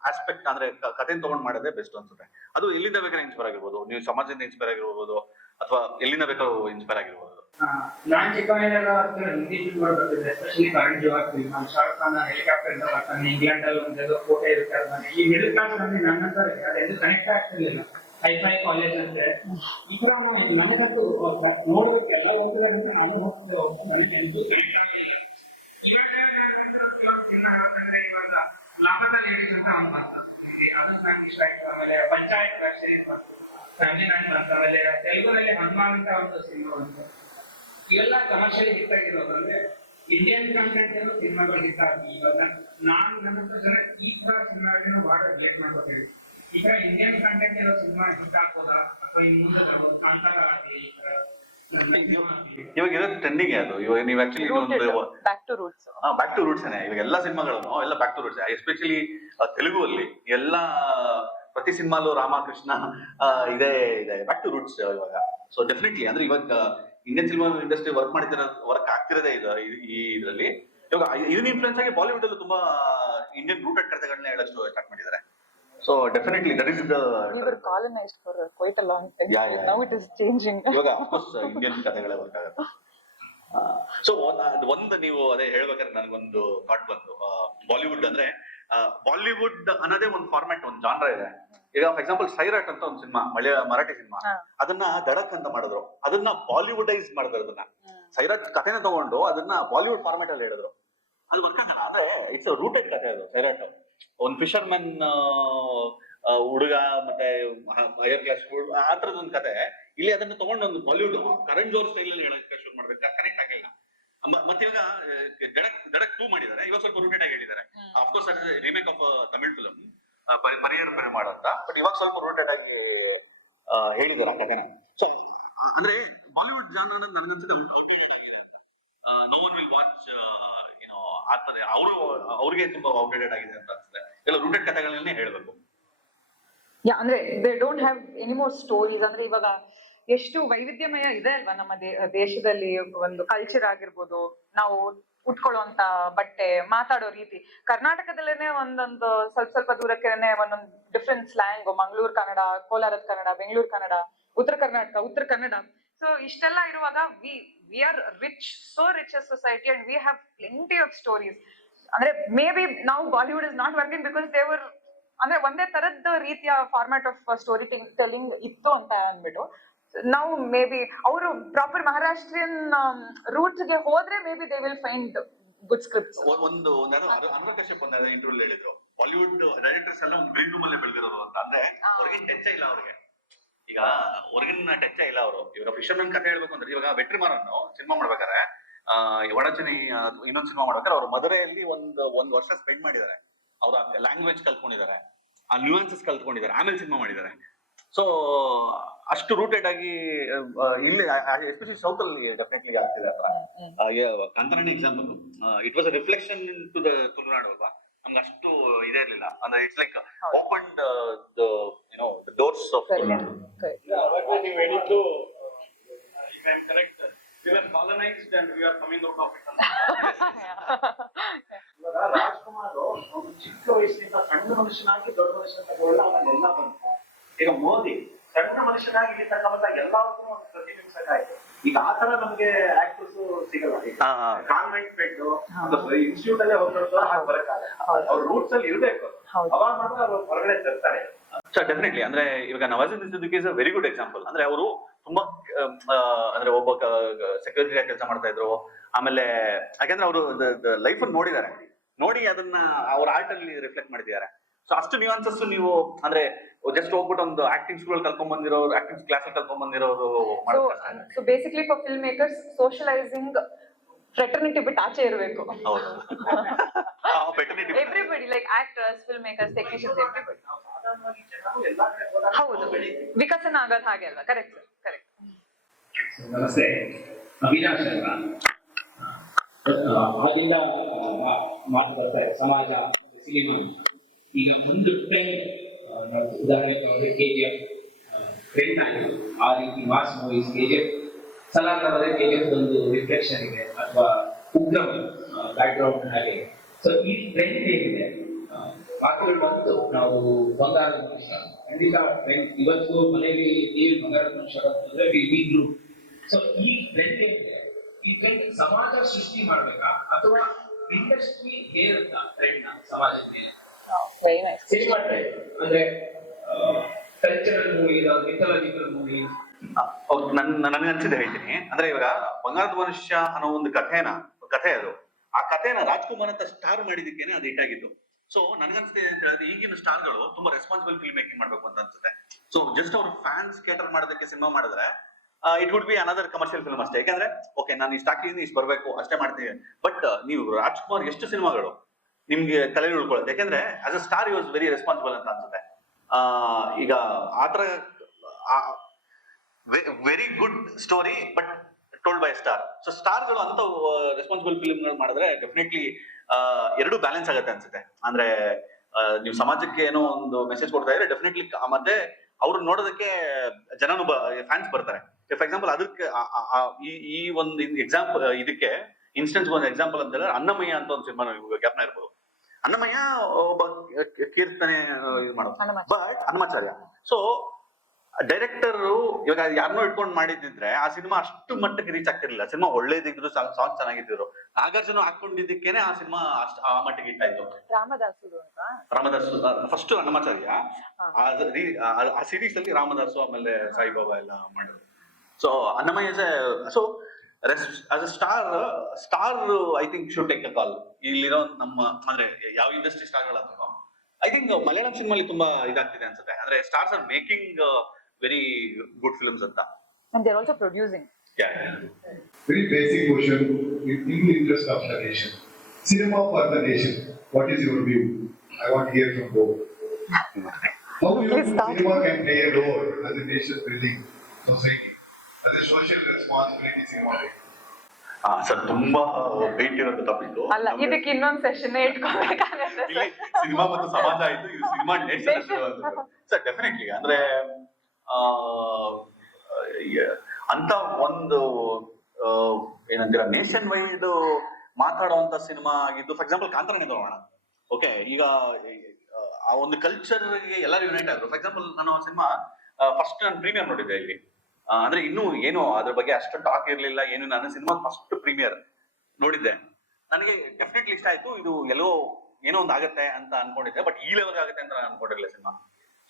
ಆಸ್ಪೆಕ್ಟ್ ಅಂದ್ರೆ ಕಥೆನ ತಗೊಂಡ್ ಮಾಡೋದೇ ಬೆಸ್ಟ್ ಅನ್ಸುತ್ತೆ. ಅದು ಎಲ್ಲಿಂದ ಬೇಕಾದ್ರೆ ಇನ್ಸ್ಪೈರ್ ಆಗಿರ್ಬೋದು, ನೀವು ಸಮಾಜದಿಂದ ಇನ್ಸ್ಪೈರ್ ಆಗಿರ್ಬೋದು ಅಥವಾ ಎಲ್ಲಿಂದ ಬೇಕಾದ್ರೂ ಇನ್ಸ್ಪೈರ್ ಆಗಿರ್ಬೋದು. ನಾನ್ ಚಿಕ್ಕವನಿದ್ದಾಗ ಹಿಂದಿ ಫಿಲ್ಮ್ ಬರ್ತಿದ್ದೆ, especially Karan Johar film. Shahrukh Khan helicopter ಇಂದ ಬರ್ತಾನೆ, ಇಂಗ್ಲೆಂಡ್ ಅಲ್ಲಿ ಒಂದು ಫೋಟೋ ಇರುತ್ತೆ. ಈ ಮಿಡಲ್ ಕ್ಲಾಸ್ ಅಲ್ಲಿ ನನ್ನ ಹತ್ರ ಅದೆಂದು ಕನೆಕ್ಟ್ ಆಗ್ತಿರ್ಲಿಲ್ಲ. ಹೈಫೈ ಕಾಲೇಜ್ ಅಂದ್ರೆ ಈಗ ನಮಗಂತೂ ನೋಡೋದಕ್ಕೆ ಎಲ್ಲ ಹೋಗ್ತಿದ್ದಾರೆ ಅಂತ ನಾನು ನನಗೆ ಇವಾಗ ಲಾಭದ ಲೇಡೀಸ್ ಅಂತ ಒಂದು ಬರ್ತಾರೆ, ಆಮೇಲೆ ಪಂಚಾಯತ್ ರಾಜ್ ಫ್ಯಾಮಿಲಿ ಮ್ಯಾನ್ ಬರ್ತಾರೆ, ಆಮೇಲೆ ತೆಲುಗುನಲ್ಲಿ ಹನುಮಾನ್ ಅಂತ ಒಂದು ಸಿನಿಮಾ ಬಂತು. ಇವೆಲ್ಲ ಕಮರ್ಷಿಯಲಿ ಹಿಟ್ ಆಗಿರೋದು. ಅಂದ್ರೆ ಇಂಡಿಯನ್ ಕಂಟೆಂಟ್ ಏನೋ ಸಿನಿಮಾಗಳು ಹಿಟ್ ಆಗಿ ಇವಾಗ ನಾನು ನನ್ನ ಜನ ಈ ತರ ಸಿನಿಮಾಗಳನ್ನ ಬಹಳ ರಿಲೇಟ್ ಮಾಡ್ಕೊತೀವಿ. ಈಗ ಇಂಡಿಯನ್ ಕಂಟೆಂಟ್ ಇರೋ ಸಿನಿಮಾ ಹಿಟ್ ಆಗ್ಬೋದಾ ಅಥವಾ ಇನ್ನು ಮುಂದೆ ಬರ್ಬೋದು ಕಾಂತಾರ ಆಗಲಿ ಇವಾಗ ಇರೋದು ಟ್ರೆಂಡಿಂಗ್ ಅದು. ಇವಾಗ ನೀವು actually back to roots. Back to roots ಇವಾಗ ಎಲ್ಲಾ ಸಿನಿಮಾಗಳನ್ನು ಎಲ್ಲ back to roots, especially Telugu ಅಲ್ಲಿ ಎಲ್ಲ ಪ್ರತಿ ಸಿನಿಮಾಲು ರಾಮಕೃಷ್ಣ ಇದೇ ಇದೆ ಬ್ಯಾಕ್ ಟು ರೂಟ್ಸ್ ಇವಾಗ. ಸೊ ಡೆಫಿನೆಟ್ಲಿ ಅಂದ್ರೆ ಇವಾಗ ಇಂಡಿಯನ್ ಸಿನಿಮಾ ಇಂಡಸ್ಟ್ರಿ ವರ್ಕ್ ಆಗ್ತಿರೋದೇ ಈ ಇದರಲ್ಲಿ. ಇವಾಗ ಇದನ್ನ ಇನ್ಫ್ಲೂಯೆನ್ಸ್ ಆಗಿ ಬಾಲಿವುಡ್ ಅಲ್ಲೂ ತುಂಬಾ ಇಂಡಿಯನ್ ರೂಟೆಡ್ ಕಥೆಗಳನ್ನ ಹೇಳಷ್ಟು ಸ್ಟಾರ್ಟ್ ಮಾಡಿದ್ದಾರೆ. So definitely that is the We were colonized for quite a long time. Now it is changing. ಇವಾಗ ಅಫ್ಕೋರ್ಸ್ ಇಂಡಿಯನ್ ಕಥೆಗಳೇ ವರ್ಕ್ ಆಗುತ್ತೆ. ಸೊ ಒಂದು ನೀವು ಅದೇ ಹೇಳ್ಬೇಕಾದ್ರೆ ನನಗೊಂದು ಥಾಟ್ ಬಂತು. ಬಾಲಿವುಡ್ ಅಂದ್ರೆ ಬಾಲಿವುಡ್ ಅನ್ನೋದೇ ಒಂದು ಫಾರ್ಮ್ಯಾಟ್, ಒಂದು ಜಾನ್ರ ಇದೆ. ಈಗ ಫಾರ್ ಎಕ್ಸಾಂಪಲ್ ಸೈರಾಟ್ ಅಂತ ಒಂದು ಸಿನಿಮಾ, ಮರಾಠಿ ಸಿನಿಮಾ, ಅದನ್ನ ದಡಕ್ ಅಂತ ಮಾಡಿದ್ರು, ಅದನ್ನ ಬಾಲಿವುಡೈಸ್ ಮಾಡಿದ್ರು. ಅದನ್ನ ಸೈರಾಟ್ ಕಥೆನ ತಗೊಂಡು ಅದನ್ನ ಬಾಲಿವುಡ್ ಫಾರ್ಮ್ಯಾಟ್ ಅಲ್ಲಿ ಹೇಳಿದ್ರು. ಅದು ವರ್ಕ್ ಆಗಲ್ಲ. ಅಂದ್ರೆ ಇಟ್ಸ್ ರೂಟೆಡ್ ಕಥೆ ಅದು. ಸೈರಾಟ್ ಒಂದು ಫಿಶರ್ಮನ್ ಹುಡುಗ ಮತ್ತೆ ಹೈಯರ್ ಕ್ಲಾಸ್ ಆ ತರದ ಒಂದು ಕತೆ. ಇಲ್ಲಿ ಅದನ್ನ ತಗೊಂಡು ಒಂದು ಬಾಲಿವುಡ್ ಕರಣ್ ಜೋರ್ ಸ್ಟೈಲ್ ಅಲ್ಲಿ ಹೇಳಕ್ಕೆ ಶುರು ಮಾಡ್ಬೇಕು, ಕನೆಕ್ಟ್ ಆಗಿಲ್ಲ. ಮತ್ತೆ ಇವಾಗ ದಡಕ್ 2 ಮಾಡಿದ್ದಾರೆ, ಇವಾಗ ಸ್ವಲ್ಪ ರೂಟೆಡ್ ಆಗಿ ಹೇಳಿದ್ದಾರೆ. ಅಫ್ಕೋರ್ಸ್ ಅದು remake of Tamil film Pariyerum Perumal ಅಂತ, ಬಟ್ ಇವಾಗ ಸ್ವಲ್ಪ ರೂಟೆಡ್ ಆಗಿ ಹೇಳಿದ್ದಾರೆ ಆ ಕಥೆನ. ಸೊ ಅಂದ್ರೆ ಬಾಲಿವುಡ್ ಜಾನ್ ಅನ್ನೋದು ನನಗನ್ಸುತ್ತೆ ಔಟ್ಡೇಟೆಡ್ ಆಗಿದೆ ಅಂತ. ನೋ ಒನ್ ವಿಲ್ ವಾಚ್ ಆತರ ಅವ್ರಿಗೆ ತುಂಬಾ ಔಟ್ಡೇಟೆಡ್ ಆಗಿದೆ ಅಂತ ಅನ್ಸುತ್ತೆ. ಎಲ್ಲ ರೂಟೆಡ್ ಕಥೆಗಳನ್ನೇ ಹೇಳ್ಬೇಕು. ಅಂದ್ರೆ they don't have any more stories. ಅಂದ್ರೆ ಇವಾಗ ಎಷ್ಟು ವೈವಿಧ್ಯಮಯ ಇದೆ ಅಲ್ವಾ ನಮ್ಮ ದೇಶದಲ್ಲಿ. ಒಂದು ಕಲ್ಚರ್ ಆಗಿರ್ಬೋದು, ನಾವು ಉಟ್ಕೊಳ್ಳುವಂತ ಬಟ್ಟೆ, ಮಾತಾಡೋ ರೀತಿ. ಕರ್ನಾಟಕದಲ್ಲೇನೆ ಒಂದೊಂದು ಸ್ವಲ್ಪ ದೂರಕ್ಕೆನೆ ಒಂದೊಂದು ಡಿಫ್ರೆಂಟ್ ಸ್ಲ್ಯಾಂಗ್. ಮಂಗಳೂರು ಕನ್ನಡ, ಕೋಲಾರದ ಕನ್ನಡ, ಬೆಂಗಳೂರು ಕನ್ನಡ, ಉತ್ತರ ಕರ್ನಾಟಕ, ಉತ್ತರ ಕನ್ನಡ. ಸೊ ಇಷ್ಟೆಲ್ಲ ಇರುವಾಗ we are rich, so rich as society and we have plenty of stories. ಅಂದ್ರೆ ಮೇ ಬಿ ನಾವು Bollywood is not working because they were ಅಂದ್ರೆ ಒಂದೇ ತರದ ರೀತಿಯ ಫಾರ್ಮ್ಯಾಟ್ ಆಫ್ ಸ್ಟೋರಿ ಟೆಲಿಂಗ್ ಇತ್ತು ಅಂತ ಅಂದ್ಬಿಟ್ಟು. ನಾವು ಮೇ ಬಿ ಅವರು ಪ್ರಾಪರ್ ಮಹಾರಾಷ್ಟ್ರಿಯನ್ ರೂಟ್ಸ್ ಗೆ ಹೋದ್ರೆ may be they will find good scripts. ಒಂದು ಅನುರಾಗ್ ಕಶ್ಯಪ್ ಒಂದು ಇಂಟರ್ವ್ಯೂ ಹೇಳಿದ್ರು, ಬಾಲಿವುಡ್ ಡೈರೆಕ್ಟರ್ಸ್ ಎಲ್ಲ ಒಂದು ಗ್ರೀನ್ ರೂಮ್ ಅಲ್ಲೇ ಬೆಳೆದಿರೋದು ಅಂತ. ಅಂದ್ರೆ ಹೊರಗಿನ ಟಚ್ ಇಲ್ಲ ಅವ್ರಿಗೆ. ಈಗ ಹೊರಗಿನ ಟಚ್ ಇಲ್ಲ ಅವರು. ಇವಾಗ ಫಿಶರ್ಮನ್ ಕಥೆ ಹೇಳ್ಬೇಕು ಅಂದ್ರೆ, ಇವಾಗ ವೆಟ್ರಿಮಾರನ್ನು ಸಿನಿಮಾ ಮಾಡ್ಬೇಕಾರೆ, ವಡಚನಿ ಇನ್ನೊಂದು ಸಿನಿಮಾ ಮಾಡ್ಬೇಕಾದ್ರೆ ಅವ್ರ ಮದುರೆಯಲ್ಲಿ ಒಂದ್ ವರ್ಷ ಸ್ಪೆಂಡ್ ಮಾಡಿದ್ದಾರೆ. ಅವ್ರ ಲ್ಯಾಂಗ್ವೇಜ್ ಕಲ್ತ್ಕೊಂಡಿದ್ದಾರೆ, ಆ ನ್ಯೂಯನ್ಸಸ್ ಕಲ್ತ್ಕೊಂಡಿದ್ದಾರೆ, ಆಮೇಲೆ ಸಿನಿಮಾ ಮಾಡಿದ್ದಾರೆ. ಸೊ ಅಷ್ಟು ರೂಟೆಡ್ ಆಗಿ ಇಲ್ಲಿ ಎಸ್ಪೆಷಲಿ ಸೌತ್ ಅಲ್ಲಿ ಡೆಫಿನೆಟ್ಲಿ ಆಗ್ತಿದೆ ಆ ತರ. ಕಾಂತಾರನೇ example, it was a reflection to the Tulunadu ಅಲ್ವಾ. ನಮ್ಗೆ ಅಷ್ಟು ಇದೇ ಇರ್ಲಿಲ್ಲ. ಅಂದ್ರೆ it's like open the doors of Tulunadu. ನೀವು ಹೇಳಿದ್ದು if I am correct, we were colonized and we are coming out of it. ಇವಾಗ ರಾಜ್ಕುಮಾರ್ ಒಂದು ಚಿಕ್ಕ ವಯಸ್ಸಿನಿಂದ ಸಣ್ಣ ಮನುಷ್ಯನಾಗಿ ದೊಡ್ಡ ಮನುಷ್ಯನ ತಗೊಳ್ಳ ಅವನ್ನೆಲ್ಲ ಬಂತು. ಈಗ ಮೋದಿ ಸಣ್ಣ ಮನುಷ್ಯನಾಗಿ ಇಲ್ಲಿ ತನಕ ಬಂದಾಗ ಎಲ್ಲರಿಗೂ ಒಂದು ಪ್ರತಿಬಿಂಬಿಸಕಾಯ್ತು. ಈಗ ಆ ತರ ನಮ್ಗೆ ಆಕ್ಟರ್ಸ್ ಸಿಗಲ್ಲ. ಕಾನ್ವೆಂಟ್ ಪೆಟ್ಟು ಇನ್ಸ್ಟಿಟ್ಯೂಟ್ ಅಲ್ಲೇ ಹೋಗ್ಬಿಟ್ಟು ಬರಕ್ಕಾಗಲ್ಲ. ಅವ್ರ ರೂಟ್ಸ್ ಅಲ್ಲಿ ಇರ್ಬೇಕು, ಅವಾಗ ಮಾತ್ರ ಅವ್ರು ಹೊರಗಡೆ ತರ್ತಾರೆ. ಸೊ ಡೆಫಿನೆಟ್ಲಿ ಅಂದ್ರೆ ಇವಾಗ Nawazuddin Siddiqui is a very good example. ಅಂದ್ರೆ ಅವರು ತುಂಬಾ ಅಂದ್ರೆ ಒಬ್ಬ ಸೆಕ್ಯೂರಿಟಿ ಕೆಲಸ ಮಾಡ್ತಾ ಇದ್ರು. ಆಮೇಲೆ ಯಾಕಂದ್ರೆ ಅವರು ಲೈಫ್ ಅನ್ನು ನೋಡಿ ಅದನ್ನ ಅವ್ರ ಆರ್ಟ್ ಅಲ್ಲಿ ರಿಫ್ಲೆಕ್ಟ್ ಮಾಡಿದ್ದಾರೆ. ಸೊ ಅಷ್ಟು ನ್ಯೂಯಾನ್ಸಸ್ ನೀವು ಅಂದ್ರೆ ಜಸ್ಟ್ ಹೋಗ್ಬಿಟ್ಟು ಒಂದು ಆಕ್ಟಿಂಗ್ ಸ್ಕೂಲ್ ಕಲ್ಕೊಂಡ್ ಬಂದಿರೋರು, ಆಕ್ಟಿಂಗ್ ಕ್ಲಾಸ್ ಕಲ್ಕೊಂಡ್ ಬಂದಿರೋರು. So basically for film makers socialising fraternity ಬಿಟ್ಟು ಆಚೆ ಇರಬೇಕು. Everybody like actors, film makers, technicians, everybody. ಹೌದು, ವಿಕಸನ ಆಗೋದು ಹಾಗೆ ಅಲ್ವಾ? Correct sir, correct. ನಮಸ್ತೆ, ಅವಿನಾಶ್ ಅಂತ. ಆಗಿಂದ ಮಾತು ಬರ್ತಾರೆ ಸಮಾಜ, ಸಿನಿಮಾ. ಈಗ ಒಂದು ಟ್ರೆಂಡ್ ಉದಾಹರಣೆ ತಗೊಂಡ್ರೆ KGF ಟ್ರೆಂಡ್ ಆಗಿದೆ. ಆ ರೀತಿ ಮಾಸ್ ಮೂವೀಸ್ KGF ಸಲಾರ್ ಅವರೇ KGF ಒಂದು ರಿಫ್ಲೆಕ್ಷನ್ ಇದೆ, ಅಥವಾ ಉಗ್ರಂ ಬ್ಯಾಕ್ ಗ್ರೌಂಡ್ ಹಾಗೆ. ಸೊ ಈ ಟ್ರೆಂಡ್ ಏನಿದೆ ಮಾತುಗಳು ಬಂತು. ನಾವು ಬಂಗಾರದ ಮನುಷ್ಯ ಖಂಡಿತ ಟ್ರೆಂಡ್ ಇವತ್ತು ಮನೆಯಲ್ಲಿ ನೀವು ಬಂಗಾರದ ಮನುಷ್ಯ ಅಂತಂದ್ರೆ ಗ್ರೂಪ್. ಸೊ ಈ ಟ್ರೆಂಡ್ ಏನಿದೆ, ಈ ಟ್ರೆಂಡ್ ಸಮಾಜ ಸೃಷ್ಟಿ ಮಾಡ್ಬೇಕಾ ಅಥವಾ ಇಂಡಸ್ಟ್ರಿ ಹೇರುತ್ತಾ ಟ್ರೆಂಡ್ ನ ಸಮಾಜದ ಮೇಲೆ? ಸಿನಿಮಾ ಟ್ರೆಂಡ್ ಅಂದ್ರೆ ಕಲ್ಚರಲ್ ಮೂವಿ, ಮಿಥಾಲಜಿಕಲ್ ಮೂವಿ. ನನಗೆ ಅನ್ಸಿದೆ ಹೇಳ್ತೀನಿ. ಅಂದ್ರೆ ಇವಾಗ ಬಂಗಾರದ ಮನುಷ್ಯ ಅನ್ನೋ ಒಂದು ಕಥೆ ಅದು. ಆ ಕಥೆನ ರಾಜ್ಕುಮಾರ್ ಅಂತ ಸ್ಟಾರ್ ಮಾಡಿದಕ್ಕೇನೆ ಅದು ಹಿಟ್ ಆಗಿದ್ದು. ಸೊ ನನ್ಗನ್ಸುತ್ತೆ ಅಂತ ಹೇಳಿದ್ರೆ ಈಗಿನ ಸ್ಟಾರ್ಗಳು ತುಂಬಾ ರೆಸ್ಪಾನ್ಸಿಬಲ್ ಫಿಲ್ಮ್ ಮೇಕಿಂಗ್ ಮಾಡ್ಬೇಕು ಅಂತ ಅನ್ಸುತ್ತೆ. ಸೊ ಜಸ್ಟ್ ಅವ್ರ ಫ್ಯಾನ್ಸ್ ಕೇಟರ್ ಮಾಡೋದಕ್ಕೆ ಸಿನಿಮಾ ಮಾಡಿದ್ರೆ it would be another commercial film ಅಷ್ಟೇ. ಯಾಕಂದ್ರೆ ಓಕೆ ನಾನು ಇಷ್ಟ ಹಾಕಿದ್ದೀನಿ, ಇಷ್ಟು ಬರ್ಬೇಕು ಅಷ್ಟೇ ಮಾಡ್ತೀನಿ. ಬಟ್ ನೀವು ರಾಜ್ಕುಮಾರ್ ಎಷ್ಟು ಸಿನಿಮಾಗಳು ನಿಮ್ಗೆ ತಲೆಯಲ್ಲಿ ಉಳ್ಕೊಳ್ಳುತ್ತೆ. ಯಾಕಂದ್ರೆ as a star you was very responsible ಅಂತ ಅನ್ಸುತ್ತೆ. ಈಗ ಆತರ very good story but told by star. So ಸ್ಟಾರ್ಗಳು ಅಂತ ರೆಸ್ಪಾನ್ಸಿಬಲ್ ಫಿಲ್ಮ್ಗಳು ಮಾಡಿದ್ರೆ ಡೆಫಿನೆಟ್ಲಿ ಎರಡು ಬ್ಯಾಲೆನ್ಸ್ ಆಗುತ್ತೆ ಅನ್ಸುತ್ತೆ. ಅಂದ್ರೆ ನೀವು ಸಮಾಜಕ್ಕೆ ಏನೋ ಒಂದು ಮೆಸೇಜ್ ಕೊಡ್ತಾ ಇದ್ರೆ ಡೆಫಿನೆಟ್ಲಿ, ಮತ್ತೆ ಅವ್ರು ನೋಡೋದಕ್ಕೆ ಜನನು ಫ್ಯಾನ್ಸ್ ಬರ್ತಾರೆ. ಫಾರ್ ಎಕ್ಸಾಂಪಲ್ ಅದಕ್ಕೆ ಈ ಒಂದು ಎಕ್ಸಾಂಪಲ್, ಇದಕ್ಕೆ ಇನ್ಸ್ಟೆನ್ಸ್ ಒಂದು ಎಕ್ಸಾಂಪಲ್ ಅಂತ ಹೇಳಿದ್ರೆ ಅನ್ನಮಯ್ಯ ಅಂತ ಒಂದು ಸಿನಿಮಾ ಜ್ಞಾಪನ ಇರ್ಬೋದು. ಅನ್ನಮಯ್ಯ ಒಬ್ಬ ಕೀರ್ತನೆ ಇದು ಮಾಡೋದು, ಬಟ್ ಅನ್ನಮಾಚಾರ್ಯ. ಸೊ ಡೈರೆಕ್ಟರ್ ಇವಾಗ ಯಾರನ್ನೋ ಇಟ್ಕೊಂಡು ಮಾಡಿದ್ರೆ ಆ ಸಿನಿಮಾ ಅಷ್ಟು ಮಟ್ಟಕ್ಕೆ ರೀಚ್ ಆಗ್ತಿರ್ಲಿಲ್ಲ. ಸಿನಿಮಾ ಒಳ್ಳೇದಿದ್ರು, ಸಾಂಗ್ ಚೆನ್ನಾಗಿದ್ರು, ನಾಗಾರ್ಜುನ ಹಾಕೊಂಡಿದ್ದಕ್ಕೇನೆ ಆ ಸಿನಿಮಾ ಆ ಮಟ್ಟಿಗೆ ಹಿಟ್ ಆಯ್ತು. ರಾಮದಾಸು ಫಸ್ಟ್ ಅನ್ನಮಾಚಾರ್ಯ, ಆ ಸೀರೀಸ್ ಅಲ್ಲಿ ರಾಮದಾಸು ಆಮೇಲೆ ಸಾಯಿಬಾಬಾ ಎಲ್ಲ ಮಾಡಿದ್ರು. So Annamayya, so as a star I think should take a call. ಇಲ್ಲಿರೋ ನಮ್ಮ ಅಂದ್ರೆ ಯಾವ ಇಂಡಸ್ಟ್ರಿ ಸ್ಟಾರ್ಗಳಾದ್ರು ಐ ಥಿಂಕ್ ಮಲಯಾಳಂ ಸಿನಿಮಾಲಿ ತುಂಬಾ ಇದಾಗ್ತಿದೆ ಅನ್ಸುತ್ತೆ. ಅಂದ್ರೆ stars are making very good films ಅಂತ. And they're also producing. Yeah. Very basic question in the interest of the nation. Cinema for the nation. What is your view? I want to hear from both. How you cinema can play a role as a nation building society, as a social responsibility cinema. Sir ತುಂಬಾ weight ಇರೋದು topic ಅಲ್ಲ, ಇದಕ್ಕೆ ಇನ್ನೊಂದು session ಇಟ್ಕೋಬೇಕಾಗುತ್ತೆ. ಇಲ್ಲಿ cinema ಮತ್ತು ಸಮಾಜ ಆಯ್ತು, ಇದು ಸಿನಿಮಾ ನೇಷನ್. ಸರ್ ಡೆಫಿನೆಟ್ಲಿ ಅಂದ್ರೆ ಅಂತ ಒಂದು ಏನಂತೀರ ನೇಷನ್ ವೈಡ್ ಮಾತಾಡುವಂತ ಸಿನಿಮಾ ಆಗಿದ್ದು. ಫಾರ್ ಎಕ್ಸಾಂಪಲ್ ಕಾಂತಾರನೇ ತಗೋಣ. ಓಕೆ, ಈಗ ಆ ಒಂದು ಕಲ್ಚರ್ಗೆ ಎಲ್ಲರೂ ಯುನೈಟ್ ಆದ್ರು. ಫಾರ್ ಎಕ್ಸಾಂಪಲ್ ನಾನು ಸಿನಿಮಾ ಫಸ್ಟ್ ನಾನು ಪ್ರೀಮಿಯರ್ ನೋಡಿದ್ದೆ ಇಲ್ಲಿ. ಅಂದ್ರೆ ಇನ್ನೂ ಏನು ಅದ್ರ ಬಗ್ಗೆ ಅಷ್ಟು ಟಾಕ್ ಇರ್ಲಿಲ್ಲ ಏನು. ನಾನು ಸಿನಿಮಾ ಫಸ್ಟ್ ಪ್ರೀಮಿಯರ್ ನೋಡಿದ್ದೆ, ನನಗೆ ಡೆಫಿನೆಟ್ಲಿ ಇಷ್ಟ ಆಯ್ತು. ಇದು ಎಲ್ಲೋ ಏನೋ ಒಂದು ಆಗತ್ತೆ ಅಂತ ಅನ್ಕೊಂಡಿದ್ದೆ, ಬಟ್ ಈ ಲೆವೆಲ್ ಆಗುತ್ತೆ ಅಂತ ನಾನು ಅನ್ಕೊಂಡಿರ್ಲಿಲ್ಲ ಸಿನಿಮಾ.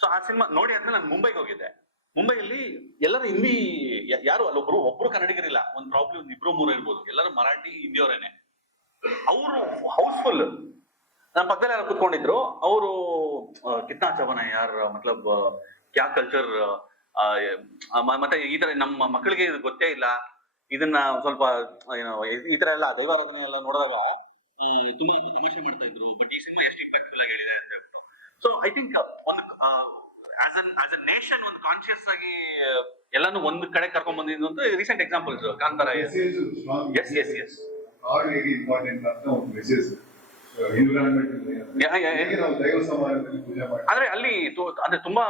ಸೊ ಆ ಸಿನಿಮಾ ನೋಡಿ ಆದ್ಮೇಲೆ ನಾನು ಮುಂಬೈಗೆ ಹೋಗಿದ್ದೆ. ಮುಂಬೈಯಲ್ಲಿ ಎಲ್ಲರೂ ಹಿಂದಿ, ಯಾರು ಒಬ್ರು ಕನ್ನಡಿಗರಿಲ್ಲ. ಒಂದು ಪ್ರಾಬ್ಲಮ್ ಇಬ್ರು ಮೂರು ಇರ್ಬೋದು, ಎಲ್ಲರೂ ಮರಾಠಿ ಹಿಂದಿಯವರೇನೆ. ಅವರು ಹೌಸ್ಫುಲ್. ನನ್ನ ಪಕ್ಕದಲ್ಲಿ ಯಾರು ಕುತ್ಕೊಂಡಿದ್ರು, ಅವರು ಕಿತ್ನಾ ಚವನ ಯಾರ್ ಮತ್ಲಬ್ ಕ್ಯಾ ಕಲ್ಚರ್, ಮತ್ತೆ ಈ ತರ ನಮ್ಮ ಮಕ್ಕಳಿಗೆ ಇದು ಗೊತ್ತೇ ಇಲ್ಲ. ಇದನ್ನ ಸ್ವಲ್ಪ ಏನೋ ಈ ತರ ಎಲ್ಲ ದೈವಾರಾಧನೆ ಎಲ್ಲ ನೋಡಿದಾಗ ತುಂಬಾ ತಮಾಷೆ ಮಾಡ್ತಾ ಇದ್ರು. ಬಟ್ ಈ ಸಿನಿಮಾ ಎಷ್ಟು ಇಂಪ್ಯಾಕ್ಟ್ಫುಲ್ ಆಗಿ ಹೇಳಿದೆ ಅಂತ. ಸೊ ಐ ಥಿಂಕ್ ಒಂದು ಆಸ್ ಅ ನೇಷನ್ ಒಂದು ಕಾನ್ಶಿಯಸ್ ಆಗಿ ಎಲ್ಲಾನು ಒಂದ್ ಕಡೆ ಕರ್ಕೊಂಡ್ ಬಂದಿದ್ದು ಅಂತ recent examples Kantara. Yes yes yes important ಅಂತ ಒಂದು ಮೆಸೇಜ್ ಆದ್ರೆ ಅಲ್ಲಿ ಅಂದ್ರೆ ತುಂಬಾ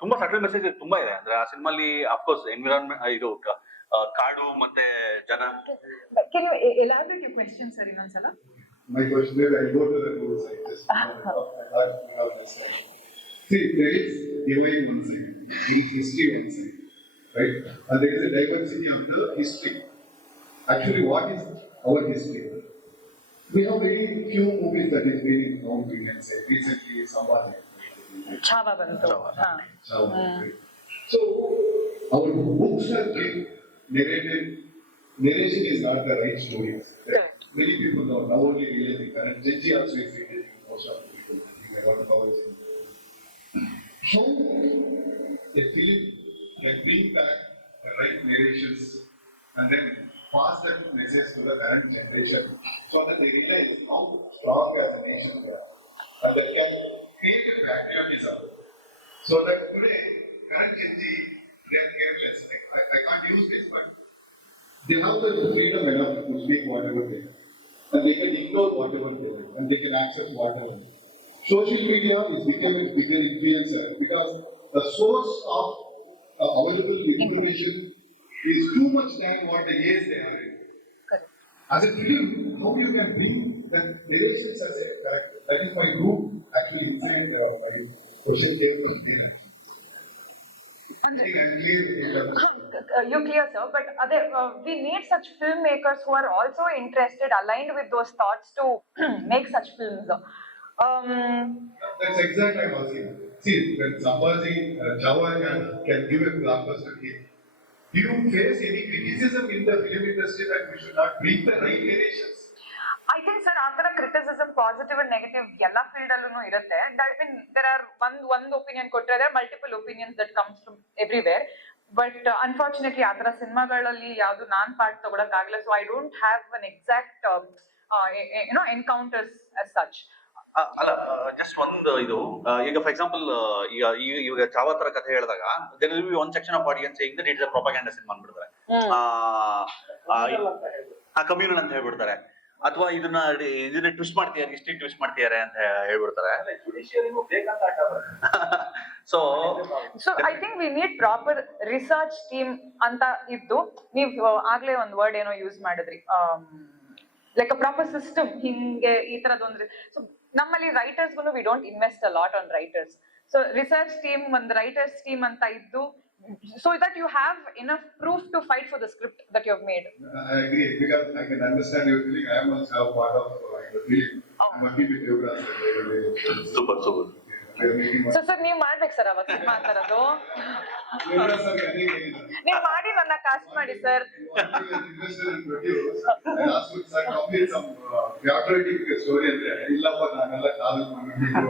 ತುಂಬಾ ಸಟಲ್ ಮೆಸೇಜ್ ತುಂಬಾ ಇದೆ. ಅಂದ್ರೆ ಆ ಸಿನಿಮಾಲಿ ಅಫ್ಕೋರ್ಸ್ ಎನ್ವಿರಾನ್ಮೆಂಟ್, ಇದು ಕಾಡು ಮತ್ತೆ ಜನ. Can you elaborate your question, sir, ಇನ್ನೊಂದ್ಸಲ? My question is, I go to the rules. See, there is divine one side, history one side, right? And there is a diversity of the history. Actually, what is our history? We have very few movies that is been in known, we can say. Recently, someone Chava bantu. So, our books are been narrated. Narration is not the right story. Many people know, now only realizing that. Gen Z also is realizing, most of the people. I don't know how it's how a film can bring back the right narrations and then pass that message to the current generation so that they realize how strong as a nation we are. And that can create a patriotism. So that today, current Gen Z, they are careless. I can't use this, but they have the freedom enough to speak whatever they want. And they can ignore whatever they want. And they can access whatever. Social media is becoming bigger influencer because the source of available information is too much than what the age they are in. As a film, how you can bring the narrations as a that is my group actually inside my question table. You clear, sir, but we need such filmmakers who are also interested, aligned with those thoughts to make such films. That's exactly what I'm asking. See, when Sambhaji Java can give a blockbuster hit, do you face any criticism in the film industry that we should not bring the right narrations? I think, sir, ಆ ತರ criticism, positive and negative, ಎಲ್ಲ field ಅಲ್ಲೂ ಇರುತ್ತೆ. I mean, there are one opinion ಕೊಟ್ಟರೆ there are multiple opinions that comes from everywhere. But unfortunately, ಆ ತರ ಸಿನಿಮಾಗಳಲ್ಲಿ ಯಾವ್ದು ನಾನ್ part ತಗೊಳಕ್ಕಾಗಲ್ಲ. So I don't have an exact, encounters as such. ಅಲ್ಲ just ಒಂದು ಇದು ಈಗ ಫಾರ್ ಎಕ್ಸಾಂಪಲ್ ಈಗ ಚಾವಾ ತರ ಕಥೆ ಹೇಳಿದಾಗ there will be one section of audience saying that it's a propaganda cinema ಅಂದ್ಬಿಡ್ತಾರೆ, ಕಮ್ಯುನಲ್ ಅಂತ ಹೇಳ್ಬಿಡ್ತಾರೆ, ಅಥವಾ ಇದನ್ನ ಟ್ವಿಸ್ಟ್ ಮಾಡ್ತಿದ್ದಾರೆ, ಹಿಸ್ಟ್ರಿ ಟ್ವಿಸ್ಟ್ ಮಾಡ್ತಿದ್ದಾರೆ ಅಂತ ಹೇಳ್ಬಿಡ್ತಾರೆ. So I think we need proper research team ಅಂತ ಇದ್ದು, ನೀವು ಆಗ್ಲೇ ಒಂದ್ ವರ್ಡ್ ಏನೋ ಯೂಸ್ ಮಾಡಿದ್ರಿ, ಲೈಕ್ ಅ ಪ್ರಾಪರ್ ಸಿಸ್ಟಮ್, ಹಿಂಗೆ ಈ ತರದೊಂದು. ಸೊ ನಮ್ಮಲ್ಲಿ ರೈಟರ್ಸ್ಗೂ we don't invest a lot on writers. So research team, ಒಂದು ರೈಟರ್ಸ್ ಟೀಮ್ ಅಂತ ಇದ್ದು, so that you have enough proof to fight for the script that you have made. I agree, because I can understand your feeling. I am also a part of the film. I'm working with Devras and everybody. Super. We are making one. So sir, ನೀವು ಮಾಡ್ಬೇಕು sir ಅವಾಗ cinema ಅಂತರದು. Devras are getting it. ನೀವು ಮಾಡಿ ನನ್ನ cast ಮಾಡಿ sir. Investor in produce. I asked him, sir, complete some theatrical story and illappa naanella ಕಾದು ಮಾಡಿದ್ರು.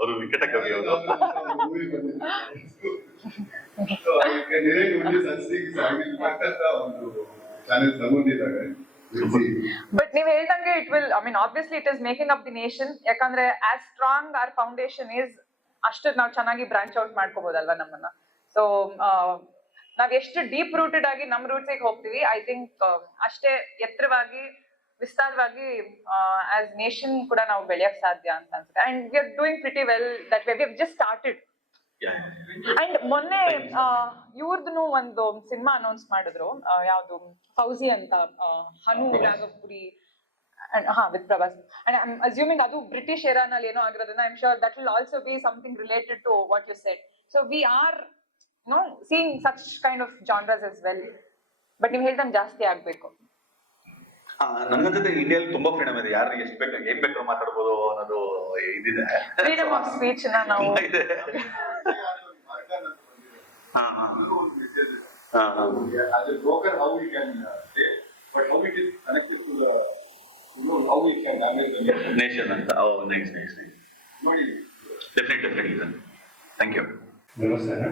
ಅವರು ವಿಕಟ ಕವಿ ಅವರು. So I can direct only such things. I will work at ಒಂದು ಚಾನೆಲ್ ತಗೊಂಡಿದ್ದಾರೆ. ಬಟ್ ನೀವ್ ಹೇಳ್ದಂಗೆ it will, I mean obviously it is making up the nation. ಯಾಕಂದ್ರೆ as strong our foundation is, ಅಷ್ಟು ನಾವು ಚೆನ್ನಾಗಿ ಬ್ರಾಂಚ್ ಔಟ್ ಮಾಡ್ಕೋಬಹುದಲ್ವಾ ನಮ್ಮನ್ನ. So ನಾವ್ ಎಷ್ಟು ಡೀಪ್ ರೂಟೆಡ್ ಆಗಿ ನಮ್ ರೂಟ್ಸಿಗೆ ಹೋಗ್ತೀವಿ, ಐ ಥಿಂಕ್ ಅಷ್ಟೇ ಎತ್ತರವಾಗಿ ವಿಸ್ತಾರವಾಗಿ ಆಸ್ ನೇಷನ್ ಕೂಡ ನಾವು ಬೆಳೆಯಕ್ ಸಾಧ್ಯ ಅಂತ ಅನ್ಸುತ್ತೆ. And we are doing pretty well that way. We have just started. And ಮೊನ್ನೆ ಇವ್ರದ್ದು ಒಂದು ಸಿನಿಮಾ ಅನೌನ್ಸ್ ಮಾಡಿದ್ರು, ಯಾವ್ದು ಫೌಜಿ ಅಂತ, Hanu Raghavapudi, with Prabhas. And I am assuming ಅದು ಬ್ರಿಟಿಷ್ ಏರಾನಲ್ಲಿ ಏನೋ ಆಗಿರೋದ್ರಿಂದ I am sure that will also be something related to what you said. So we are seeing such kind of genres as well. But ನೀವು ಹೇಳ್ದಂಗೆ ಜಾಸ್ತಿ ಆಗ್ಬೇಕು. ನನ್ಗನ್ಸುತ್ತೆ ಇಂಡಿಯಾದಲ್ಲಿ ತುಂಬಾ ಫ್ರೀಡಮ್ ಇದೆ, ಯಾರು ಎಷ್ಟು ಬೇಕು ಏನ್ ಬೇಕಾದ್ರೂ ಮಾತಾಡ್ಬೋದು ಅನ್ನೋದು ಇದಿದೆ. ಫ್ರೀಡಮ್ ಆಫ್ ಸ್ಪೀಚ್ ನಾವು ಇದೆ. As a broker, how we can say, but how it is connected to the, how we can damage the nation. Nation ಅಂತ. Nice. Definitely sir. Thank you. ನಮಸ್ಕಾರ.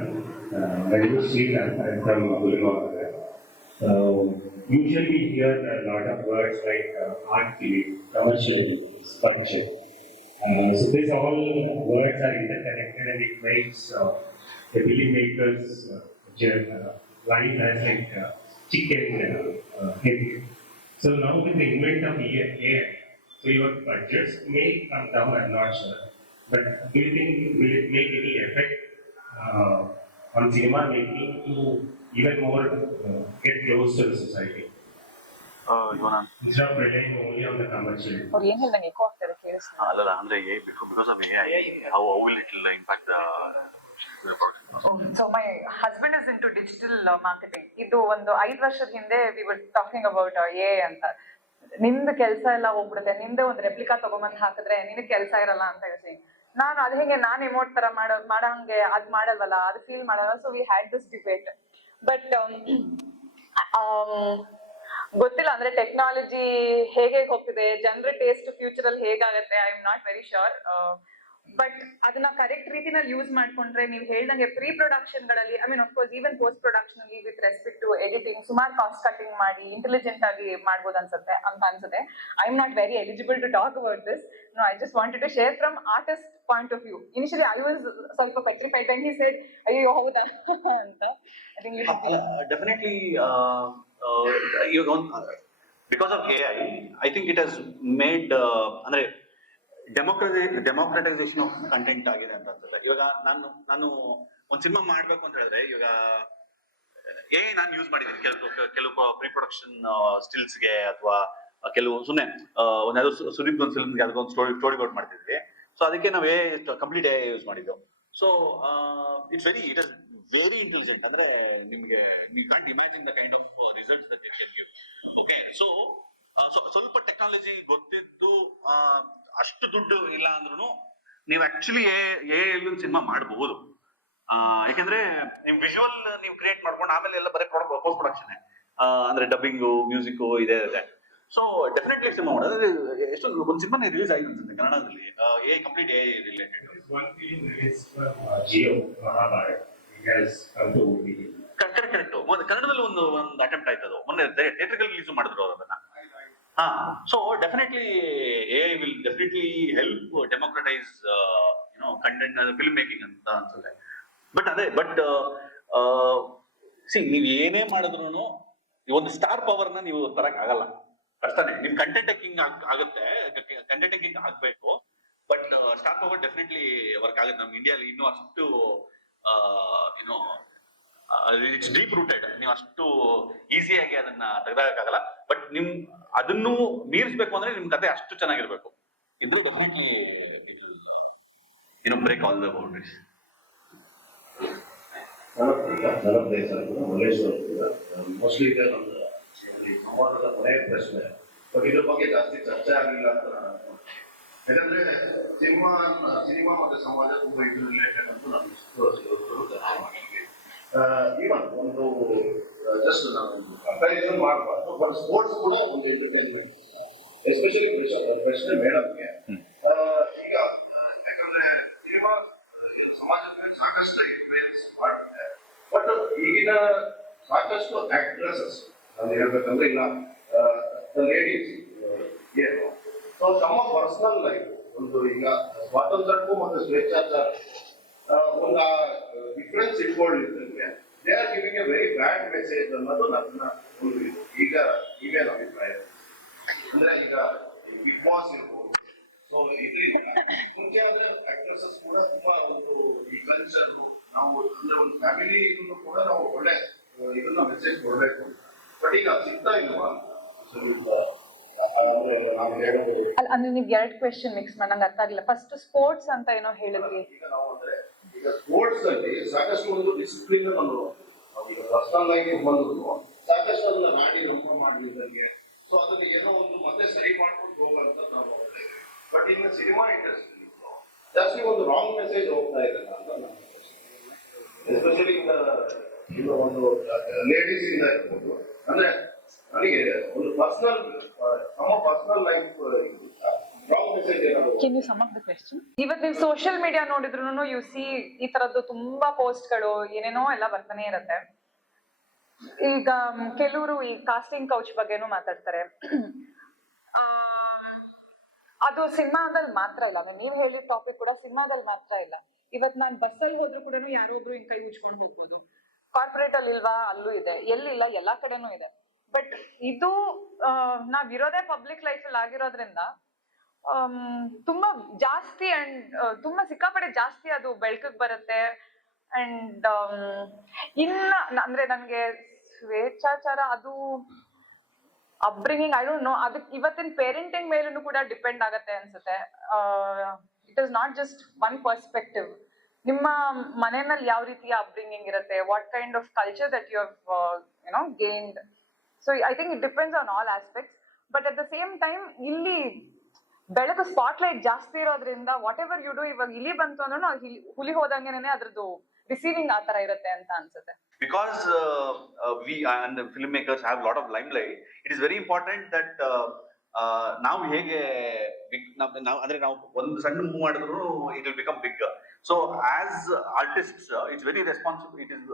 Raghu Srikanth from Gulbarga. Usually we hear a lot of words like art film, commercial, sculpture. So these all words are interconnected and it makes the filmmakers' life as like chicken head. So now with the invent of AI, so your budgets may come down, I'm not sure. But do you think will it make any effect on cinema making to even more get close to the society? Instead of relying only on the commercial. ಅವ್ರು ಏನ್ ಹೇಳ್ದಂಗೆ eco ಆಗ್ತಾರೆ ಕೇಳಿಸ್ತಾ. ಅಲ್ಲಲ್ಲ, ಅಂದ್ರೆ because of AI, how will it impact the So my husband is into digital marketing. ಇದು ಒಂದು 5 ವರ್ಷದ ಹಿಂದೆ we were talking about AI ಅಂತ. ನಿಮ್ದು ಕೆಲಸ ಎಲ್ಲ ಹೋಗ್ಬಿಡುತ್ತೆ, ನಿಮ್ದೇ ಒಂದು ರೆಪ್ಲಿಕಾ ತಗೊಂಬಂದ್ ಹಾಕಿದ್ರೆ ನಿನಗೆ ಕೆಲಸ ಇರಲ್ಲ ಅಂತ ಹೇಳಿ ನಾನು ಅದ್ ಹೆಂಗೆ ನಾನ್ ಎಮೋಟ್ ತರ ಮಾಡಂಗೆ ಅದ್ ಮಾಡಲ್ವಲ್ಲ, ಅದು ಫೀಲ್ ಮಾಡಲ್ಲ. So we had this debate. But ಗೊತ್ತಿಲ್ಲ, ಅಂದ್ರೆ ಟೆಕ್ನಾಲಜಿ ಹೇಗೆ ಹೋಗ್ತಿದೆ, ಜನರ ಟೇಸ್ಟ್ ಫ್ಯೂಚರ್ ಅಲ್ಲಿ ಹೇಗಾಗತ್ತೆ, I am not very sure. But ಅದನ್ನ ಕರೆಕ್ಟ್ ರೀತಿನಲ್ಲಿ ಯೂಸ್ ಮಾಡ್ಕೊಂಡ್ರೆ ನೀವು ಹೇಳ್ದಂಗೆ ಪ್ರೀ ಪ್ರೊಡಕ್ಷನ್ ಗಳಲ್ಲಿ, I mean of course even post production ಅಲ್ಲಿ ವಿತ್ ರೆಸ್ಪೆಕ್ಟ್ ಟು ಎಡಿಟಿಂಗ್ ಸುಮಾರು ಕಾಸ್ಟ್ ಕಟಿಂಗ್ ಮಾಡಿ ಇಂಟೆಲಿಜೆಂಟ್ ಆಗಿ ಮಾಡ್ಬೋದು ಅನ್ಸುತ್ತೆ. I am not very eligible to talk about this. No, I just wanted to share from artist point of view. Initially I was ಸ್ವಲ್ಪ ಪೆಟ್ರಿಫೈಡ್ when he said ಅಯ್ಯೋ ಹೌದಾ ಅಂತ. I think definitely because of AI, I think it has made ಅಂದ್ರೆ democratisation of content ಆಗಿದೆ ಅಂತ ಅನ್ಸುತ್ತೆ. ಇವಾಗ ನಾನು ಒಂದು ಸಿನಿಮಾ ಮಾಡ್ಬೇಕು ಅಂತ ಹೇಳಿದ್ರೆ, ಇವಾಗ ನಾನು ಯೂಸ್ ಮಾಡಿದ್ದೀನಿ ಕೆಲವು ಪ್ರೀ ಪ್ರೊಡಕ್ಷನ್ ಸ್ಟಿಲ್ಸ್ಗೆ, ಅಥವಾ ಕೆಲವು ಸುಮ್ಮನೆ ಒಂದಾದ್ರು ಸುದೀಪ್ ಒಂದು ಫಿಲ್ಮ್ಗೆ ಅದಕ್ಕೊಂದು ಸ್ಟೋರಿ ಬೋರ್ಡ್ ಮಾಡ್ತಿದ್ವಿ. ಸೊ ಅದಕ್ಕೆ ನಾವು ಕಂಪ್ಲೀಟ್ AI ಯೂಸ್ ಮಾಡಿದ್ದು. So it is very intelligent. ಅಂದ್ರೆ ನಿಮ್ಗೆ you can't imagine the kind of results that it can give. Okay, so ಸ್ವಲ್ಪ ಟೆಕ್ನಾಲಜಿ ಗೊತ್ತಿದ್ದು ಅಷ್ಟು ದುಡ್ಡು ಇಲ್ಲ ಅಂದ್ರೂ ನೀವು ಆಕ್ಚುಲಿ ಸಿನಿಮಾ ಮಾಡಬಹುದು. ಯಾಕಂದ್ರೆ ನಿಮ್ ವಿಜುವಲ್ ನೀವು ಕ್ರಿಯೇಟ್ ಮಾಡ್ಕೊಂಡು ಆಮೇಲೆ ಎಲ್ಲ ಬರೀ ಪೋಸ್ಟ್ ಪ್ರೊಡಕ್ಷನ್, ಅಂದ್ರೆ ಡಬ್ಬಿಂಗು, ಮ್ಯೂಸಿಕ್ ಇದೆ. ಸೊ ಡೆಫಿನೆಟ್ಲಿ ಸಿನಿಮಾ ಮಾಡೋದು. ಎಷ್ಟೊಂದು ಒಂದು ಸಿನಿಮಾನೇ ರಿಲೀಸ್ ಆಗಿದೆ ಅನ್ಸುತ್ತೆ ಕನ್ನಡದಲ್ಲಿ, ಕಂಪ್ಲೀಟ್ AI ರಿಲೇಟೆಡ್. ಕರೆಕ್ಟ್. ಕನ್ನಡದಲ್ಲಿ ಒಂದು ಅಟೆಂಪ್ಟ್ ಆಯ್ತದು ಮೊನ್ನೆ ಥಿಯೇಟರ್ಗೆ ರಿಲೀಸ್ ಮಾಡಿದ್ರು ಅದನ್ನ. So definitely AI will definitely help democratize content film making ಅಂತ ಅನ್ಸುತ್ತೆ. ಬಟ್ ನೀವ್ ಏನೇ ಮಾಡಿದ್ರು ಈ ಒಂದು ಸ್ಟಾರ್ ಪವರ್ ನ ನೀವು ತರಕ್ ಆಗಲ್ಲ. ಕಷ್ಟನೇ. ನಿಮ್ ಕಂಟೆಂಟ್ ಟೇಕಿಂಗ್ ಆಗುತ್ತೆ, ಕಂಟೆಂಟ್ ಟೇಕಿಂಗ್ ಆಗ್ಬೇಕು, but star power definitely work ಆಗುತ್ತೆ. ನಮ್ ಇಂಡಿಯಾಲಿ ಇನ್ನೂ ಅಷ್ಟು ಇಟ್ಸ್ ಡೀಪ್ ರೂಟೆಡ್. ನೀವು ಅಷ್ಟು ಈಸಿಯಾಗಿ ಅದನ್ನ ತೆಗೆದಾಗಕ್ಕಾಗಲ್ಲ. ಬಟ್ ನಿಮ್ ಅದನ್ನು ಮೀರಿಸ್ಬೇಕು ಅಂದ್ರೆ ನಿಮ್ ಕತೆ ಅಷ್ಟು ಚೆನ್ನಾಗಿರ್ಬೇಕು. ಇದು definitely break all the boundaries. Mostly ಇದೆ ನಮ್ದು ಈ ಸಂವಾದದ ಕೊನೆಯ ಪ್ರಶ್ನೆ, ಬಟ್ ಇದ್ರ ಬಗ್ಗೆ ಜಾಸ್ತಿ ಚರ್ಚೆ ಆಗಲಿಲ್ಲ ಅಂತ ನಾನು ಅನ್ಕೊಂಡೆ. ಯಾಕಂದ್ರೆ ಸಿನಿಮಾ ಮತ್ತೆ ಸಮಾಜ ತುಂಬಾ ಇದು ರಿಲೇಟೆಡ್ ಅಂತ ನಾನು ಚರ್ಚೆ ಮಾಡಿದ್ವಿ. ಇವನ್ ಒಂದು ಜಸ್ಟ್ ನಾನು ಕಂಪ್ಯಾರಿಸನ್ ಮಾಡಬಾರ್ದು, ಬಟ್ ಸ್ಪೋರ್ಟ್ಸ್ ಕೂಡ ಒಂದು ಎಂಟರ್ಟೈನ್ಮೆಂಟ್, ಎಸ್ಪೆಷಲಿ ಪ್ರಶ್ನೆ ಮೇಡಮ್ಗೆ. ಈಗ ಯಾಕಂದ್ರೆ ಸಿನಿಮಾ ಸಮಾಜದ ಮೇಲೆ ಸಾಕಷ್ಟು ಇನ್ಫ್ಲೂಯೆನ್ಸ್ ಮಾಡಿದೆ, ಬಟ್ ಈಗಿನ ಸಾಕಷ್ಟು ಆಕ್ಟ್ರೆಸಸ್ ನಾನು ಹೇಳ್ಬೇಕಂದ್ರೆ ಇಲ್ಲ ಲೇಡೀಸ್ ಏನು ಸೊ ತಮ್ಮ ಪರ್ಸನಲ್ ಲೈಫ್ ಒಂದು ಈಗ ಸ್ವಾತಂತ್ರ್ಯಕ್ಕೂ ಮತ್ತು ಸ್ವೇಚ್ಛಾಚಾರ ಒಂದು ಡಿಫ್ರೆನ್ಸ್ ಇಟ್ಕೊಳ್ಳಿದ್ದಂಗೆ they are giving a very bad message ಅನ್ನೋದು ನನ್ನ ಒಂದು ಇದು. ಈಗ ಇಮೇಲ್ ಅಭಿಪ್ರಾಯ ಅಂದ್ರೆ ಈಗ ಬಿಗ್ ಬಾಸ್ ಇರ್ಬೋದು, ಸೊ ಇದು ಮುಂಚೆ ಆದ್ರೆ ಆಕ್ಟ್ರೆಸಸ್ ಕೂಡ ತುಂಬಾ ಒಂದು ಈ ಕಲ್ಚರ್ ನಾವು ಅಂದ್ರೆ ಒಂದು ಫ್ಯಾಮಿಲಿ ಇದನ್ನು ಕೂಡ ನಾವು ಒಳ್ಳೆ ಇದನ್ನ ಮೆಸೇಜ್ ಕೊಡ್ಬೇಕು. ಬಟ್ ಈಗ ಸಿಗ್ತಾ ಇಲ್ವಾ ಸ್ವಲ್ಪ ನಾವು ಹೇಳೋದು ಅಂದ್ರೆ ನೀವು 2 ಕ್ವೆಶ್ಚನ್ ಮಿಕ್ಸ್ ಮಾಡಿ ನಂಗೆ ಅರ್ಥ ಆಗಿಲ್ಲ. ಫಸ್ಟ್ ಸ್ಪೋರ್ಟ್ಸ್ ಅಂತ ಏನೋ ಹೇಳಿದ್ವಿ. ಈಗ ನಾವು ಅಂದ್ರೆ ಈಗ ಸ್ಪೋರ್ಟ್ಸ್ ಅಲ್ಲಿ ಸಾಕಷ್ಟು ಒಂದು ಡಿಸಿಪ್ಲಿನ್ ನಾವು ಈಗ ಪರ್ಸನಲ್ ಆಗಿ ಬಂದ್ರು ಸಾಕಷ್ಟು ಅದನ್ನ ನಾಡಿ ರಂಪ ಮಾಡಿದಂಗೆ, ಸೊ ಅದನ್ನ ಏನೋ ಒಂದು ಮತ್ತೆ ಸರಿ ಮಾಡ್ಕೊಂಡು ಹೋಗುವಂತ ನಾವು ನೋಡ್ತಾ ಇದ್ದೀವಿ. ಬಟ್ ಇನ್ನು ಸಿನಿಮಾ ಇಂಡಸ್ಟ್ರಿ ಜಾಸ್ತಿ ಒಂದು ರಾಂಗ್ ಮೆಸೇಜ್ ಹೋಗ್ತಾ ಇದೆ ಅಂತ ನಾನು ಎಸ್ಪೆಷಲಿ ಈಗ ಒಂದು ಲೇಡೀಸ್ ಇಂದ ಇರ್ಬೋದು. ಅಂದ್ರೆ ನನಗೆ ಒಂದು ಪರ್ಸನಲ್ ನಮ್ಮ ಪರ್ಸನಲ್ ಲೈಫ್ ರಾಂಗ್ ಮೆಸೇಜ್ ಏನಾದ್ರು. Can you sum up the question? ಇವತ್ತು ನೀವು ಸೋಷಿಯಲ್ ಮೀಡಿಯಾ ನೋಡಿದ್ರು ಯು ಸಿ ಈ ತರದ್ದು ತುಂಬಾ ಪೋಸ್ಟ್ಗಳು ಏನೇನೋ ಎಲ್ಲ ಬರ್ತಾನೆ ಇರುತ್ತೆ. ಈಗ ಕೆಲವರು ಈ ಕಾಸ್ಟಿಂಗ್ ಕೌಚ್ ಬಗ್ಗೆನೂ ಮಾತಾಡ್ತಾರೆ. ಅದು ಸಿನಿಮಾದಲ್ಲಿ ಮಾತ್ರ ಇಲ್ಲ, ನೀವ್ ಹೇಳಿದ ಟಾಪಿಕ್ ಕೂಡ ಸಿನಿಮಾದಲ್ಲಿ ಮಾತ್ರ ಇಲ್ಲ. ಇವತ್ ನಾನ್ ಬಸ್ಸಲ್ಲಿ ಹೋದ್ರು ಕೂಡ ಯಾರೋ ಒಬ್ರು ಹಿಂಗ್ ಕೈ ಉಜ್ಕೊಂಡು ಹೋಗ್ಬೋದು. ಕಾರ್ಪೊರೇಟ್ ಅಲ್ಲಿ ಇಲ್ವಾ, ಅಲ್ಲೂ ಇದೆ. ಎಲ್ಲಿಲ್ಲ, ಎಲ್ಲಾ ಕಡೆನೂ ಇದೆ. ಬಟ್ ಇದು ನಾವಿರೋದೇ ಪಬ್ಲಿಕ್ ಲೈಫ್ ಅಲ್ಲಿ ಆಗಿರೋದ್ರಿಂದ ತುಂಬಾ ಜಾಸ್ತಿ ಅಂಡ್ ತುಂಬಾ ಸಿಕ್ಕಾಪಟ್ಟೆ ಜಾಸ್ತಿ ಅದು ಬೆಳಕಿಗೆ ಬರುತ್ತೆ. ಅಂಡ್ ಇನ್ನ ಅಂದ್ರೆ ನನ್ಗೆ ಸ್ವೇಚ್ಛಾಚಾರ ಅದು ಅಪ್ಬ್ರಿಂಗಿಂಗ್ ಐ ಡೋಂಟ್ ನೋ, ಅದಕ್ಕೆ ಇವತ್ತಿನ ಪೇರೆಂಟಿಂಗ್ ಮೇಲೂ ಕೂಡ ಡಿಪೆಂಡ್ ಆಗತ್ತೆ ಅನ್ಸುತ್ತೆ. It is not just one perspective. ನಿಮ್ಮ ಮನೆಯಲ್ಲಿ ಯಾವ ರೀತಿಯ ಅಪ್ಬ್ರಿಂಗಿಂಗ್ ಇರುತ್ತೆ, what kind of culture that you have gained. So I think it depends on all aspects. But at the same time ಇಲ್ಲಿ ಬೆಳಕು ಸ್ಪಾಟ್ಲೈಟ್ ಜಾಸ್ತಿ ಇರೋದ್ರಿಂದ ವಾಟ್ ಎವರ್ ಯು ಡೂ, ಇವಾಗ ಇಲಿ ಬಂತು ಅಂದ್ರೂ ಹುಲಿ ಹೋದಂಗೆನೆ ಅದ್ರದ್ದು ರಿಸೀವಿಂಗ್ ಆ ತರ ಇರುತ್ತೆ ಅಂತ ಅನ್ಸುತ್ತೆ. Because we and the filmmakers have a lot of limelight, it is very important that ನಾವು ಹೇಗೆ ನಾವು ಅಂದ್ರೆ ನಾವು ಒಂದು ಸಣ್ಣ ಮೂವ್ ಮಾಡಿದ್ರು it will become bigger. So as artists it's very responsible, it is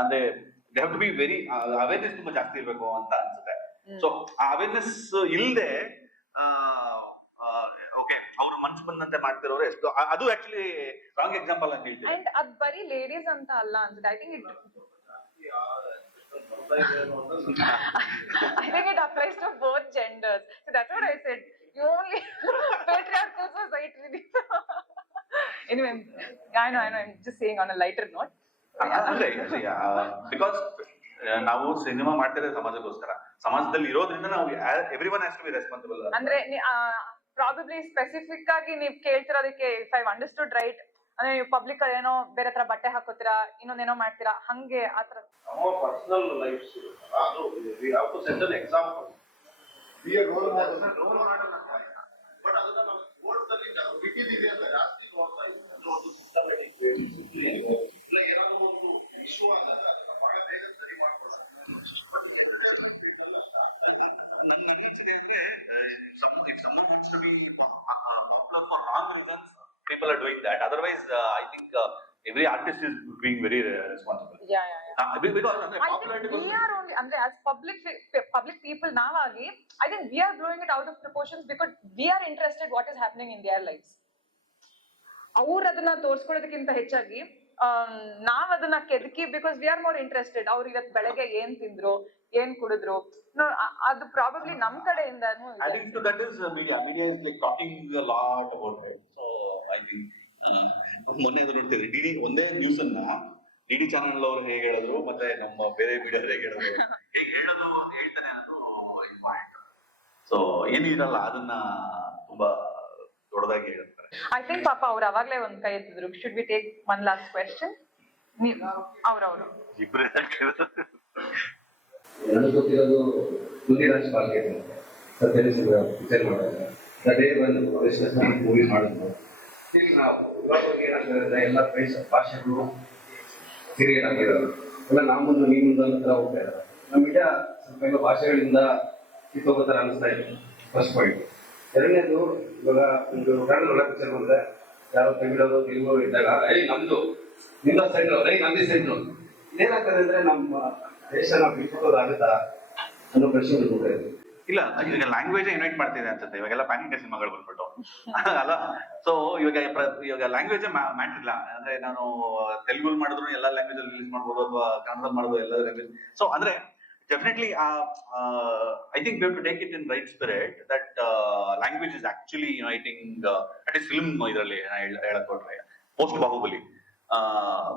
ಅಂದ್ರೆ they have to be very awareness ತುಂಬಾ ಜಾಸ್ತಿ ಇರಬೇಕು ಅಂತ ಅನ್ಸುತ್ತೆ. ಸೊ ಆ ಅವೇರ್ನೆಸ್ ಇಲ್ಲದೆ ಓಕೆ ಅವ್ರು ಮನ್ಸು ಬಂದಂತೆ ಮಾಡ್ತಿರೋರು ಎಷ್ಟು, ಅದು ಆಕ್ಚುಲಿ ರಾಂಗ್ ಎಕ್ಸಾಂಪಲ್ ಅಂತ ಹೇಳ್ತೀನಿ. ಅಂಡ್ ಅದ್ ಬರೀ ಲೇಡೀಸ್ ಅಂತ ಅಲ್ಲ ಅನ್ಸುತ್ತೆ. I think it applies to both genders. So that's what I said. You only patriarchal society. Anyway, I know. I'm just saying on a lighter note. Because ನಾವು cinema ಮಾಡ್ತಿರೋದು ಸಮಾಜಕ್ಕೋಸ್ಕರ, ಸಮಾಜದಲ್ಲಿ ಇರೋದ್ರಿಂದ ನಾವು everyone has to be responsible. ಅಂದ್ರೆ probably specific ಆಗಿ ನೀವು ಕೇಳ್ತಿರೋದಕ್ಕೆ ಇಫ್ ಐ ಅಂಡರ್ಸ್ಟುಡ್ ರೈಟ್, ಅಂದ್ರೆ ನೀವು ಪಬ್ಲಿಕ್ ಏನೋ ಬೇರೆ ತರ ಬಟ್ಟೆ ಹಾಕೋತೀರಾ, ಇನ್ನೊಂದೇನೋ ಮಾಡ್ತೀರಾ, ಹಂಗೆ ಆತರ ನಮ್ಮ ಪರ್ಸನಲ್ ಲೈಫ್ ಅದು we have to set an example, be a role model. But ಅದನ್ನ ನಾವು ಸ್ಪೋರ್ಟ್ಸ್ ಅಲ್ಲಿ ಬಿಟ್ಟಿದ್ದೀವಿ ಅಂತ ಜಾಸ್ತಿ ನೋಡ್ತಾ ಇದ್ದೀವಿ. ಅಂದ್ರೆ ಒಂದು ಸಿಸ್ಟಮ್ಯಾಟಿಕ್ ಇಲ್ಲ ಏನಾದ್ರು ಒಂದು ಇಶ್ಯೂ ಆದಾಗ ಅದನ್ನ ಬಹಳ ಬೇಗ ಸರಿ ಮಾಡ್ಕೊಳ್ಳೋದು. ನನ್ನ ಅನಿಸಿಕೆ ಅಂದ್ರೆ if someone wants to be popular for all reasons, people are doing that. Otherwise I think every artist is being very responsible. Yeah. Because ಅಂದ್ರೆ I think popularity we goes- are only, and as public people navagi, I think we are blowing it out of proportions because we are interested what is happening in their lives. ಅವ್ರು ಅದನ್ನ ತೋರ್ಸ್ಕೊಳ್ಳೋದಕ್ಕಿಂತ ಹೆಚ್ಚಾಗಿ ನಾವ್ ಅದನ್ನ ಕೆದಕಿ because we are more interested. ಅವ್ರು ಇವತ್ ಬೆಳಗ್ಗೆ ಏನ್ ತಿಂದ್ರು, ಏನ್ ಕುಡಿದ್ರು, ಅದು ಪ್ರಾಬಬ್ಲಿ ನಮ್ ಕಡೆಯಿಂದಾನು ಇದೆ. Adding to that is media. Media is like talking a lot about it. So I think ಮೊನ್ನೆ ಅದು ನೋಡ್ತಿದ್ದೆ ಡಿಡಿ ಒಂದೇ ನ್ಯೂಸ್ ಅನ್ನ ಡಿಡಿ ಚಾನೆಲ್ ಅವರು ಹೇಗೆ ಹೇಳಿದ್ರು ಮತ್ತೆ ನಮ್ಮ ಬೇರೆ ಮೀಡಿಯಾ ಹೇಗೆ ಹೇಳಿದ್ರು, ಹೇಗೆ ಹೇಳ್ತಾನೆ ಅನ್ನೋದು ಇಂಪಾರ್ಟೆಂಟ್. ಸೊ ಏನಿರಲ್ಲ ಅದನ್ನ ತುಂಬಾ ದೊಡ್ಡದಾಗಿ ಹೇಳ್ತಾರೆ. ಐ ಥಿಂಕ್ ಪಾಪ ಅವ್ರು ಅವಾಗ್ಲೇ ಒಂದ್ ಕೈ ಎತ್ತಿದ್ರು. Should we take one last question? ಅವ್ರವ್ರು ಇಬ್ರು ನನಗೆ ಗೊತ್ತಿರೋದು ಪೃಥ್ವಿರಾಜ್ ಪಾಲ್ಗೆ ಪಿಕ್ಚರ್ ಮಾಡೋದು ಅದೇ ಒಂದು ಮೂವಿ ಮಾಡಿದ್ರು. ನಾವು ಇವಾಗ ಏನಾಗ್ತದೆ ಎಲ್ಲ ಭಾಷೆಗಳು ಸೀರಿಯಲ್ ಆಗಿರೋದು ಎಲ್ಲ ನಾವು ಮುಂದೆ ನೀ ಮುಂದೆ ಅಂತ ಹೋಗ್ತಾ ಇದ್ದಾರೆ. ನಮ್ಮ ಇಂಡಿಯಾ ಸ್ವಲ್ಪ ಎಲ್ಲ ಭಾಷೆಗಳಿಂದ ಕಿತ್ತೋಗೋ ಥರ ಅನಿಸ್ತಾ ಇದೆ. First point. ಎರಡನೇದು ಇವಾಗ ಒಂದು ಕನ್ನಡ ಪಿಕ್ಚರ್ ಬಂದ್ರೆ ಯಾರೋ ತಮಿಳವರು ತೆಲುಗು ಇದ್ದಾಗ ನಮ್ದು ನಿಮ್ದ ಸೆಂಟ್ರು ನಂದಿ ಸೆಂಟ್ರು ಏನಾಗ್ತದೆ ಅಂದ್ರೆ ನಮ್ಮ ದೇಶನ ಬಿಟ್ಬಿಟ್ಟೋದಾಗುತ್ತಾ ಅನ್ನೋ ಪ್ರಶ್ನೆ ಕೂಡ ಇದೆ. ಇಲ್ಲ ಈಗ ಲ್ಯಾಂಗ್ವೇಜ್ ಇನ್ವೈಟ್ ಮಾಡ್ತಿದೆ ಅನ್ಸುತ್ತೆ ಇವಾಗೆಲ್ಲ ಪ್ಯಾನ್ ಇಂಡಿಯಾ ಸಿನಿಮಾಗಳು ಬಂದ್ಬಿಟ್ಟು ಅಲ್ಲ. ಸೊ ಇವಾಗ ಲ್ಯಾಂಗ್ವೇಜ್ ಮ್ಯಾಟರ್ ಇಲ್ಲ. ಅಂದ್ರೆ ನಾನು ತೆಲುಗು ಮಾಡಿದ್ರು ಎಲ್ಲ ಲ್ಯಾಂಗ್ವೇಜ್ ಅಲ್ಲಿ ರಿಲೀಸ್ ಮಾಡ್ಬೋದು ಅಥವಾ ಕನ್ನಡ ಮಾಡ್ಬೋದು ಎಲ್ಲ ಲ್ಯಾಂಗ್ವೇಜ್. ಸೊ ಅಂದ್ರೆ definitely I think we have to take it in right spirit that language is actually uniting it is film ಇದರಲ್ಲಿ ಹೇಳಕ್ ಕೊಟ್ರೆ post Baahubali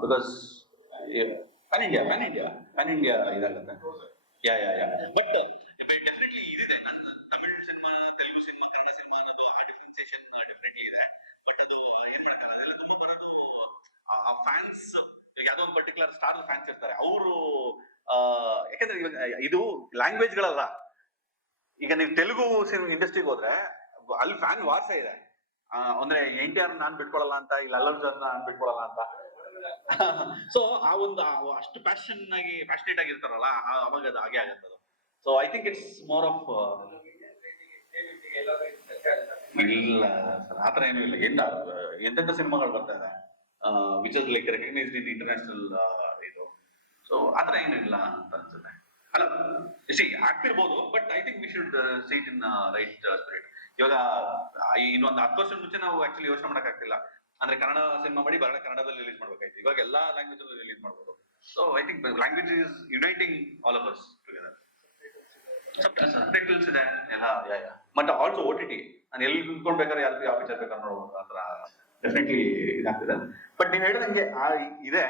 because pan India ಇದಾಗುತ್ತೆ. ಯಾ ಬಟ್ ಡೆಫಿನೆಟ್ಲಿ ಇದಿದೆ. Tamil cinema, Telugu cinema, Kannada cinema ಅನ್ನೋದು ಆ differentiation definitely ಇದೆ. But ಅದು ಏನ್ ಮಾಡ್ತಾರೆ ಅದೆಲ್ಲ ತುಂಬಾ ಬರೋದು ಫ್ಯಾನ್ಸ್, ಯಾವ್ದೋ ಒಂದು ಪರ್ಟಿಕ್ಯುಲರ್ ಸ್ಟಾರ್ ಫ್ಯಾನ್ಸ್ ಇರ್ತಾರೆ ಅವರು. ಯಾಕಂದ್ರೆ ಇವಾಗ ಇದು ಲ್ಯಾಂಗ್ವೇಜ್ಗಳಲ್ಲ. ಈಗ ನೀವು ತೆಲುಗು ಇಂಡಸ್ಟ್ರಿಗೆ ಹೋದ್ರೆ ಅಲ್ಲಿ ಫ್ಯಾನ್ ವಾರ್ಸ ಇದೆ. ಅಂದ್ರೆ NTR ನಾನ್ ಬಿಟ್ಕೊಳಲ್ಲ ಅಂತ, ಇಲ್ಲ ಅಲ್ಲು ಅರ್ಜುನ್ ನಾನ್ ಬಿಟ್ಕೊಳಲ್ಲ ಅಂತ. ಸೊ ಆ ಒಂದು ಅಷ್ಟು ಪ್ಯಾಷನೇಟ್ ಆಗಿರ್ತಾರಲ್ಲ ಅವಾಗ ಅದು ಹಾಗೆ ಆಗತ್ತದು. So I think it's more of ಇಲ್ಲ ಸರ್ ಆತರ ಏನೂ ಇಲ್ಲ. ಎಂತೆಂತ ಸಿನಿಮಾಗಳು ಬರ್ತಾ ಇದೆ which is like recognised in international ಇದು. ಸೊ ಆತರ ಏನೂ ಇಲ್ಲ ಅಂತ ಅನ್ಸುತ್ತೆ. ಅಲ್ಲ ಆಗ್ತಿರ್ಬೋದು but I think we should see it in right spirit. ಇವಾಗ ಇನ್ನೊಂದು 10 ವರ್ಷದ ಮುಂಚೆ ನಾವು ಆಕ್ಚುಲಿ ಯೋಚನೆ ಮಾಡಕ್ ಆಗ್ತಿಲ್ಲ. ಅಂದ್ರೆ ಕನ್ನಡ ಸಿನಿಮಾ ಮಾಡಿ ಬರಡ ಕನ್ನಡದಲ್ಲಿ ರಿಲೀಸ್ ಮಾಡ್ಬೇಕಾಯ್ತು. ಇವಾಗ ಎಲ್ಲಾ ಲ್ಯಾಂಗ್ವೇಜ್ ಅಲ್ಲಿ ರಿಲೀಸ್ ಮಾಡ್ಬೋದು. So I think language is uniting all of us together. Subtitles ಇದೆ ಎಲ್ಲ ಬಟ್ ಆಲ್ಸೋ OTT. ನಾನು ಎಲ್ಲಿ ಕುತ್ಕೊಂಡ್ಬೇಕಾದ್ರೆ ಯಾವ ಪಿಕ್ಚರ್ ಬೇಕಾದ್ರೆ ನೋಡ್ಬೋದು ಆತರ ಡೆಫಿನೆಟ್ಲಿ ಇದಾಗ್ತಿದೆ. ಬಟ್ ನೀವು ಹೇಳಿದಂಗೆ ಇದೆ.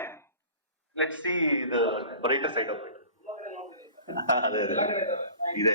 Let's see the brighter side of it. ಅದೇ ಇದೆ